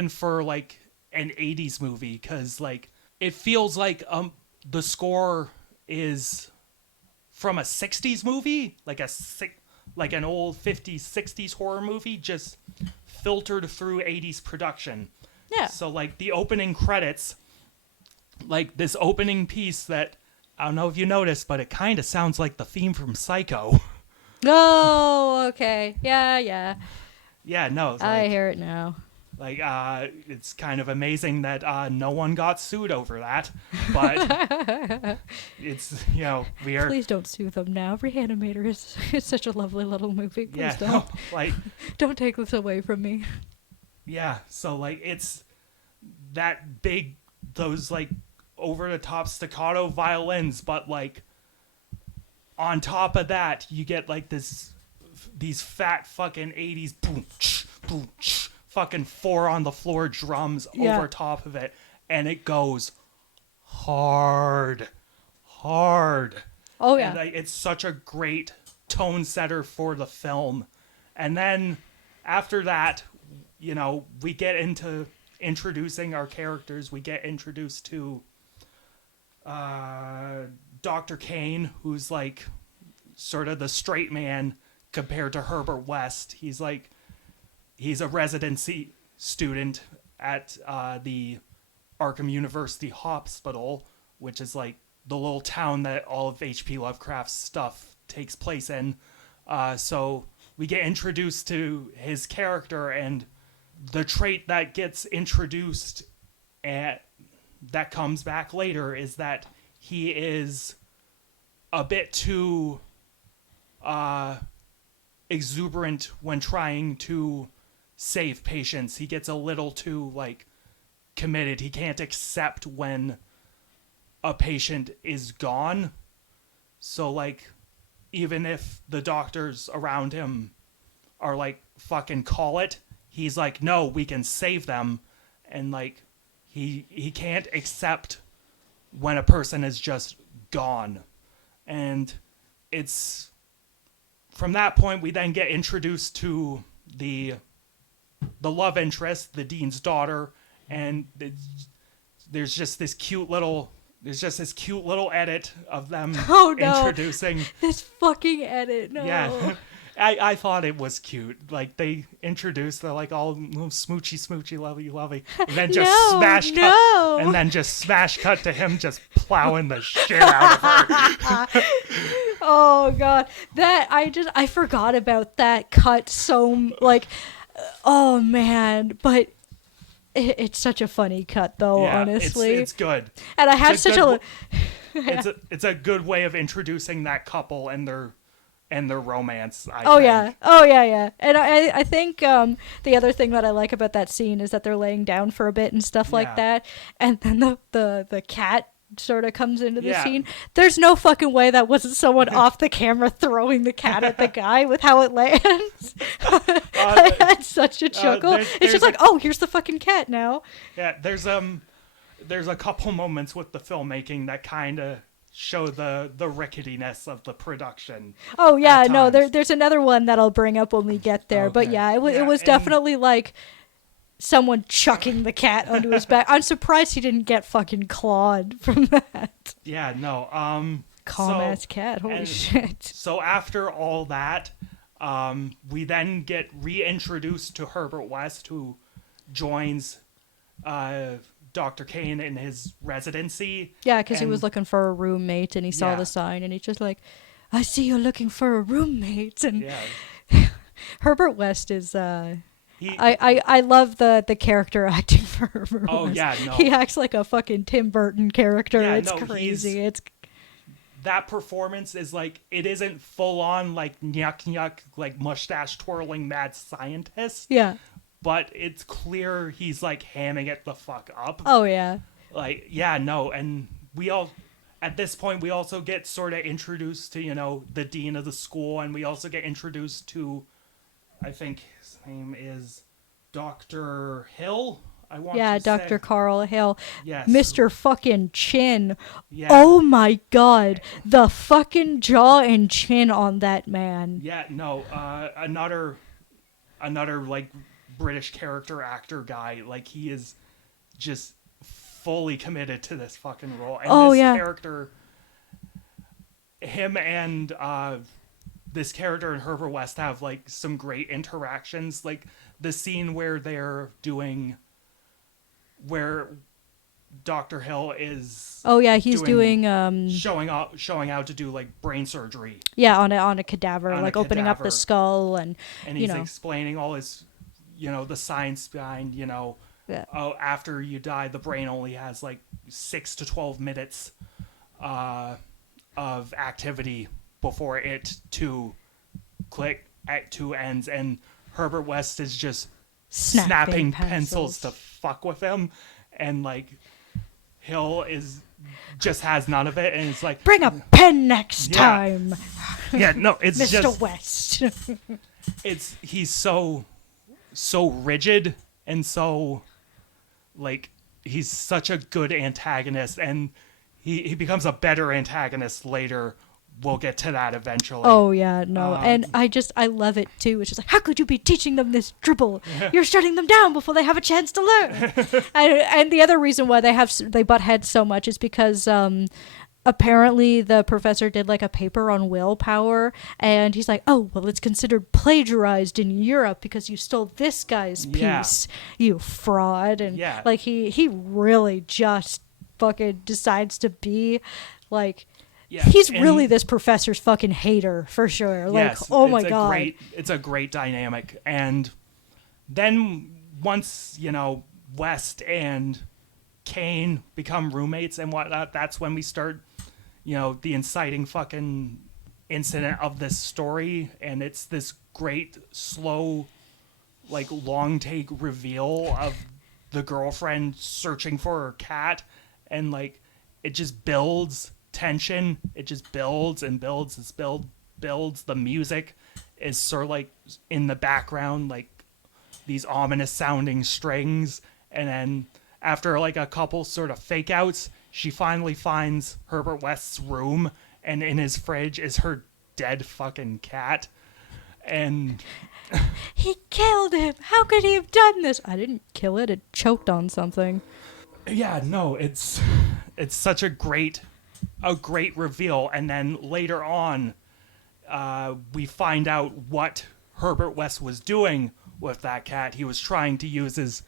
for like an 80s movie, because like it feels like the score is from a 60s movie, like like an old 50s 60s horror movie, just filtered through 80s production. Yeah. So like the opening credits, like this opening piece that I don't know if you noticed, but it kind of sounds like the theme from Psycho. Oh, okay. Yeah, yeah. Yeah, no, it's I like, hear it now. it's kind of amazing that no one got sued over that, but it's, we are, Please don't sue them now. Reanimator is such a lovely little movie. Please yeah, don't. no, like, Don't take this away from me. yeah, so, like, it's that big, those, like, over-the-top staccato violins, but, like, on top of that, you get, like, these fat fucking 80s boom, boom, fucking 4-on-the-floor drums Yeah. over top of it, and it goes hard. Oh, yeah. And like, it's such a great tone setter for the film. And then after that, we get into introducing our characters. We get introduced to Dr. Kane, who's like sort of the straight man compared to Herbert West. He's a residency student at the Arkham University Hospital, which is like the little town that all of H.P. Lovecraft's stuff takes place in. So we get introduced to his character, and the trait that gets introduced and that comes back later is that he is a bit too exuberant when trying to save patients. He gets a little too committed. He can't accept when a patient is gone. So even if the doctors around him are fucking call it, he's like, no, we can save them. And he can't accept when a person is just gone. And it's from that point we then get introduced to the love interest, the dean's daughter, and there's just this cute little edit of them introducing this fucking edit. No. Yeah. I thought it was cute. They introduced, they're all smoochy, lovey, and then just cut, and then just smash cut to him just plowing the shit out of her. Oh god, that I forgot about that cut. So oh man, but it's such a funny cut though. Yeah, honestly, it's good. And I have it's a good way of introducing that couple and their romance. I think. Yeah. And I think the other thing that I like about that scene is that they're laying down for a bit and stuff like that, and then the cat sort of comes into the scene. There's no fucking way that wasn't someone off the camera throwing the cat at the guy with how it lands. I had such a chuckle. It's just oh, here's the fucking cat now. Yeah, there's a couple moments with the filmmaking that kind of show the ricketiness of the production. Oh yeah, no, there's another one that I'll bring up when we get there. Okay. But it was definitely someone chucking the cat onto his back. I'm surprised he didn't get fucking clawed from that. Yeah, no. Calm ass cat, holy shit. So after all that, we then get reintroduced to Herbert West, who joins Dr. Kane in his residency. Yeah, because he was looking for a roommate, and he saw the sign, and he's just like, I see you're looking for a roommate. And Herbert West is... I love the character acting for Herbert West. Oh, yeah, no. He acts like a fucking Tim Burton character. Yeah, it's crazy. That performance is it isn't full on nyuk mustache twirling mad scientist. Yeah. But it's clear he's hamming it the fuck up. Oh yeah. And at this point we also get sort of introduced to, the dean of the school, and we also get introduced to, I think his name is Dr. Hill. Dr. Carl Hill. Yes. Mr. fucking Chin. Yeah. Oh my god. The fucking jaw and chin on that man. Yeah, no. Another British character actor guy. He is just fully committed to this fucking role. And character, him and this character and Herbert West have some great interactions. The scene where they're doing, where Dr. Hill is Oh yeah, he's doing showing how to do like brain surgery, on a cadaver, on a like opening up the cadaver. skull and and you he's know. explaining all his, the science behind, Yeah. oh, after you die, the brain only has like 6 to 12 minutes of activity before it to click at two ends, and Herbert West is just snapping pencils to fuck with him, and like Hill just has none of it, and it's like, Bring a pen next Yeah. time, yeah, no, it's Mr. just West. he's so rigid, and so like he's such a good antagonist, and he becomes a better antagonist later. We'll get to that eventually. Oh yeah, no, and I love it too. It's just like, how could you be teaching them this dribble? You're shutting them down before they have a chance to learn. and the other reason why they butt heads so much is because apparently the professor did like a paper on willpower, and he's like, oh well, it's considered plagiarized in Europe because you stole this guy's Yeah. piece, you fraud. And Yeah. like he really just fucking decides to be like. Yeah, He's and really this professor's fucking hater for sure. Like, yes, oh my it's god. It's a great dynamic. And then once, West and Kane become roommates and whatnot, that's when we start, the inciting fucking incident of this story. And it's this great, slow, like, long take reveal of the girlfriend searching for her cat. And, like, it just builds tension. It just builds and builds and builds. The music is sort of like in the background, like these ominous sounding strings. And then after like a couple sort of fake outs, she finally finds Herbert West's room, and in his fridge is her dead fucking cat. And He killed him. How could he have done this? I didn't kill it. It choked on something. yeah, no, it's such a great reveal. And then later on, we find out what Herbert West was doing with that cat. He was trying to use his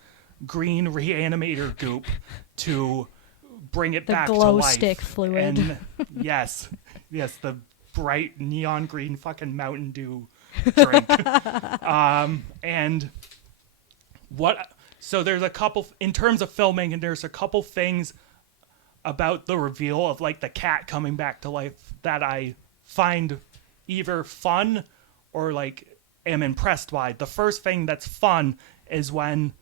green reanimator goop to bring it The back to glow life. stick fluid. And yes, the bright neon green fucking Mountain Dew drink. And what? So there's a couple in terms of filming, and there's a couple things about the reveal of like the cat coming back to life that I find either fun or like am impressed by. The first thing that's fun is when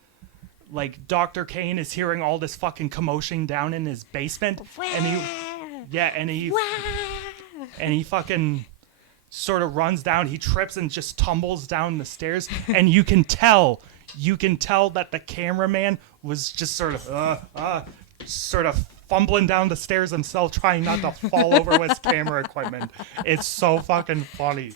like Dr. Kane is hearing all this fucking commotion down in his basement, and he fucking sort of runs down. He trips and just tumbles down the stairs, and you can tell that the cameraman was just sort of fumbling down the stairs himself, trying not to fall over with his camera equipment. It's so fucking funny.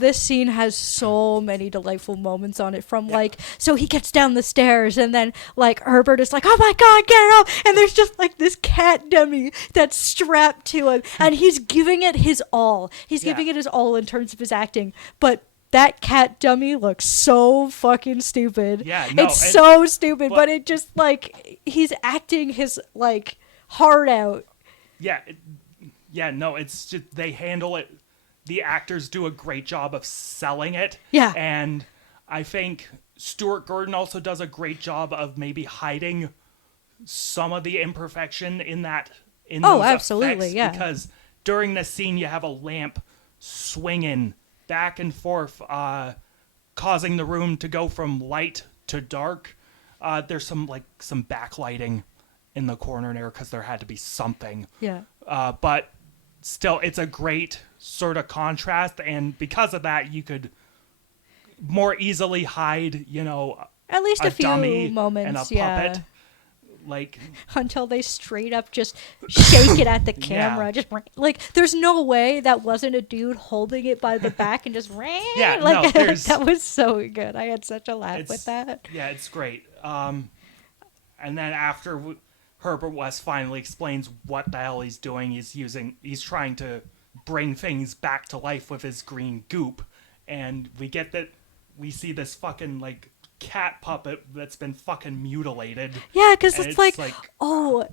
This scene has so many delightful moments on it. From like, so he gets down the stairs, and then like Herbert is like, "Oh my god, get it off!" And there's just like this cat dummy that's strapped to him, and he's giving it his all. He's giving it his all in terms of his acting, but that cat dummy looks so fucking stupid. Yeah, no, it's so stupid, but it just like he's acting his like heart out. It's just they handle it. The actors do a great job of selling it. Yeah. And I think Stuart Gordon also does a great job of maybe hiding some of the imperfection in those absolutely, effects, yeah. because during this scene you have a lamp swinging back and forth, causing the room to go from light to dark. There's some backlighting in the corner there because there had to be something. Yeah. But still, it's a great sort of contrast, and because of that, you could more easily hide, At least a few dummy moments, and a yeah. puppet. Like, Until they straight up just shake it at the camera. Yeah. Just like, there's no way that wasn't a dude holding it by the back and just Yeah, like no, there's- that was so good. I had such a laugh with that. Yeah, it's great. And then after Herbert West finally explains what the hell he's doing, he's trying to bring things back to life with his green goop, and we see this fucking like cat puppet that's been fucking mutilated. Yeah, because And it's like, oh,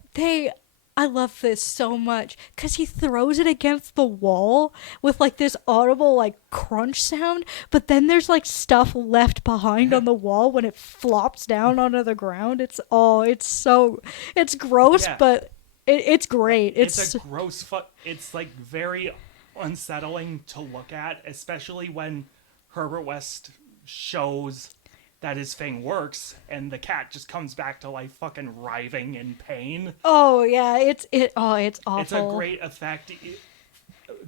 I love this so much because he throws it against the wall with like this audible like crunch sound, but then there's like stuff left behind on the wall when it flops down onto the ground. It's gross, Yeah. but it's great. It's a gross it's like very unsettling to look at, especially when Herbert West shows that his thing works and the cat just comes back to life fucking writhing in pain. oh yeah, it's awful. It's a great effect.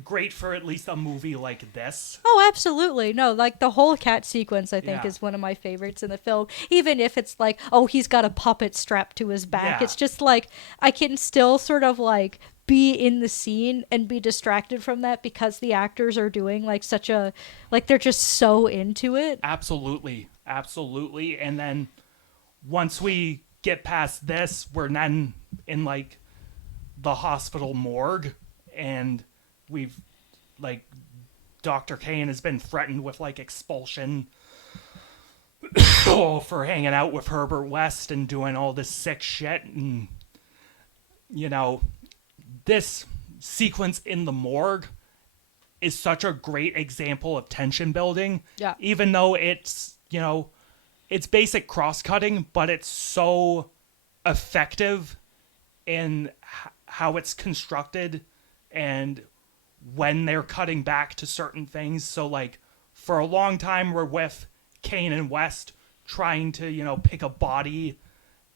Great for at least a movie like this. Oh, absolutely. No, like the whole cat sequence, I think, Yeah. is one of my favorites in the film. Even if it's like, oh, he's got a puppet strapped to his back. Yeah. It's just like, I can still sort of like be in the scene and be distracted from that because the actors are doing like they're just so into it. Absolutely. Absolutely. And then once we get past this, we're then in like the hospital morgue, and we've like Dr. Kane has been threatened with like expulsion for hanging out with Herbert West and doing all this sick shit. And you know, this sequence in the morgue is such a great example of tension building. Yeah. Even though it's, you know, it's basic cross-cutting, but it's so effective in how it's constructed and when they're cutting back to certain things. So, like, for a long time, we're with Kane and West trying to, you know, pick a body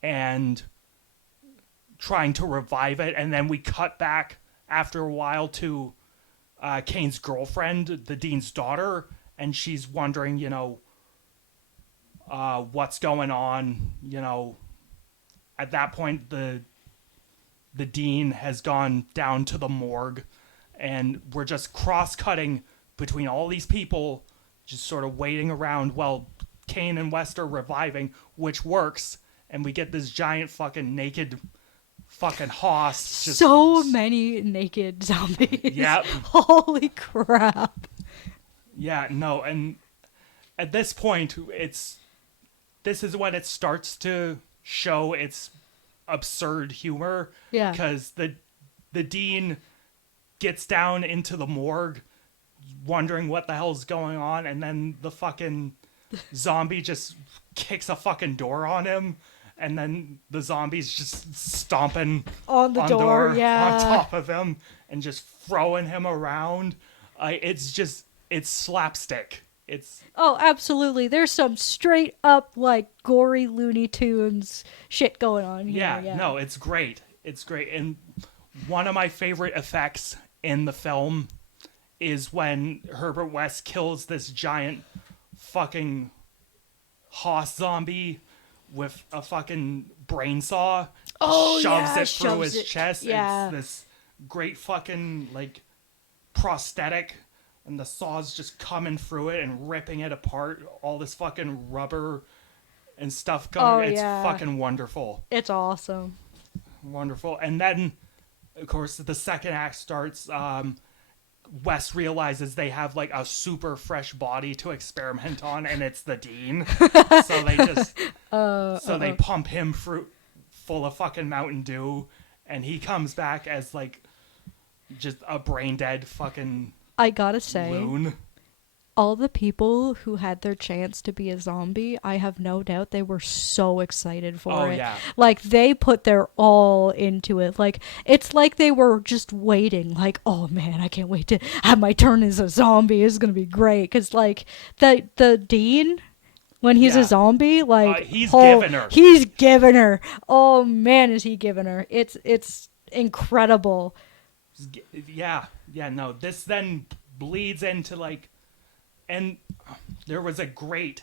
and trying to revive it. And then we cut back after a while to Kane's girlfriend, the dean's daughter, and she's wondering, you know, what's going on. You know, at that point, the dean has gone down to the morgue, and we're just cross-cutting between all these people, just sort of waiting around while Kane and West are reviving, which works, and we get this giant fucking naked fucking hoss. Just So many naked zombies. Yeah. Holy crap. Yeah, no, and at this point, this is when it starts to show its absurd humor. Yeah. Because the dean gets down into the morgue, wondering what the hell's going on, and then the fucking zombie just kicks a fucking door on him, and then the zombie's just stomping On the door, yeah. on top of him and just throwing him around. It's slapstick. Oh, absolutely. There's some straight up like gory Looney Tunes shit going on here. Yeah, no, it's great. It's great. And one of my favorite effects in the film is when Herbert West kills this giant fucking hoss zombie with a fucking brain saw. Oh, shoves yeah, it through shoves his it- chest. yeah. It's this great fucking like prosthetic, and the saw's just coming through it and ripping it apart. All this fucking rubber and stuff going. Oh, It's yeah. fucking wonderful. It's awesome. Wonderful. And then, of course, the second act starts. Wes realizes they have like a super fresh body to experiment on, and it's the dean. So they just they pump him full of fucking Mountain Dew, and he comes back as like just a brain dead fucking I gotta say, loon. all the people who had their chance to be a zombie, I have no doubt they were so excited for Oh, it. yeah. Like, they put their all into it. Like, it's like they were just waiting. Like, oh man, I can't wait to have my turn as a zombie. It's gonna be great. Because, like, the dean, when he's Yeah. a zombie, like... He's giving her. He's giving her. Oh man, is he giving her. It's incredible. Yeah, no. This then bleeds into like, and there's a great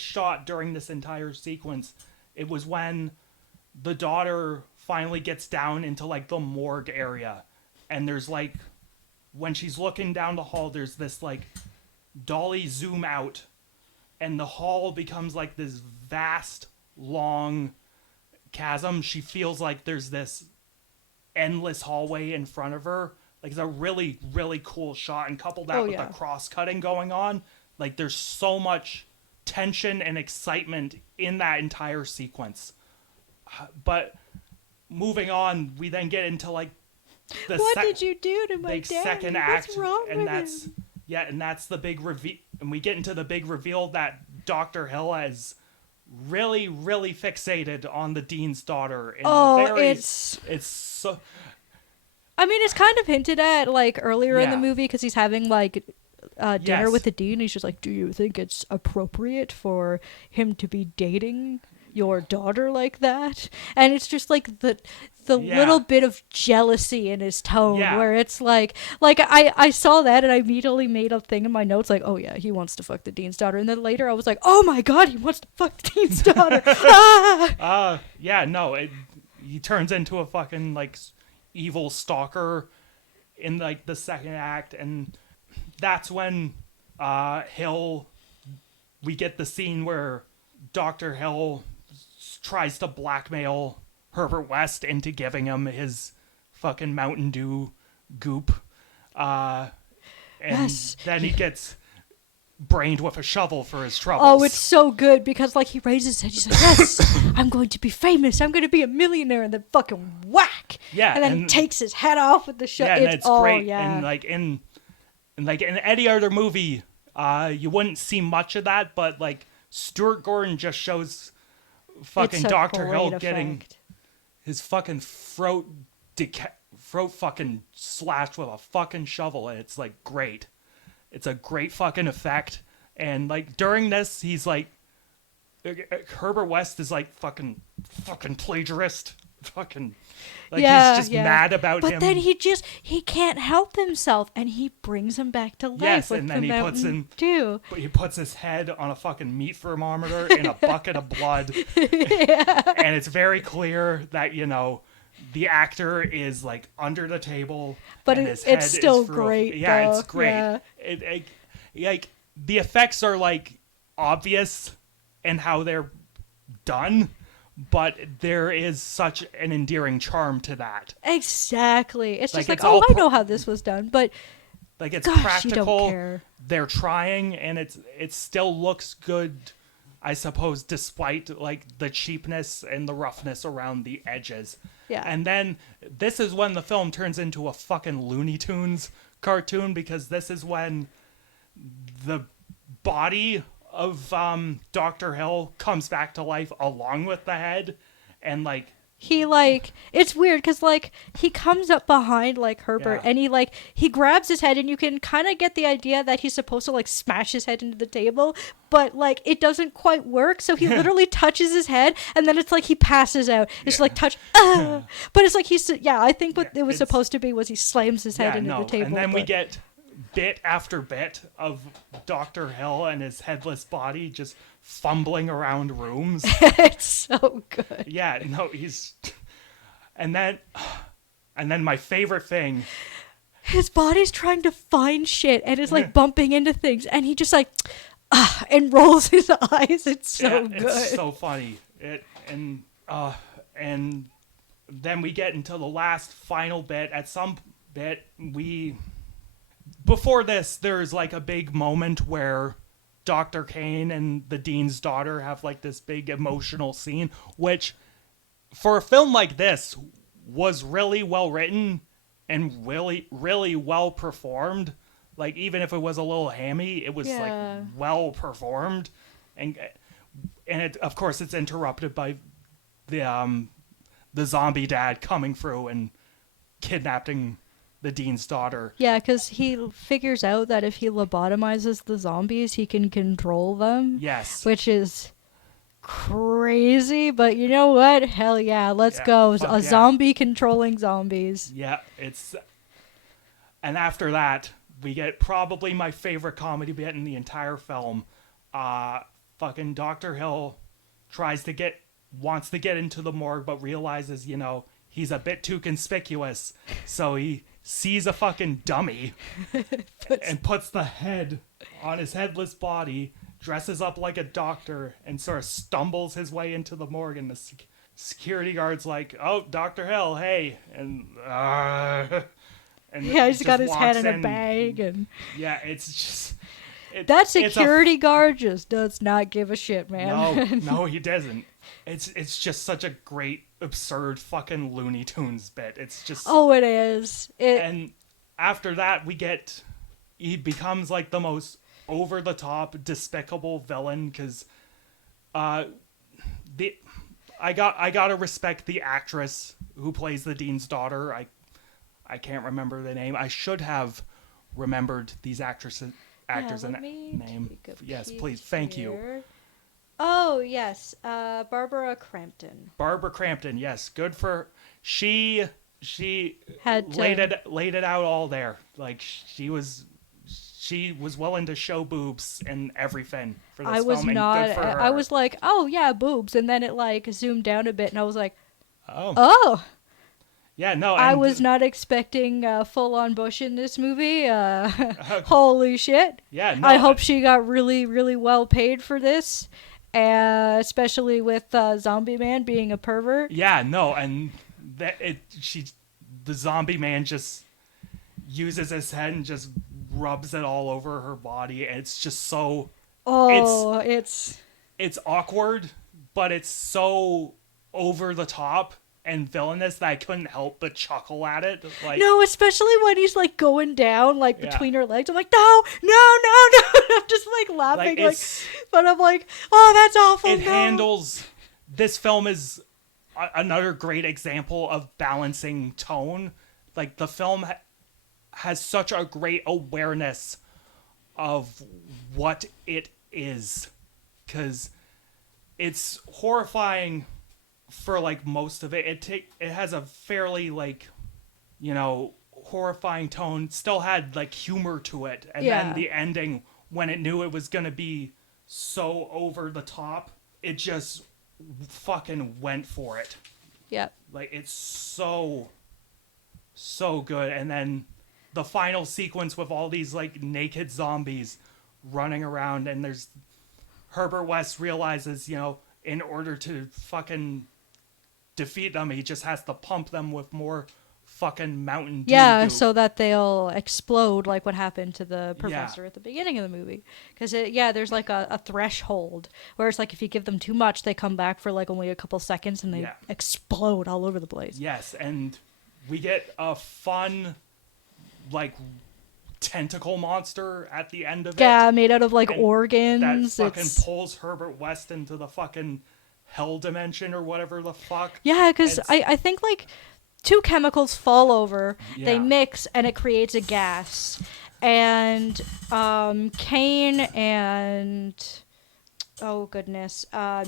shot during this entire sequence. It was when the daughter finally gets down into like the morgue area, and there's like, when she's looking down the hall, there's this like dolly zoom out, and the hall becomes like this vast, long chasm. She feels like there's this endless hallway in front of her. Like, it's a really, really cool shot, and couple that with yeah. the cross-cutting going on. Like, there's so much tension and excitement in that entire sequence. But moving on, we then get into like the What did you do to my dad? second What's act, wrong and with that's him? and that's the big reveal. And we get into the big reveal that Dr. Hill is really, really fixated on the dean's daughter. In it's so. I mean, it's kind of hinted at like earlier in the Yeah. movie because he's having like dinner Yes. with the dean. And he's just like, "Do you think it's appropriate for him to be dating your daughter like that?" And it's just like the Yeah. little bit of jealousy in his tone Yeah. where it's like I saw that and I immediately made a thing in my notes like, oh yeah, he wants to fuck the dean's daughter. And then later I was like, oh my god, he wants to fuck the dean's daughter. Ah! Yeah, no, he turns into a fucking like evil stalker in like the second act, and that's when we get the scene where Dr. Hill tries to blackmail Herbert West into giving him his fucking Mountain Dew goop. And Yes. then he gets brained with a shovel for his troubles. Oh, it's so good because like he raises his head, he's like, yes, I'm going to be famous, I'm going to be a millionaire, and then fucking whack. Yeah, and then he and- takes his head off with the shot. Yeah, and it's great. Yeah. And like in any other movie, you wouldn't see much of that, but like Stuart Gordon just shows fucking It's a Dr. Hill great getting effect. his fucking throat fucking slashed with a fucking shovel, and it's like great. It's a great fucking effect. And like during this, he's like Herbert West is like fucking plagiarist. Fucking like Yeah, he's just yeah. mad about But him. then he can't help himself, and he brings him back to life. Yes, with and the then he puts Mountain him- Dew. But he puts his head on a fucking meat thermometer in a bucket of blood. And it's very clear that, you know, the actor is like under the table. But and it- his head it's still is through great, yeah, it's though. great. Yeah. Like the effects are like obvious in how they're done, but there is such an endearing charm to that. Exactly. It's Like, just like, it's oh, all I know how this was done, but Like it's gosh, you practical. don't care. They're trying, and it still looks good, I suppose, despite like the cheapness and the roughness around the edges. Yeah. And then this is when the film turns into a fucking Looney Tunes cartoon, because this is when the body of Dr. Hill comes back to life along with the head, and like He like it's weird because like he comes up behind like Herbert Yeah. and he grabs his head, and you can kind of get the idea that he's supposed to like smash his head into the table, but like it doesn't quite work. So he literally touches his head, and then it's like he passes out. It's like touch, but it's like I think what it was it's- supposed to be was he slams his head into the table. and then we but- get bit after bit of Dr. Hill and his headless body just fumbling around rooms. it's so good. Yeah, no, he's and then my favorite thing, His body's trying to find shit and is like bumping into things, and he just like and rolls his eyes. It's so yeah, good. it's so funny. And then we get into the last final bit. At some bit before this, there's like a big moment where Dr. Kane and the dean's daughter have like this big emotional scene, which for a film like this was really well written and really, really well performed. Like even if it was a little hammy, it was Yeah. like well performed, and it, of course it's interrupted by the zombie dad coming through and kidnapping the dean's daughter. Yeah, because he figures out that if he lobotomizes the zombies, he can control them. Yes. Which is crazy, but you know what? Hell yeah, let's Yeah, go. fuck A yeah. zombie controlling zombies. Yeah, and after that, we get probably my favorite comedy bit in the entire film. Fucking Dr. Hill wants to get into the morgue, but realizes, you know, he's a bit too conspicuous. So he sees a fucking dummy and puts the head on his headless body, dresses up like a doctor, and sort of stumbles his way into the morgue. And the security guard's like, "Oh, Dr. Hill, hey." And Yeah, he's just got his head walks in a bag, and yeah, it's just That it's a security guard just does not give a shit, man. No, he doesn't. It's just such a great, absurd fucking Looney Tunes bit. It's just Oh, it is. and after that he becomes like the most over the top, despicable villain because the I gotta respect the actress who plays the dean's daughter. I can't remember the name. I should have remembered these actors and name. Yes, please. Thank you. Oh, yes. Barbara Crampton. Barbara Crampton. Yes, good for she Had to- laid it out all there. Like she was willing to show boobs and everything for this I was film. not. And good for her. I was like, oh yeah, boobs, and then it like zoomed down a bit, and I was like, oh oh. yeah, no. I and- was not expecting full on Bush in this movie. Holy shit! Yeah, no. I hope she got really, really well paid for this, especially with Zombie Man being a pervert. Yeah, no, and the zombie man just uses his head and just rubs it all over her body. And it's just so. Oh, it's awkward, but it's so over the top and villainous that I couldn't help but chuckle at it. Like, no, especially when he's like going down like Yeah. between her legs. I'm like, no, no, no, no. I'm just like laughing, like, it's- but I'm like, oh, that's awful. it no. handles. This film is another great example of balancing tone. Like the film has such a great awareness of what it is, because it's horrifying for like most of it. It has a fairly like, horrifying tone. Still had like humor to it, and Yeah. then the ending, when it knew it was gonna be so over the top, it just fucking went for it. Yep. Like it's so good. And then the final sequence with all these like naked zombies running around, and there's Herbert West realizes, in order to fucking defeat them, he just has to pump them with more fucking Mountain Dew Yeah, goop. so that they'll explode like what happened to the professor at the beginning of the movie. Because, there's like a threshold where it's like if you give them too much, they come back for like only a couple seconds and they Yeah. explode all over the place. Yes, and we get a fun like tentacle monster at the end of it. Yeah, made out of like And organs. that fucking It's... pulls Herbert West into the fucking hell dimension or whatever the fuck. Yeah, because It's- I think like two chemicals fall over, they Yeah. mix, and it creates a gas. And Kane and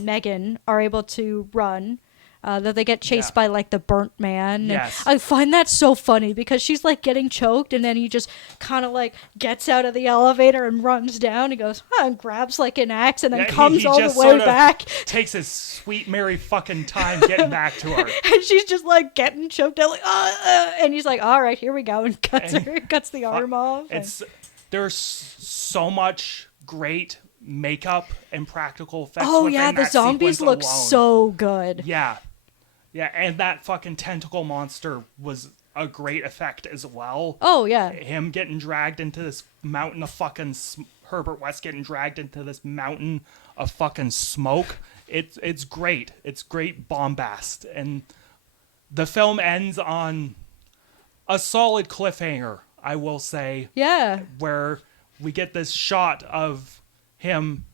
Megan are able to run. That they get chased Yeah. by like the burnt man. And Yes. I find that so funny because she's like getting choked, and then he just kind of like gets out of the elevator and runs down. He goes, and grabs like an axe, and then Yeah, comes he all the just way sorta back. takes his sweet merry fucking time getting back to her. And she's just like getting choked out, like, and he's like, all right, here we go, and cuts her, cuts the arm off. and- There's so much great makeup and practical effects. Oh within yeah, the that zombies sequence look alone. so good. Yeah, and that fucking tentacle monster was a great effect as well. Oh yeah, Him getting dragged into this mountain of fucking Herbert West getting dragged into this mountain of fucking smoke. It's great. It's great bombast, and the film ends on a solid cliffhanger, I will say, yeah. where we get this shot of him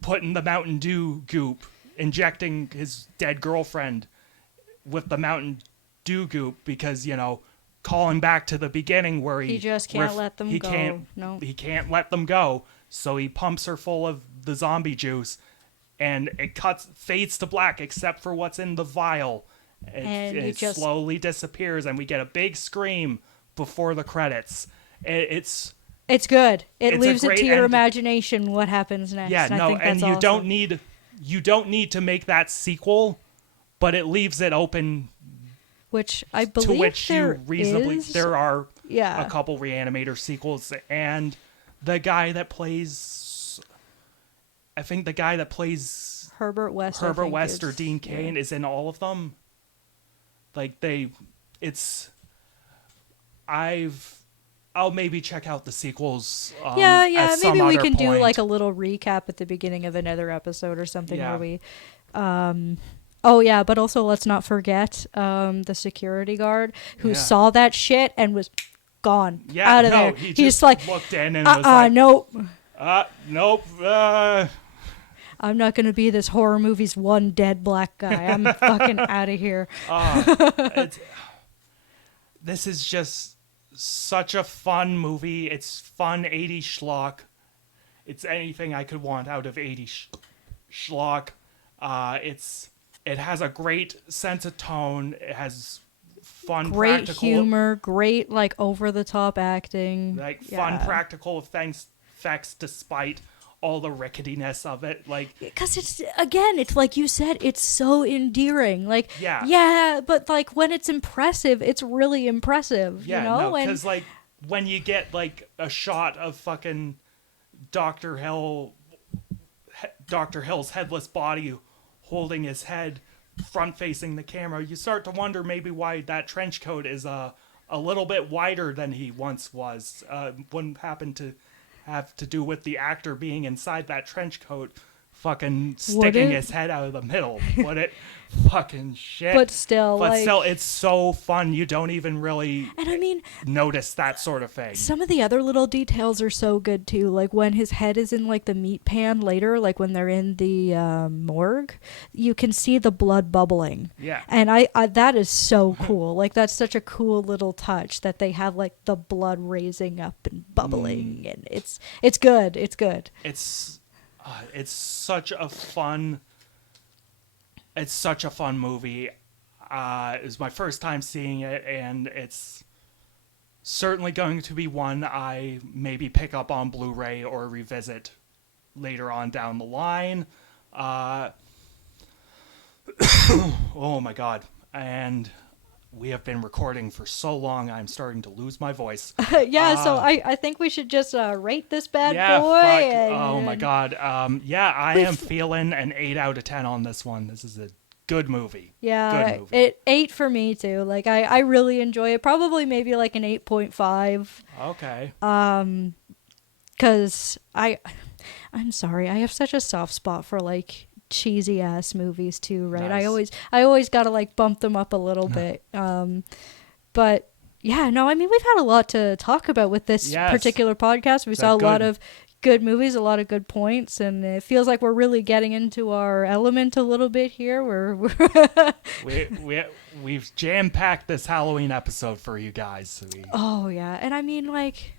putting the Mountain Dew goop, injecting his dead girlfriend with the Mountain Dew goop because, calling back to the beginning where He just can't let them go. No. He can't let them go, so he pumps her full of the zombie juice, and it fades to black except for what's in the vial. And It you just- slowly disappears, and we get a big scream before the credits. It's Good. It It's a leaves it great to your end. imagination what happens next. yeah, and I no, think and that's you awesome. don't need to make that sequel, but it leaves it open Which I to believe which there you reasonably is. there are Yeah. a couple Reanimator sequels, and the guy that plays, I think the guy that plays Herbert West. I Herbert think, West or is- Dean Cain is in all of them. Like I'll maybe check out the sequels. Yeah, at some maybe we other can do point. like a little recap at the beginning of another episode or something Yeah. where we oh yeah, but also let's not forget the security guard who Yeah. saw that shit and was gone Yeah, out of no, there. he He's just like, looked in and was like, nope. nope. I'm not gonna be this horror movie's one dead black guy. I'm fucking out of here. This is just such a fun movie. It's fun 80s schlock. It's anything I could want out of 80s schlock. It has a great sense of tone. It has fun Great practical humor, great like over the top acting. fun practical effects despite all the ricketiness of it. Like, because it's like you said, it's so endearing. Like, Yeah. but like when it's impressive, it's really impressive. yeah, you know, no, because like when you get like a shot of fucking Dr. Hill's headless body holding his head front facing the camera, you start to wonder maybe why that trench coat is a little bit wider than he once was. Wouldn't happen to have to do with the actor being inside that trench coat fucking sticking his head out of the middle. Would it? Fucking shit. But still, it's so fun. You don't even really and I mean, notice that sort of thing. some of the other little details are so good too. Like when his head is in like the meat pan later, like when they're in the morgue, you can see the blood bubbling. Yeah. And I that is so cool. Like that's such a cool little touch that they have like the blood raising up and bubbling, and it's good. It's good. It's such a fun. It's such a fun movie. It was my first time seeing it, and it's certainly going to be one I maybe pick up on Blu-ray or revisit later on down the line. Oh my god. And we have been recording for so long, I'm starting to lose my voice. So I think we should just rate this bad boy. Fuck. Oh my god. I am feeling an 8 out of 10 on this one. This is a good movie. Yeah, good movie. it 8 for me too. Like I really enjoy it. Probably maybe like an 8.5. Okay. Cause I'm sorry, I have such a soft spot for like cheesy ass movies too, right? Nice. I always gotta like bump them up a little bit. But yeah, no, I mean we've had a lot to talk about with this particular podcast. We saw a lot of good movies, a lot of good points, and it feels like we're really getting into our element a little bit here. We've jam-packed this Halloween episode for you guys. Oh yeah, and I mean like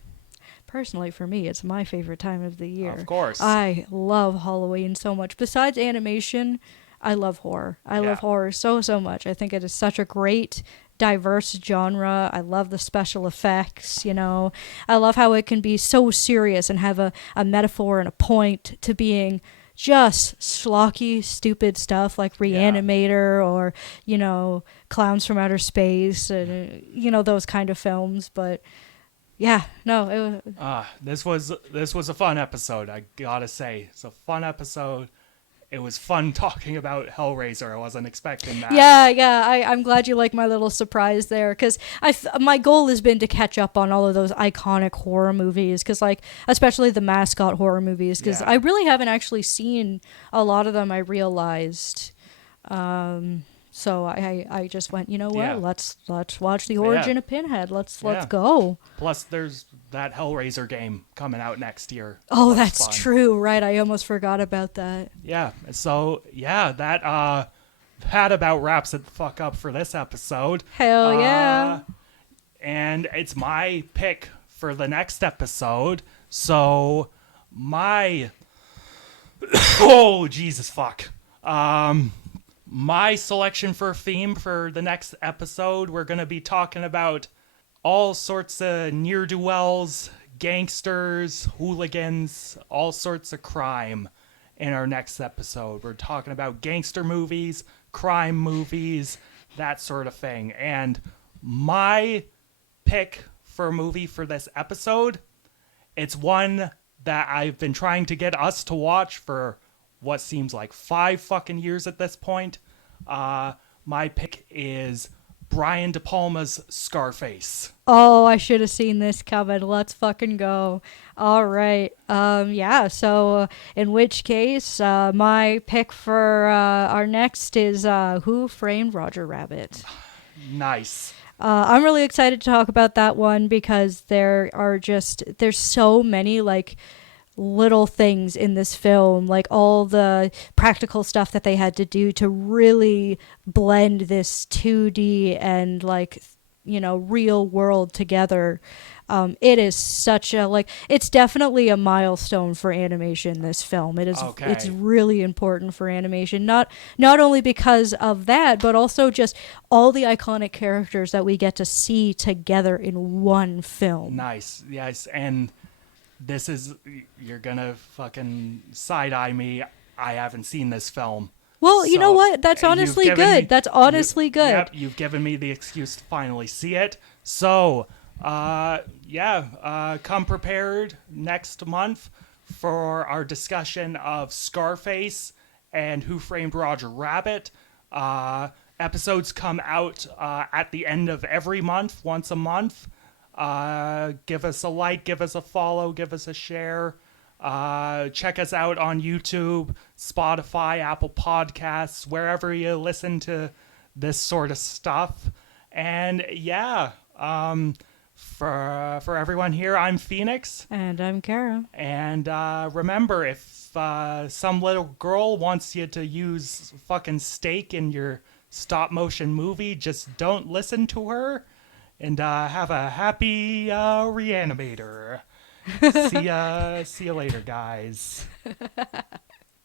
personally for me it's my favorite time of the year. Of course. I love Halloween so much. Besides animation, I love horror. I love horror so much. I think it is such a great diverse genre. I love the special effects, you know. I love how it can be so serious and have a metaphor and a point to being just schlocky, stupid stuff like Reanimator or, you know, Clowns from Outer Space and, you know, those kind of films. But yeah, no. This was a fun episode, I gotta say. It's a fun episode. It was fun talking about Hellraiser. I wasn't expecting that. Yeah. I'm glad you like my little surprise there, because my goal has been to catch up on all of those iconic horror movies, because like especially the mascot horror movies, because I really haven't actually seen a lot of them. I realized. So I just went, you know what? Yeah. Let's watch the origin of Pinhead. Let's go. Plus, there's that Hellraiser game coming out next year. Oh, that's true. Right, I almost forgot about that. Yeah. So that about wraps it the fuck up for this episode. Hell yeah. And it's my pick for the next episode. So oh Jesus fuck. My selection for a theme for the next episode, we're going to be talking about all sorts of ne'er-do-wells, gangsters, hooligans, all sorts of crime in our next episode. We're talking about gangster movies, crime movies, that sort of thing. And my pick for a movie for this episode, it's one that I've been trying to get us to watch for what seems like 5 fucking years at this point. My pick is Brian De Palma's Scarface. Oh, I should have seen this coming. Let's fucking go. All right. Yeah, so in which case, my pick for our next is Who Framed Roger Rabbit? Nice. I'm really excited to talk about that one because there's so many like little things in this film, like all the practical stuff that they had to do to really blend this 2D and like, you know, real world together. It is such a like it's definitely a milestone for animation, this film. Okay. It's really important for animation, not only because of that, but also just all the iconic characters that we get to see together in one film. Nice. Yes, and this is, you're gonna fucking side-eye me. I haven't seen this film. Well, you know So, what? That's you've honestly given good. me- That's honestly you- good. Yep, you've given me the excuse to finally see it. So, come prepared next month for our discussion of Scarface and Who Framed Roger Rabbit. Episodes come out at the end of every month, once a month. Give us a like, give us a follow, give us a share. Check us out on YouTube, Spotify, Apple Podcasts, wherever you listen to this sort of stuff. And yeah, for everyone here, I'm Phoenix. And I'm Kara. And remember, if some little girl wants you to use fucking steak in your stop motion movie, just don't listen to her. And have a happy Reanimator. See ya later, guys.